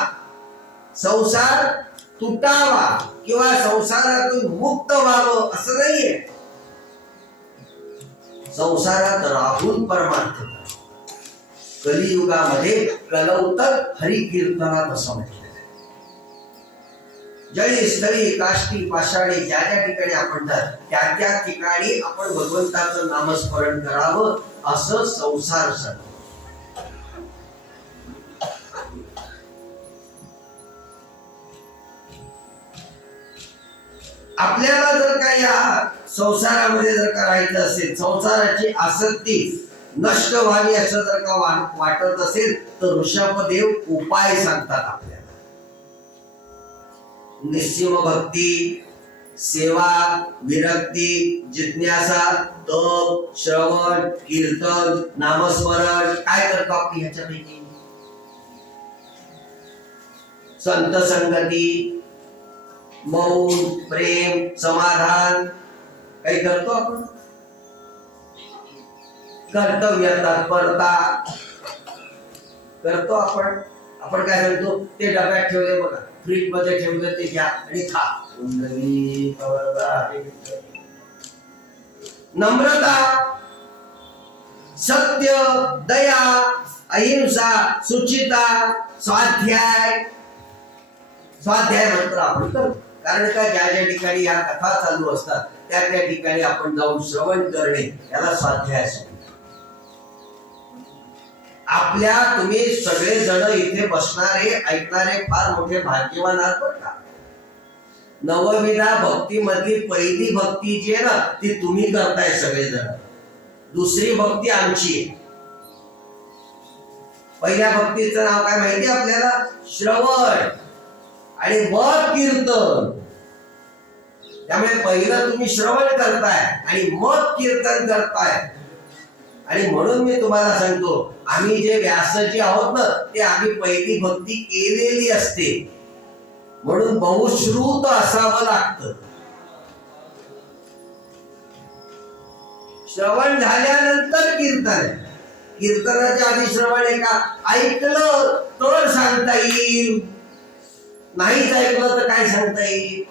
संसार तुटावा किंवा संसारातून मुक्त व्हावं असं नाहीये. संसारात राहून परमार्थ. कलियुगामध्ये कलौतर हरिकीर्तनात असं म्हटलेलं आहे. जळी स्थळी काष्टी पाषाणी ज्या ज्या ठिकाणी आपण त्या त्या ठिकाणी आपण भगवंताचं नामस्मरण करावं असं संसार सांगतो. आपल्याला जर का या संसारामध्ये जर का राहायचं असेल, संसाराची आसक्ती नष्ट व्हावी असं जर का वाटत असेल, तर ऋषभदेव उपाय सांगतात आपल्याला. निस्सीम भक्ती, सेवा, विरक्ती, जिज्ञासा, तप, श्रवण, कीर्तन, नामस्मरण. काय करतो आपण ह्याच्यापैकी? संत संगती, मौन, प्रेम, समाधान काही करतो आपण. कर्तव्य तत्परता करतो आपण. आपण काय करतो? ते डब्यात ठेवले बघा, फ्रीज मध्ये ठेवलं, ते घ्या आणि खा. नम्रता, सत्य, दया, अहिंसा, सुचिता, स्वाध्याय. स्वाध्याय मंत्र आपण करतो. कारण का ज्या ज्या ठिकाणी या कथा चालू असतात त्या त्या ठिकाणी आपण जाऊन श्रवण करणे, याला स्वाध्याय असतो. आपल्या तुम्ही सगळे जण इथे बसणारे ऐकणारे फार मोठे भाग्यवान आहात बरं का. नवविधा भक्ती मधली पहिली भक्ती जी आहे ना, ती तुम्ही करताय सगळेजण. दुसरी भक्ती आमची आहे. पहिल्या भक्तीचं नाव काय माहिती आपल्याला? श्रवण आणि मग कीर्तन. त्यामुळे पहिलं तुम्ही श्रवण करताय आणि मग कीर्तन करताय. आणि म्हणून मी तुम्हाला सांगतो, आम्ही जे व्यासजी आहोत ना, ते आम्ही पहिली भक्ती केलेली असते, म्हणून बहुश्रुत असावं लागतं. श्रवण झाल्यानंतर कीर्तन. कीर्तनाच्या आधी श्रवण आहे का? ऐकलं तर सांगता येईल, नाहीच ऐकलं तर काय सांगता येईल.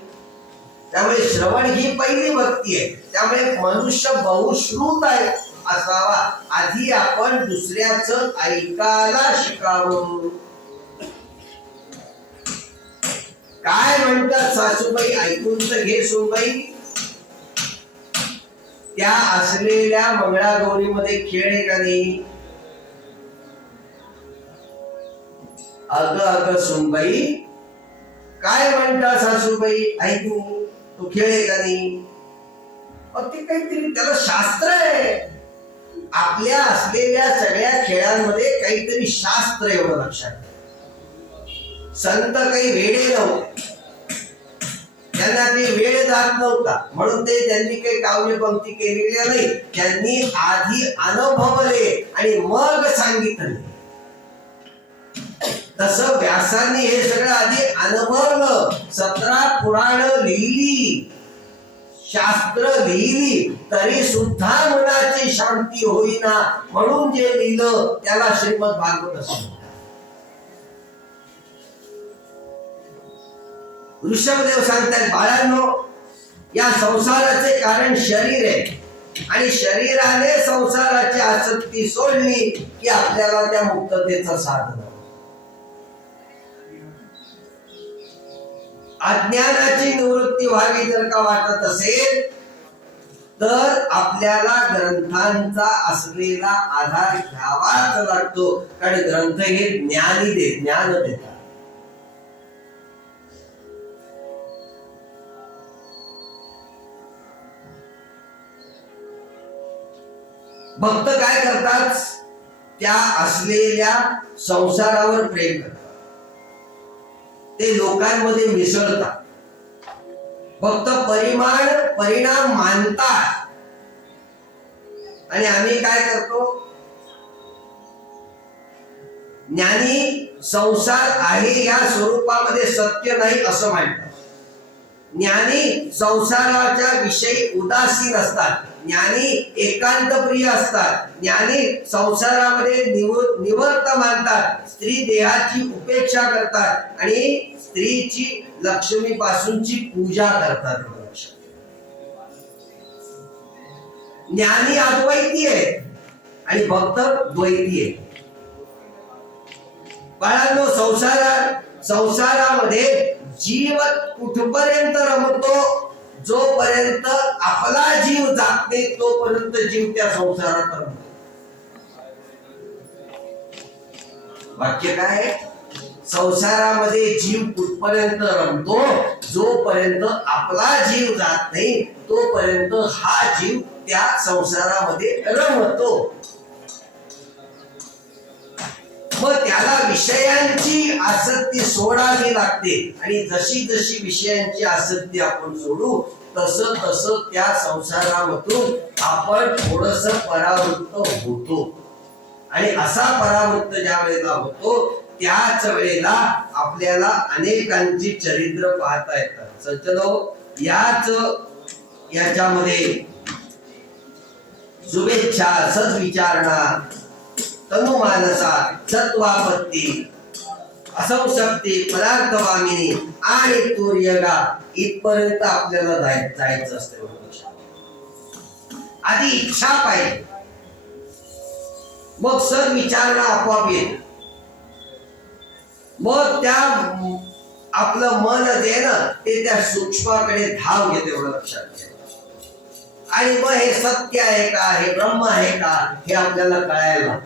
त्यामुळे श्रवण ही पहिली भक्ती आहे. त्यामुळे मनुष्य बहुश्रुत आहे असावा. आधी आपण दुसऱ्याचं ऐकायला शिकावं. काय म्हणतात सासूबाई, ऐकून तर घे सुनबाई. त्या असलेल्या मंगळागौरीमध्ये खेळ आहे का नाही? अग अग सुनबाई, काय म्हणता सासूबाई, ऐकू तो खेळ आहे का नाही? ते काहीतरी त्याला शास्त्र आहे. आपल्या असलेल्या सगळ्या खेळांमध्ये काहीतरी शास्त्र, एवढं लक्षात. संत काही वेडे नव्हते, त्यांना ते वेळ जात नव्हता, म्हणून ते त्यांनी काही काव्य पंक्ती केलेल्या नाही. त्यांनी आधी अनुभवले आणि मग सांगितले. तसं व्यासांनी हे सगळं आधी अनुभवलं. 17 पुराण लिहिली, शास्त्र लिहिली, तरी सुद्धा मनाची शांती होईना. म्हणून जे लिहिलं त्याला श्रीमद भागवत असं. ऋषभदेव सांगतात, बाळांनो, या संसाराचे कारण शरीर आहे आणि शरीराने संसाराची आसक्ती सोडली की आपल्याला त्या मुक्ततेचं साधन. अज्ञानाची निवृत्ती व्हावी जर का वाटत असेल तर आपल्याला ग्रंथांचा असलेला आधार घ्यावाच लागतो. कारण ग्रंथ हे ज्ञान देतात. भक्त काय करतात? त्या असलेल्या संसारावर प्रेम करतात. ते लोकांमध्ये मिसळतात, फक्त परिणाम मानतात. आणि आम्ही काय करतो, ज्ञानी संसार आहे या स्वरूपामध्ये सत्य नाही असं मानतात. ज्ञानी संसाराच्या विषयी उदासीन असतात, ज्ञानी एकांत प्रिय असतात, ज्ञानी संसारामध्ये निवर्त मानतात, स्त्री देहाची उपेक्षा करतात आणि स्त्रीची लक्ष्मी पासूनची पूजा करतात. ज्ञानी अद्वैती आहे आणि भक्त द्वैती आहे. बाळांनो, संसारामध्ये जीव कुठपर्यंत रमतो, जोपर्यंत आपला जीव जात नाही तोपर्यंत जीव त्या संसारात रमतो. वाक्य काय आहे? संसारामध्ये जीव कुठपर्यंत रमतो, जोपर्यंत आपला जीव जात नाही तोपर्यंत हा जीव त्या संसारामध्ये रमतो. मग त्याला विषयांची आसक्ती सोडावी लागते आणि जशी जशी विषयांची आसक्ती आपण सोडू तसं तसं त्या संसारामधून आपण थोडस परावृत्त होतो. आणि असा परावृत्त ज्या वेळेला होतो त्याच वेळेला आपल्याला अनेकांची चरित्र पाहता येतात. सज्जनो, याच्यामध्ये शुभेच्छा, सद्विचारणा, तनुमानसा, सत्वापत्ती, असंशक्ती, पदार्थवामिनी आणि तुर्यगा इथपर्यंत आपल्याला जायचं असतं. आधी इच्छा पाहिजे, मग सद्विचारणा आपोआप येते. मग त्या आपलं मन जे ना ते त्या सूक्ष्माकडे धाव घेते, एवढं लक्षात घ्या. आणि मग हे सत्य आहे का, हे ब्रह्म आहे का, हे आपल्याला कळायला.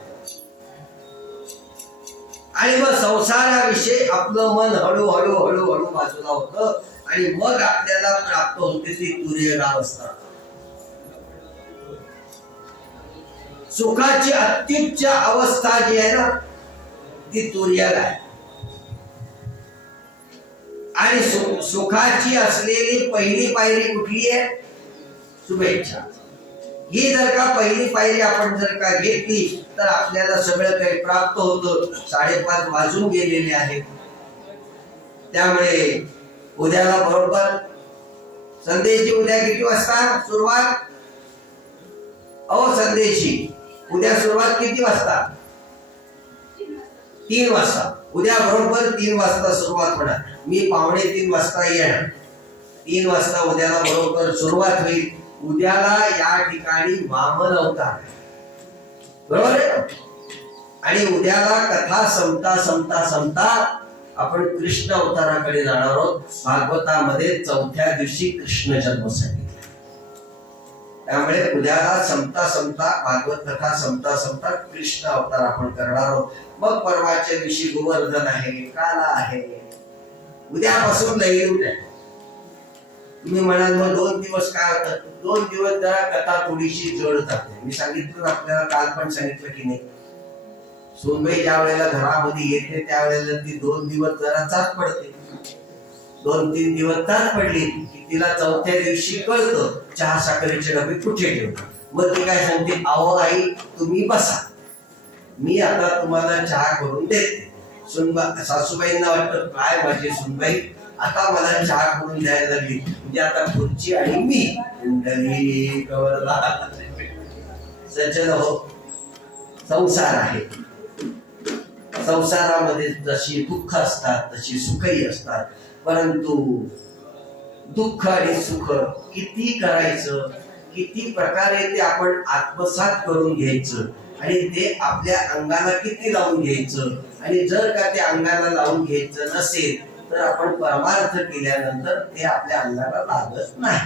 आणि मग संसाराविषयी आपलं मन हळूहळू हळूहळू बाजूला होतं आणि मग आपल्याला प्राप्त होते ती तुर्यगावस्था. सुखाची अत्युच्च अवस्था जी आहे ना ती तुर्यग आहे. आणि सुखाची असलेली पहिली पायरी कुठली आहे? शुभेच्छा. ही जर का पहिली पायरी आपण जर का घेतली तर आपल्याला सगळं काही प्राप्त होतं. 5:30 वाजून गेलेले आहेत. त्यामुळे उद्याला बरोबर संदेशची उद्या किती वाजता सुरुवात? संदेशची उद्या सुरुवात किती वाजता? 3 वाजता. उद्या बरोबर 3 वाजता सुरुवात होणार. मी 2:45 वाजता येणार. 3 वाजता उद्याला बरोबर सुरुवात होईल. उद्याला या ठिकाणी वामन अवतार, बरोबर आहे. आणि उद्याला कथा संपता आपण कृष्ण अवताराकडे जाणार आहोत. भागवतामध्ये 4थ्या दिवशी कृष्ण जन्म सांगितला. त्यामुळे उद्याला संपता भागवत कथा संपता कृष्ण अवतार आपण करणार आहोत. मग परवाच्या दिवशी गोवर्धन आहे, काला आहे. उद्यापासून लैलूट आहे. तुम्ही म्हणाल मग 2 दिवस काय होतं? 2 दिवस जरा कथा थोडीशी जड जाते. मी सांगितलं आपल्याला, काल पण सांगितलं की नाही, सोनबाई ज्या वेळेला घरामध्ये येते त्यावेळेला ती 2 दिवस जरा चाच पडते. 2-3 दिवस चाच पडली की तिला 4थ्या दिवशी कळतं चहा साखरेचे डबे कुठे ठेवतात. मग ती काय सांगते, अहो आई तुम्ही बसा, मी आता तुम्हाला चहा करून देते. सासूबाईंना वाटतं काय माझी सुनबाई आता मला चहा करून द्यायला लागली, म्हणजे आता खुर्ची आणि मी कुंडली कवरला. सज्जन हो, संसार आहे. संसारामध्ये जशी दुःख असतात तशी सुखही असतात. परंतु दुःख आणि सुख किती करायचं, किती प्रकारे ते आपण आत्मसात करून घ्यायचं आणि ते आपल्या अंगाला किती लावून घ्यायचं. आणि जर का ते अंगाला लावून घ्यायचं नसेल तर आपण परमार्थ केल्यानंतर ते आपल्या अंगाला लागत नाही.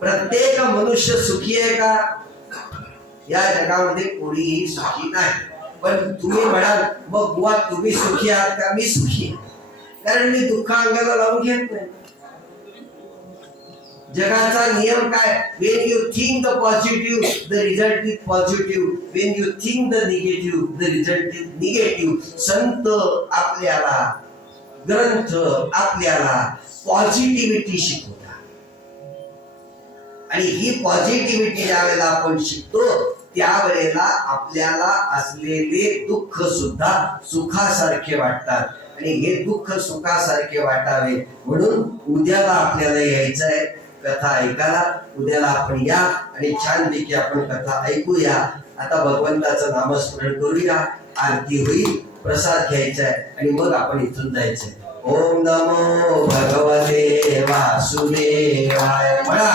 प्रत्येक मनुष्य सुखी आहे का? या जगामध्ये कोणीही सुखी नाही. पण तुम्ही म्हणाल मग बुवा तुम्ही सुखी आहात का? मी सुखी आहे, कारण मी दुःख अंगाला लावून घेत नाही. जगाचा नियम काय? when you think the positive the result is positive, when you think the negative the result is negative. संत आपल्याला ग्रंथ आपल्याला पॉझिटिव्हिटी शिकवतात आणि ही पॉझिटिव्हिटी ज्यावेळेला आपण शिकतो त्यावेळेला आपल्याला असलेले दुःख सुद्धा सुखासारखे वाटतात आणि हे दुःख सुखासारखे वाटावे म्हणून उद्याला आपल्याला यायचं आहे कथा ऐकायला. उद्याला आपण या आणि छानपैकी आपण कथा ऐकूया. आता भगवंताचं नामस्मरण करूया, आरती होईल, प्रसाद घ्यायचा आहे आणि मग आपण इथून जायचंय. ओम नमो भगवते वासुदेवाय म्हणा.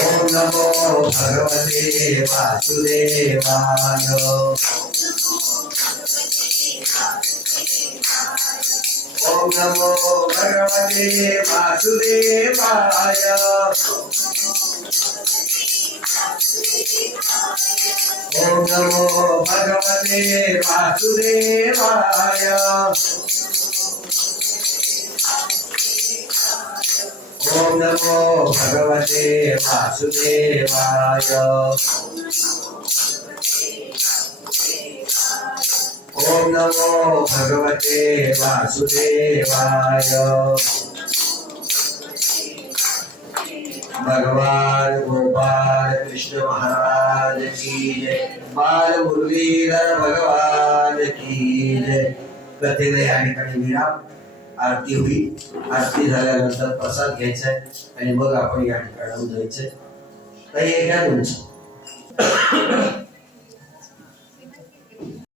ओम नमो भगवते वासुदेवाय. ओम नमो भगवते वासुदेवाय. ओम नमो भगवते वासुदेवाय. ओम नमो भगवते वासुदेवाय. ओम नमो भगवते वासुदेवाय. भगवान गोपाल कृष्ण महाराज की जय. बाल मुरलीधर भगवान की जय. कथेला या ठिकाणी विराम. आरती होईल, आरती झाल्यानंतर प्रसाद घ्यायचा आहे आणि मग आपण या ठिकाणाहून जायचंय. काही घ्या तुमचं.